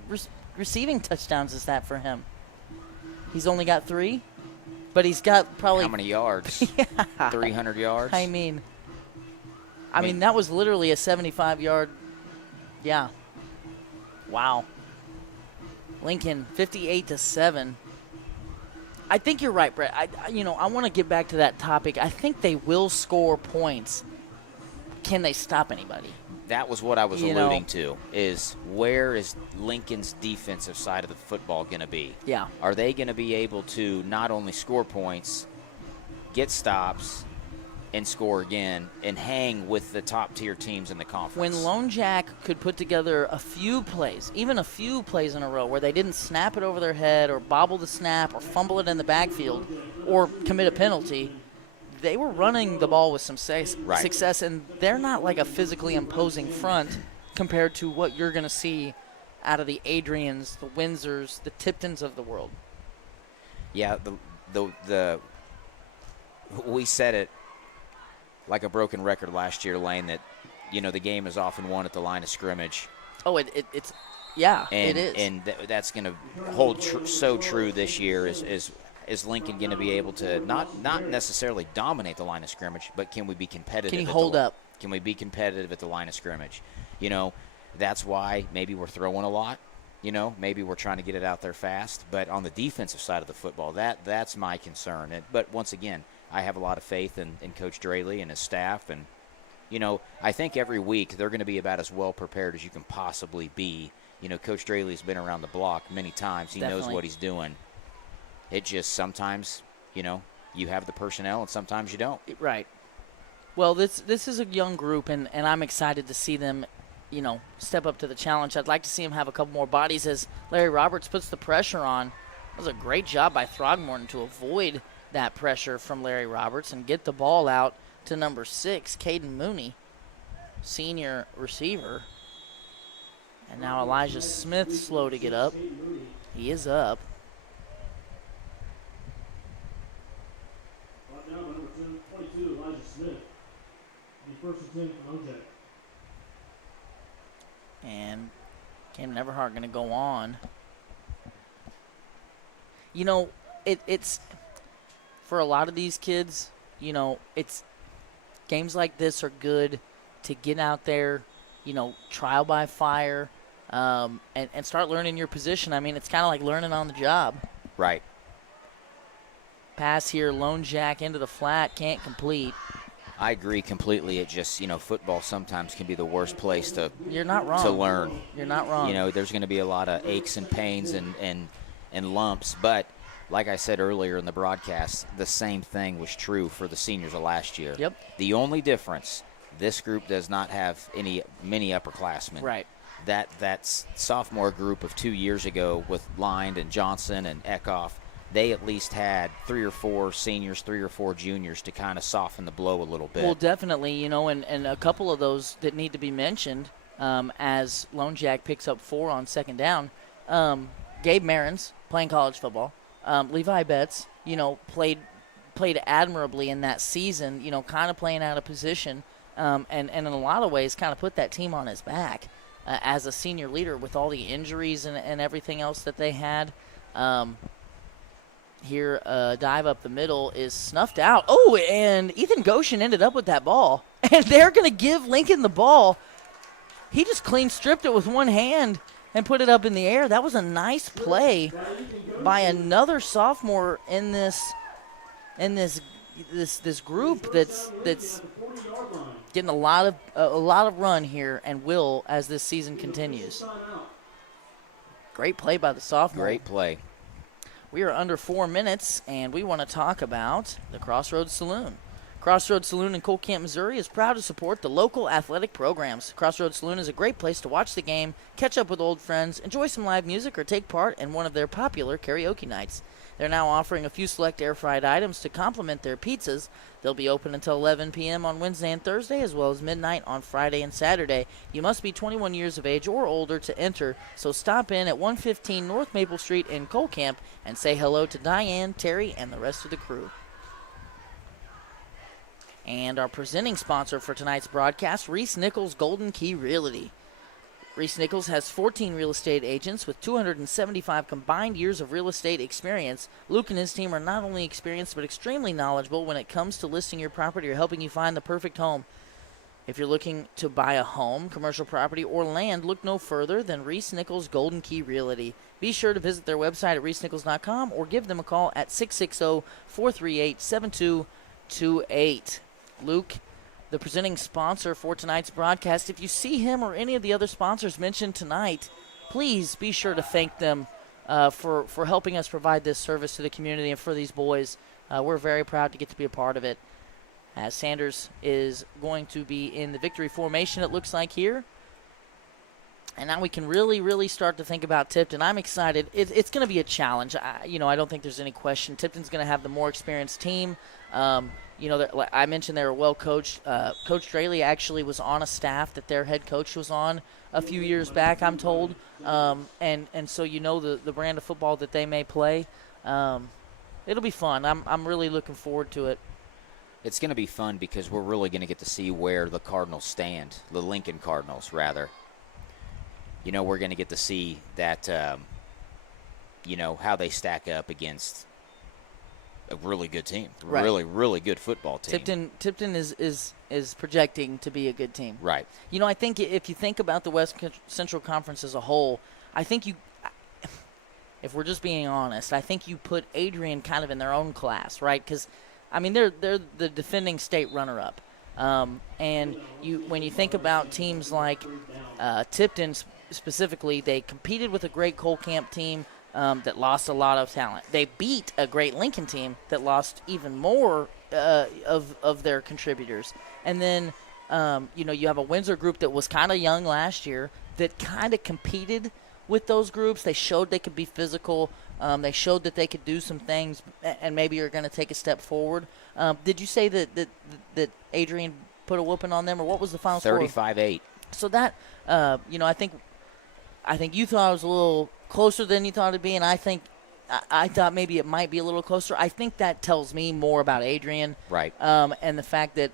receiving touchdowns is that for him? He's only got 3, but he's got probably... How many yards? 300 yards? I mean, that was literally a 75-yard... Yeah. Wow. Lincoln, 58-7. I think you're right, Brett. I want to get back to that topic. I think they will score points. Can they stop anybody? That was what I was alluding to, is where is Lincoln's defensive side of the football going to be? Yeah. Are they going to be able to not only score points, get stops, and score again, and hang with the top-tier teams in the conference? When Lone Jack could put together a few plays, even a few plays in a row, where they didn't snap it over their head or bobble the snap or fumble it in the backfield or commit a penalty, they were running the ball with some success, and they're not like a physically imposing front compared to what you're going to see out of the Adrians, the Windsors, the Tiptons of the world. Yeah, we said it like a broken record last year, Lane, that, the game is often won at the line of scrimmage. Oh, it is. And that's going to hold so true this year. Is Lincoln going to be able to not necessarily dominate the line of scrimmage, but can we be competitive? Can he hold up? Can we be competitive at the line of scrimmage? That's why maybe we're throwing a lot. Maybe we're trying to get it out there fast. But on the defensive side of the football, that's my concern. But once again, I have a lot of faith in Coach Draley and his staff. And, I think every week they're going to be about as well prepared as you can possibly be. Coach Draley's been around the block many times. He knows what he's doing. It just sometimes, you have the personnel and sometimes you don't. Right. Well, this is a young group, and I'm excited to see them, step up to the challenge. I'd like to see them have a couple more bodies as Larry Roberts puts the pressure on. That was a great job by Throgmorton to avoid that pressure from Larry Roberts and get the ball out to number 6, Caden Mooney. senior receiver. And now Elijah Smith slow to get up. He is up. Brought down by number 22, Elijah Smith. The first and 10 for Lone Jack. And Cam Neverhart going to go on. You know, it's for a lot of these kids, you know, it's games like this are good to get out there, you know, trial by fire, and start learning your position. I mean, it's kind of like learning on the job. Right. Pass here, Lone Jack into the flat, can't complete. I agree completely. It just, you know, football sometimes can be the worst place to You're not wrong. to learn. You're not wrong. You know, there's going to be a lot of aches and pains and lumps. But like I said earlier in the broadcast, the same thing was true for the seniors of last year. Yep. The only difference, this group does not have many upperclassmen. Right. That sophomore group of 2 years ago with Lind and Johnson and Eckhoff, they at least had 3 or 4 seniors, 3 or 4 juniors to kind of soften the blow a little bit. Well, definitely, you know, and a couple of those that need to be mentioned as Lone Jack picks up 4 on second down. Gabe Marins, playing college football. Levi Betts, you know, played admirably in that season, you know, kind of playing out of position, and in a lot of ways kind of put that team on his back as a senior leader with all the injuries and everything else that they had. Here, dive up the middle is snuffed out. Oh, and Ethan Goshen ended up with that ball. And they're going to give Lincoln the ball. He just clean stripped it with one hand and put it up in the air. That was a nice play by another sophomore in this group that's getting a lot of run here and will as this season continues. Great play by the sophomore. Great play. We are under 4 minutes, and we want to talk about the Crossroads Saloon. Crossroads Saloon in Cole Camp, Missouri is proud to support the local athletic programs. Crossroads Saloon is a great place to watch the game, catch up with old friends, enjoy some live music, or take part in one of their popular karaoke nights. They're now offering a few select air-fried items to complement their pizzas. They'll be open until 11 p.m. on Wednesday and Thursday, as well as midnight on Friday and Saturday. You must be 21 years of age or older to enter, so stop in at 115 North Maple Street in Cole Camp and say hello to Diane, Terry, and the rest of the crew. And our presenting sponsor for tonight's broadcast, Reese Nichols Golden Key Realty. Reese Nichols has 14 real estate agents with 275 combined years of real estate experience. Luke and his team are not only experienced but extremely knowledgeable when it comes to listing your property or helping you find the perfect home. If you're looking to buy a home, commercial property, or land, look no further than Reese Nichols Golden Key Realty. Be sure to visit their website at reesenichols.com or give them a call at 660-438-7228. Luke, the presenting sponsor for tonight's broadcast. If you see him or any of the other sponsors mentioned tonight, please be sure to thank them for helping us provide this service to the community and for these boys. We're very proud to get to be a part of it. As Sanders is going to be in the victory formation, it looks like here. And now we can really, really start to think about Tipton. I'm excited. It's going to be a challenge. I don't think there's any question. Tipton's going to have the more experienced team. Like I mentioned, they were well coached. Coach Draley actually was on a staff that their head coach was on a few years back, I'm told. And so the brand of football that they may play. It'll be fun. I'm really looking forward to it. It's going to be fun because we're really going to get to see where the Cardinals stand, the Lincoln Cardinals, rather. We're going to get to see that, how they stack up against a really good team, right. Really, really good football team. Tipton is projecting to be a good team. Right. I think if you think about the West Central Conference as a whole, I think if we're just being honest, I think you put Adrian kind of in their own class, right? Because, they're the defending state runner-up. And when you think about teams like Tipton specifically, they competed with a great Cole Camp team that lost a lot of talent. They beat a great Lincoln team that lost even more of their contributors. And then, you have a Windsor group that was kind of young last year that kind of competed with those groups. They showed they could be physical. They showed that they could do some things and maybe are going to take a step forward. Did you say that Adrian put a whooping on them, or what was the final score? 35-8. So that, I think you thought it was a little closer than you thought it'd be, and I think I thought maybe it might be a little closer. I think that tells me more about Adrian, Right. And the fact that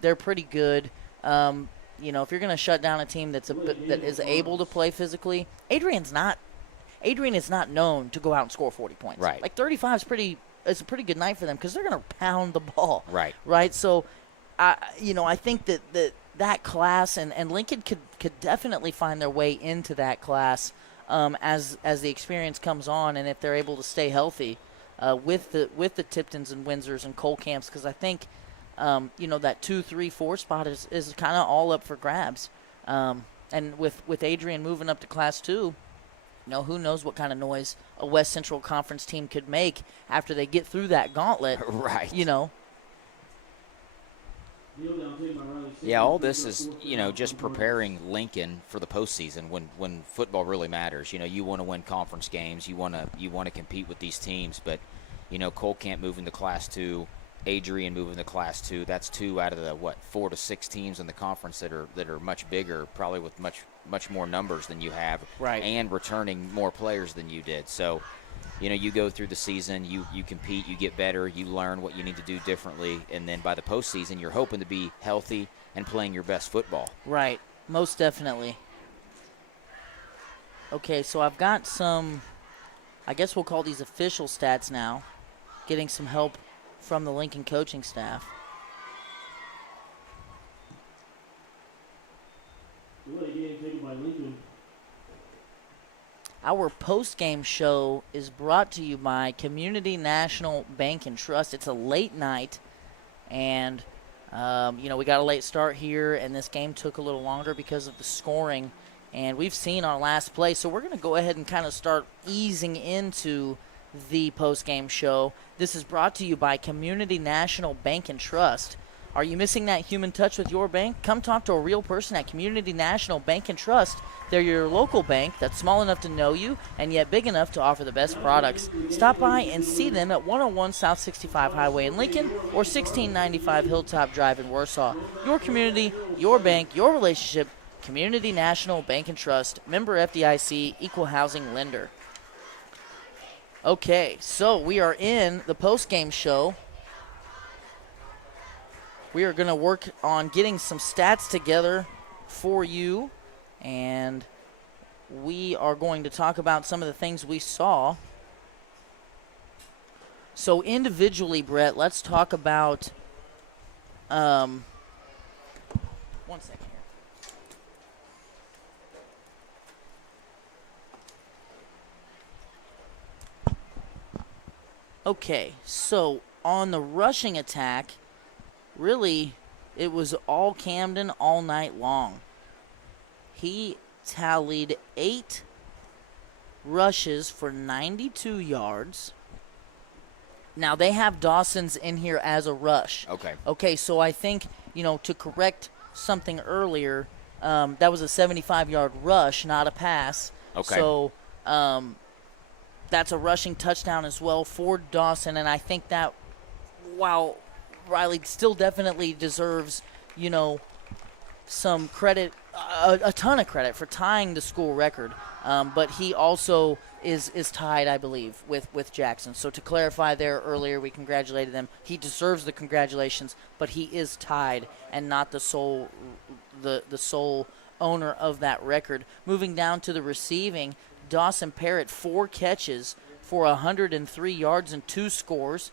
they're pretty good. If you're going to shut down a team that is able to play physically, Adrian is not known to go out and score 40 points. Right. Like 35 is it's a pretty good night for them because they're going to pound the ball. Right. Right. So, I think that class and Lincoln could definitely find their way into that class as the experience comes on, and if they're able to stay healthy with the Tiptons and Windsors and Cole Camps, because I think that 2, 3, 4 spot is kind of all up for grabs. And with Adrian moving up to Class 2, who knows what kind of noise a West Central Conference team could make after they get through that gauntlet. Right. Yeah, all this is, just preparing Lincoln for the postseason when football really matters. You want to win conference games. You want to compete with these teams. But, Cole Camp moving to Class 2, Adrian moving to Class 2. That's 2 out of the 4 to 6 teams in the conference that are much bigger, probably with much more numbers than you have, right, and returning more players than you did. So, you go through the season, you compete, you get better, you learn what you need to do differently, and then by the postseason, you're hoping to be healthy and playing your best football. Right, most definitely. Okay, so I've got some, I guess we'll call these official stats now, getting some help from the Lincoln coaching staff. Our post-game show is brought to you by Community National Bank and Trust. It's a late night, and, we got a late start here, and this game took a little longer because of the scoring, and we've seen our last play. So we're going to go ahead and kind of start easing into the post-game show. This is brought to you by Community National Bank and Trust. Are you missing that human touch with your bank? Come talk to a real person at Community National Bank and Trust. They're your local bank that's small enough to know you and yet big enough to offer the best products. Stop by and see them at 101 South 65 Highway in Lincoln or 1695 Hilltop Drive in Warsaw. Your community, your bank, your relationship. Community National Bank and Trust. Member FDIC, equal housing lender. Okay, so we are in the post-game show. We are going to work on getting some stats together for you, and we are going to talk about some of the things we saw. So individually, Brett, let's talk about one second here. Okay, so on the rushing attack, really, it was all Camden all night long. He tallied 8 rushes for 92 yards. Now, they have Dawson's in here as a rush. Okay. Okay, so I think, to correct something earlier, that was a 75-yard rush, not a pass. Okay. So that's a rushing touchdown as well for Dawson, and I think that, while Riley still definitely deserves, some credit, a ton of credit for tying the school record. But he also is tied, I believe, with Jackson. So to clarify there earlier, we congratulated them. He deserves the congratulations, but he is tied and not the sole owner of that record. Moving down to the receiving, Dawson Parrott, 4 catches for 103 yards and 2 scores.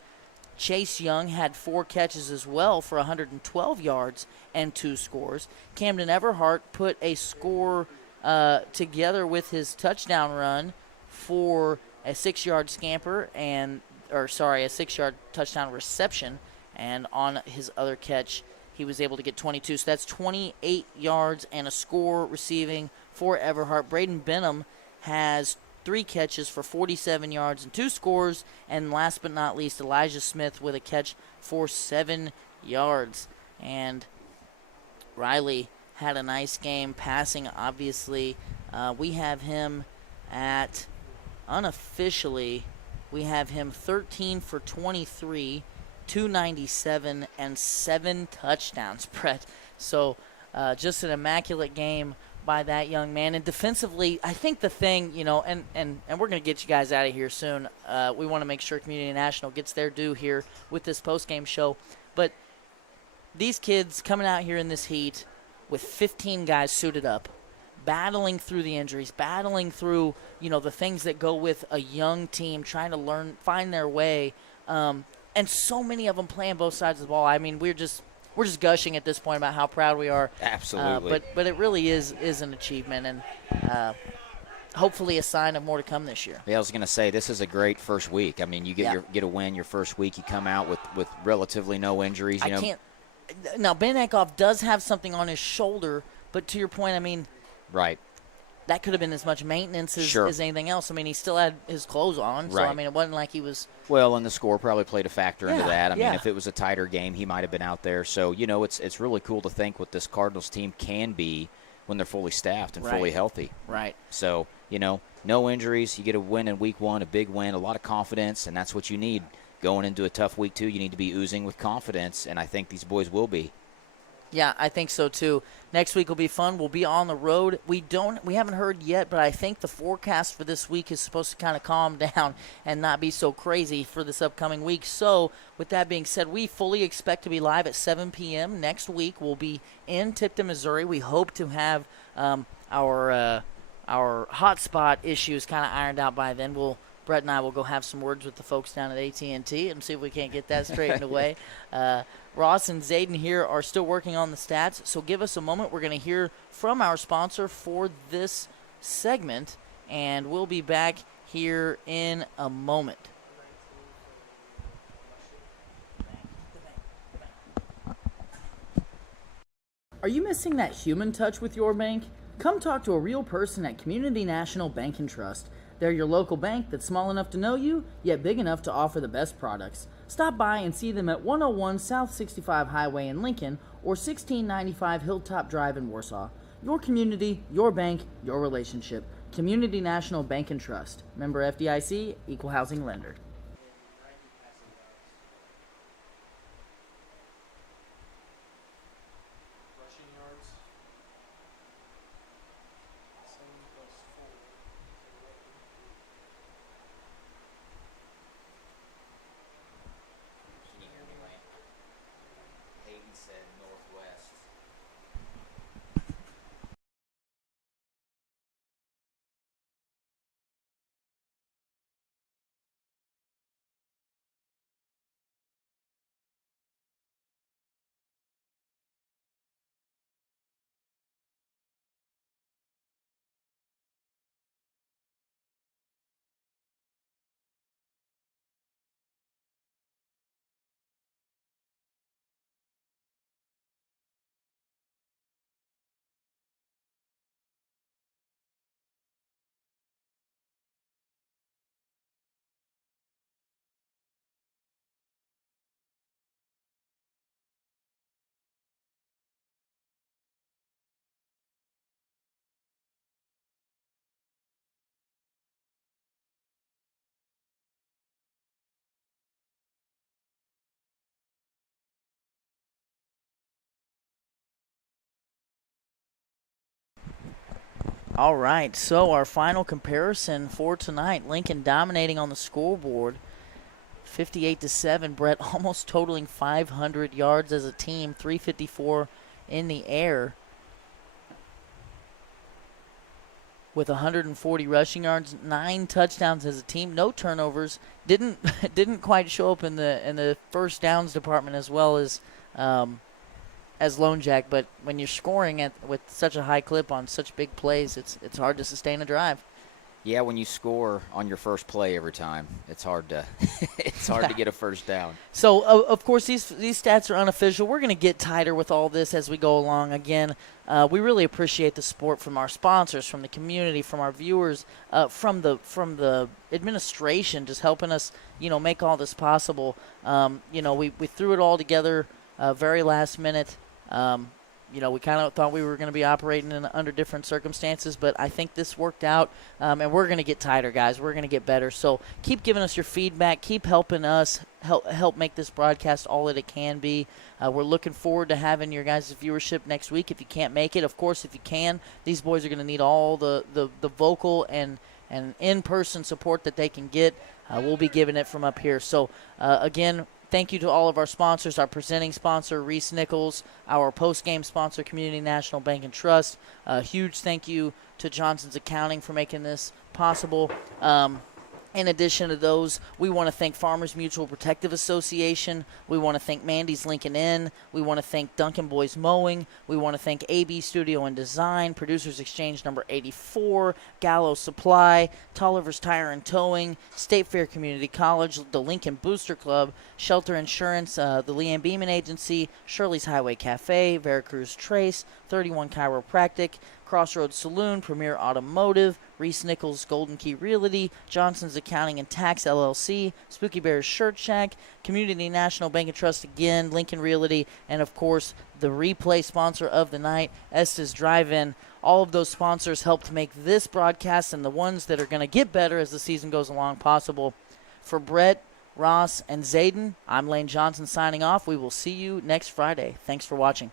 Chase Young had 4 catches as well for 112 yards and 2 scores. Camden Everhart put a score together with his touchdown run for a 6-yard scamper a 6-yard touchdown reception, and on his other catch he was able to get 22. So that's 28 yards and a score receiving for Everhart. Braden Benham has 3 catches for 47 yards and 2 scores. And last but not least, Elijah Smith with a catch for 7 yards. And Riley had a nice game passing, obviously. We have him unofficially, we have him 13 for 23, 297, and 7 touchdowns, Brett. So just an immaculate game by that young man. And defensively, I think the thing, and we're going to get you guys out of here soon. We want to make sure Community National gets their due here with this post-game show. But these kids coming out here in this heat with 15 guys suited up, battling through the injuries, battling through, the things that go with a young team, trying to find their way. And so many of them playing both sides of the ball. I mean, we're just gushing at this point about how proud we are. Absolutely. But it really is an achievement, and hopefully a sign of more to come this year. Yeah, I was going to say, this is a great first week. I mean, you get a win your first week. You come out with relatively no injuries. Now, Ben Eckhoff does have something on his shoulder, but to your point, I mean, right. That could have been as much maintenance as anything else. I mean, he still had his clothes on, so, right. I mean, it wasn't like he was – Well, and the score probably played a factor into that. I mean, yeah. if it was a tighter game, he might have been out there. So, it's really cool to think what this Cardinals team can be when they're fully staffed and fully healthy. Right. So, no injuries. You get a win in week 1, a big win, a lot of confidence, and that's what you need. Going into a tough week 2, you need to be oozing with confidence, and I think these boys will be. Yeah, I think so too. Next week will be fun. We'll be on the road. We haven't heard yet, but I think the forecast for this week is supposed to kind of calm down and not be so crazy for this upcoming week. So, with that being said, we fully expect to be live at 7 p.m. next week. We'll be in Tipton, Missouri. We hope to have our hotspot issues kind of ironed out by then. Brett and I will go have some words with the folks down at AT&T and see if we can't get that straightened away. Ross and Zayden here are still working on the stats, so give us a moment. We're going to hear from our sponsor for this segment, and we'll be back here in a moment. Are you missing that human touch with your bank? Come talk to a real person at Community National Bank and Trust. They're your local bank that's small enough to know you, yet big enough to offer the best products. Stop by and see them at 101 South 65 Highway in Lincoln or 1695 Hilltop Drive in Warsaw. Your community, your bank, your relationship. Community National Bank and Trust. Member FDIC, Equal Housing Lender. All right, so our final comparison for tonight, Lincoln dominating on the scoreboard, 58-7. Brett almost totaling 500 yards as a team, 354 in the air, with 140 rushing yards, 9 touchdowns as a team, no turnovers. Didn't quite show up in the first downs department as well as Lone Jack, but when you're scoring with such a high clip on such big plays, it's hard to sustain a drive. Yeah, when you score on your first play every time, it's hard to to get a first down. So of course these stats are unofficial. We're going to get tighter with all this as we go along. Again, we really appreciate the support from our sponsors, from the community, from our viewers, from the administration, just helping us make all this possible. We threw it all together very last minute. we kind of thought we were going to be operating under different circumstances, but I think this worked out, and we're going to get tighter, guys. We're going to get better. So keep giving us your feedback. Keep helping us help make this broadcast all that it can be. We're looking forward to having your guys' viewership next week. If you can't make it, of course, if you can, these boys are going to need all the vocal and in-person support that they can get. We'll be giving it from up here. So, again, thank you to all of our sponsors, our presenting sponsor, Reese Nichols, our post-game sponsor, Community National Bank and Trust. A huge thank you to Johnson's Accounting for making this possible. In addition to those, we want to thank Farmers Mutual Protective Association. We want to thank Mandy's Lincoln Inn. We want to thank Duncan Boys Mowing. We want to thank AB Studio and Design, Producers Exchange number 84, Gallo Supply, Tolliver's Tire and Towing, State Fair Community College, the Lincoln Booster Club, Shelter Insurance, the Leanne Beeman Agency, Shirley's Highway Cafe, Veracruz Trace, 31 Chiropractic, Crossroads Saloon, Premier Automotive, Reese Nichols Golden Key Realty, Johnson's Accounting and Tax LLC, Spooky Bears Shirt Shack, Community National Bank and Trust again, Lincoln Realty, and of course the replay sponsor of the night, Estes Drive-In. All of those sponsors help to make this broadcast and the ones that are going to get better as the season goes along possible. For Brett, Ross, and Zayden, I'm Lane Johnson signing off. We will see you next Friday. Thanks for watching.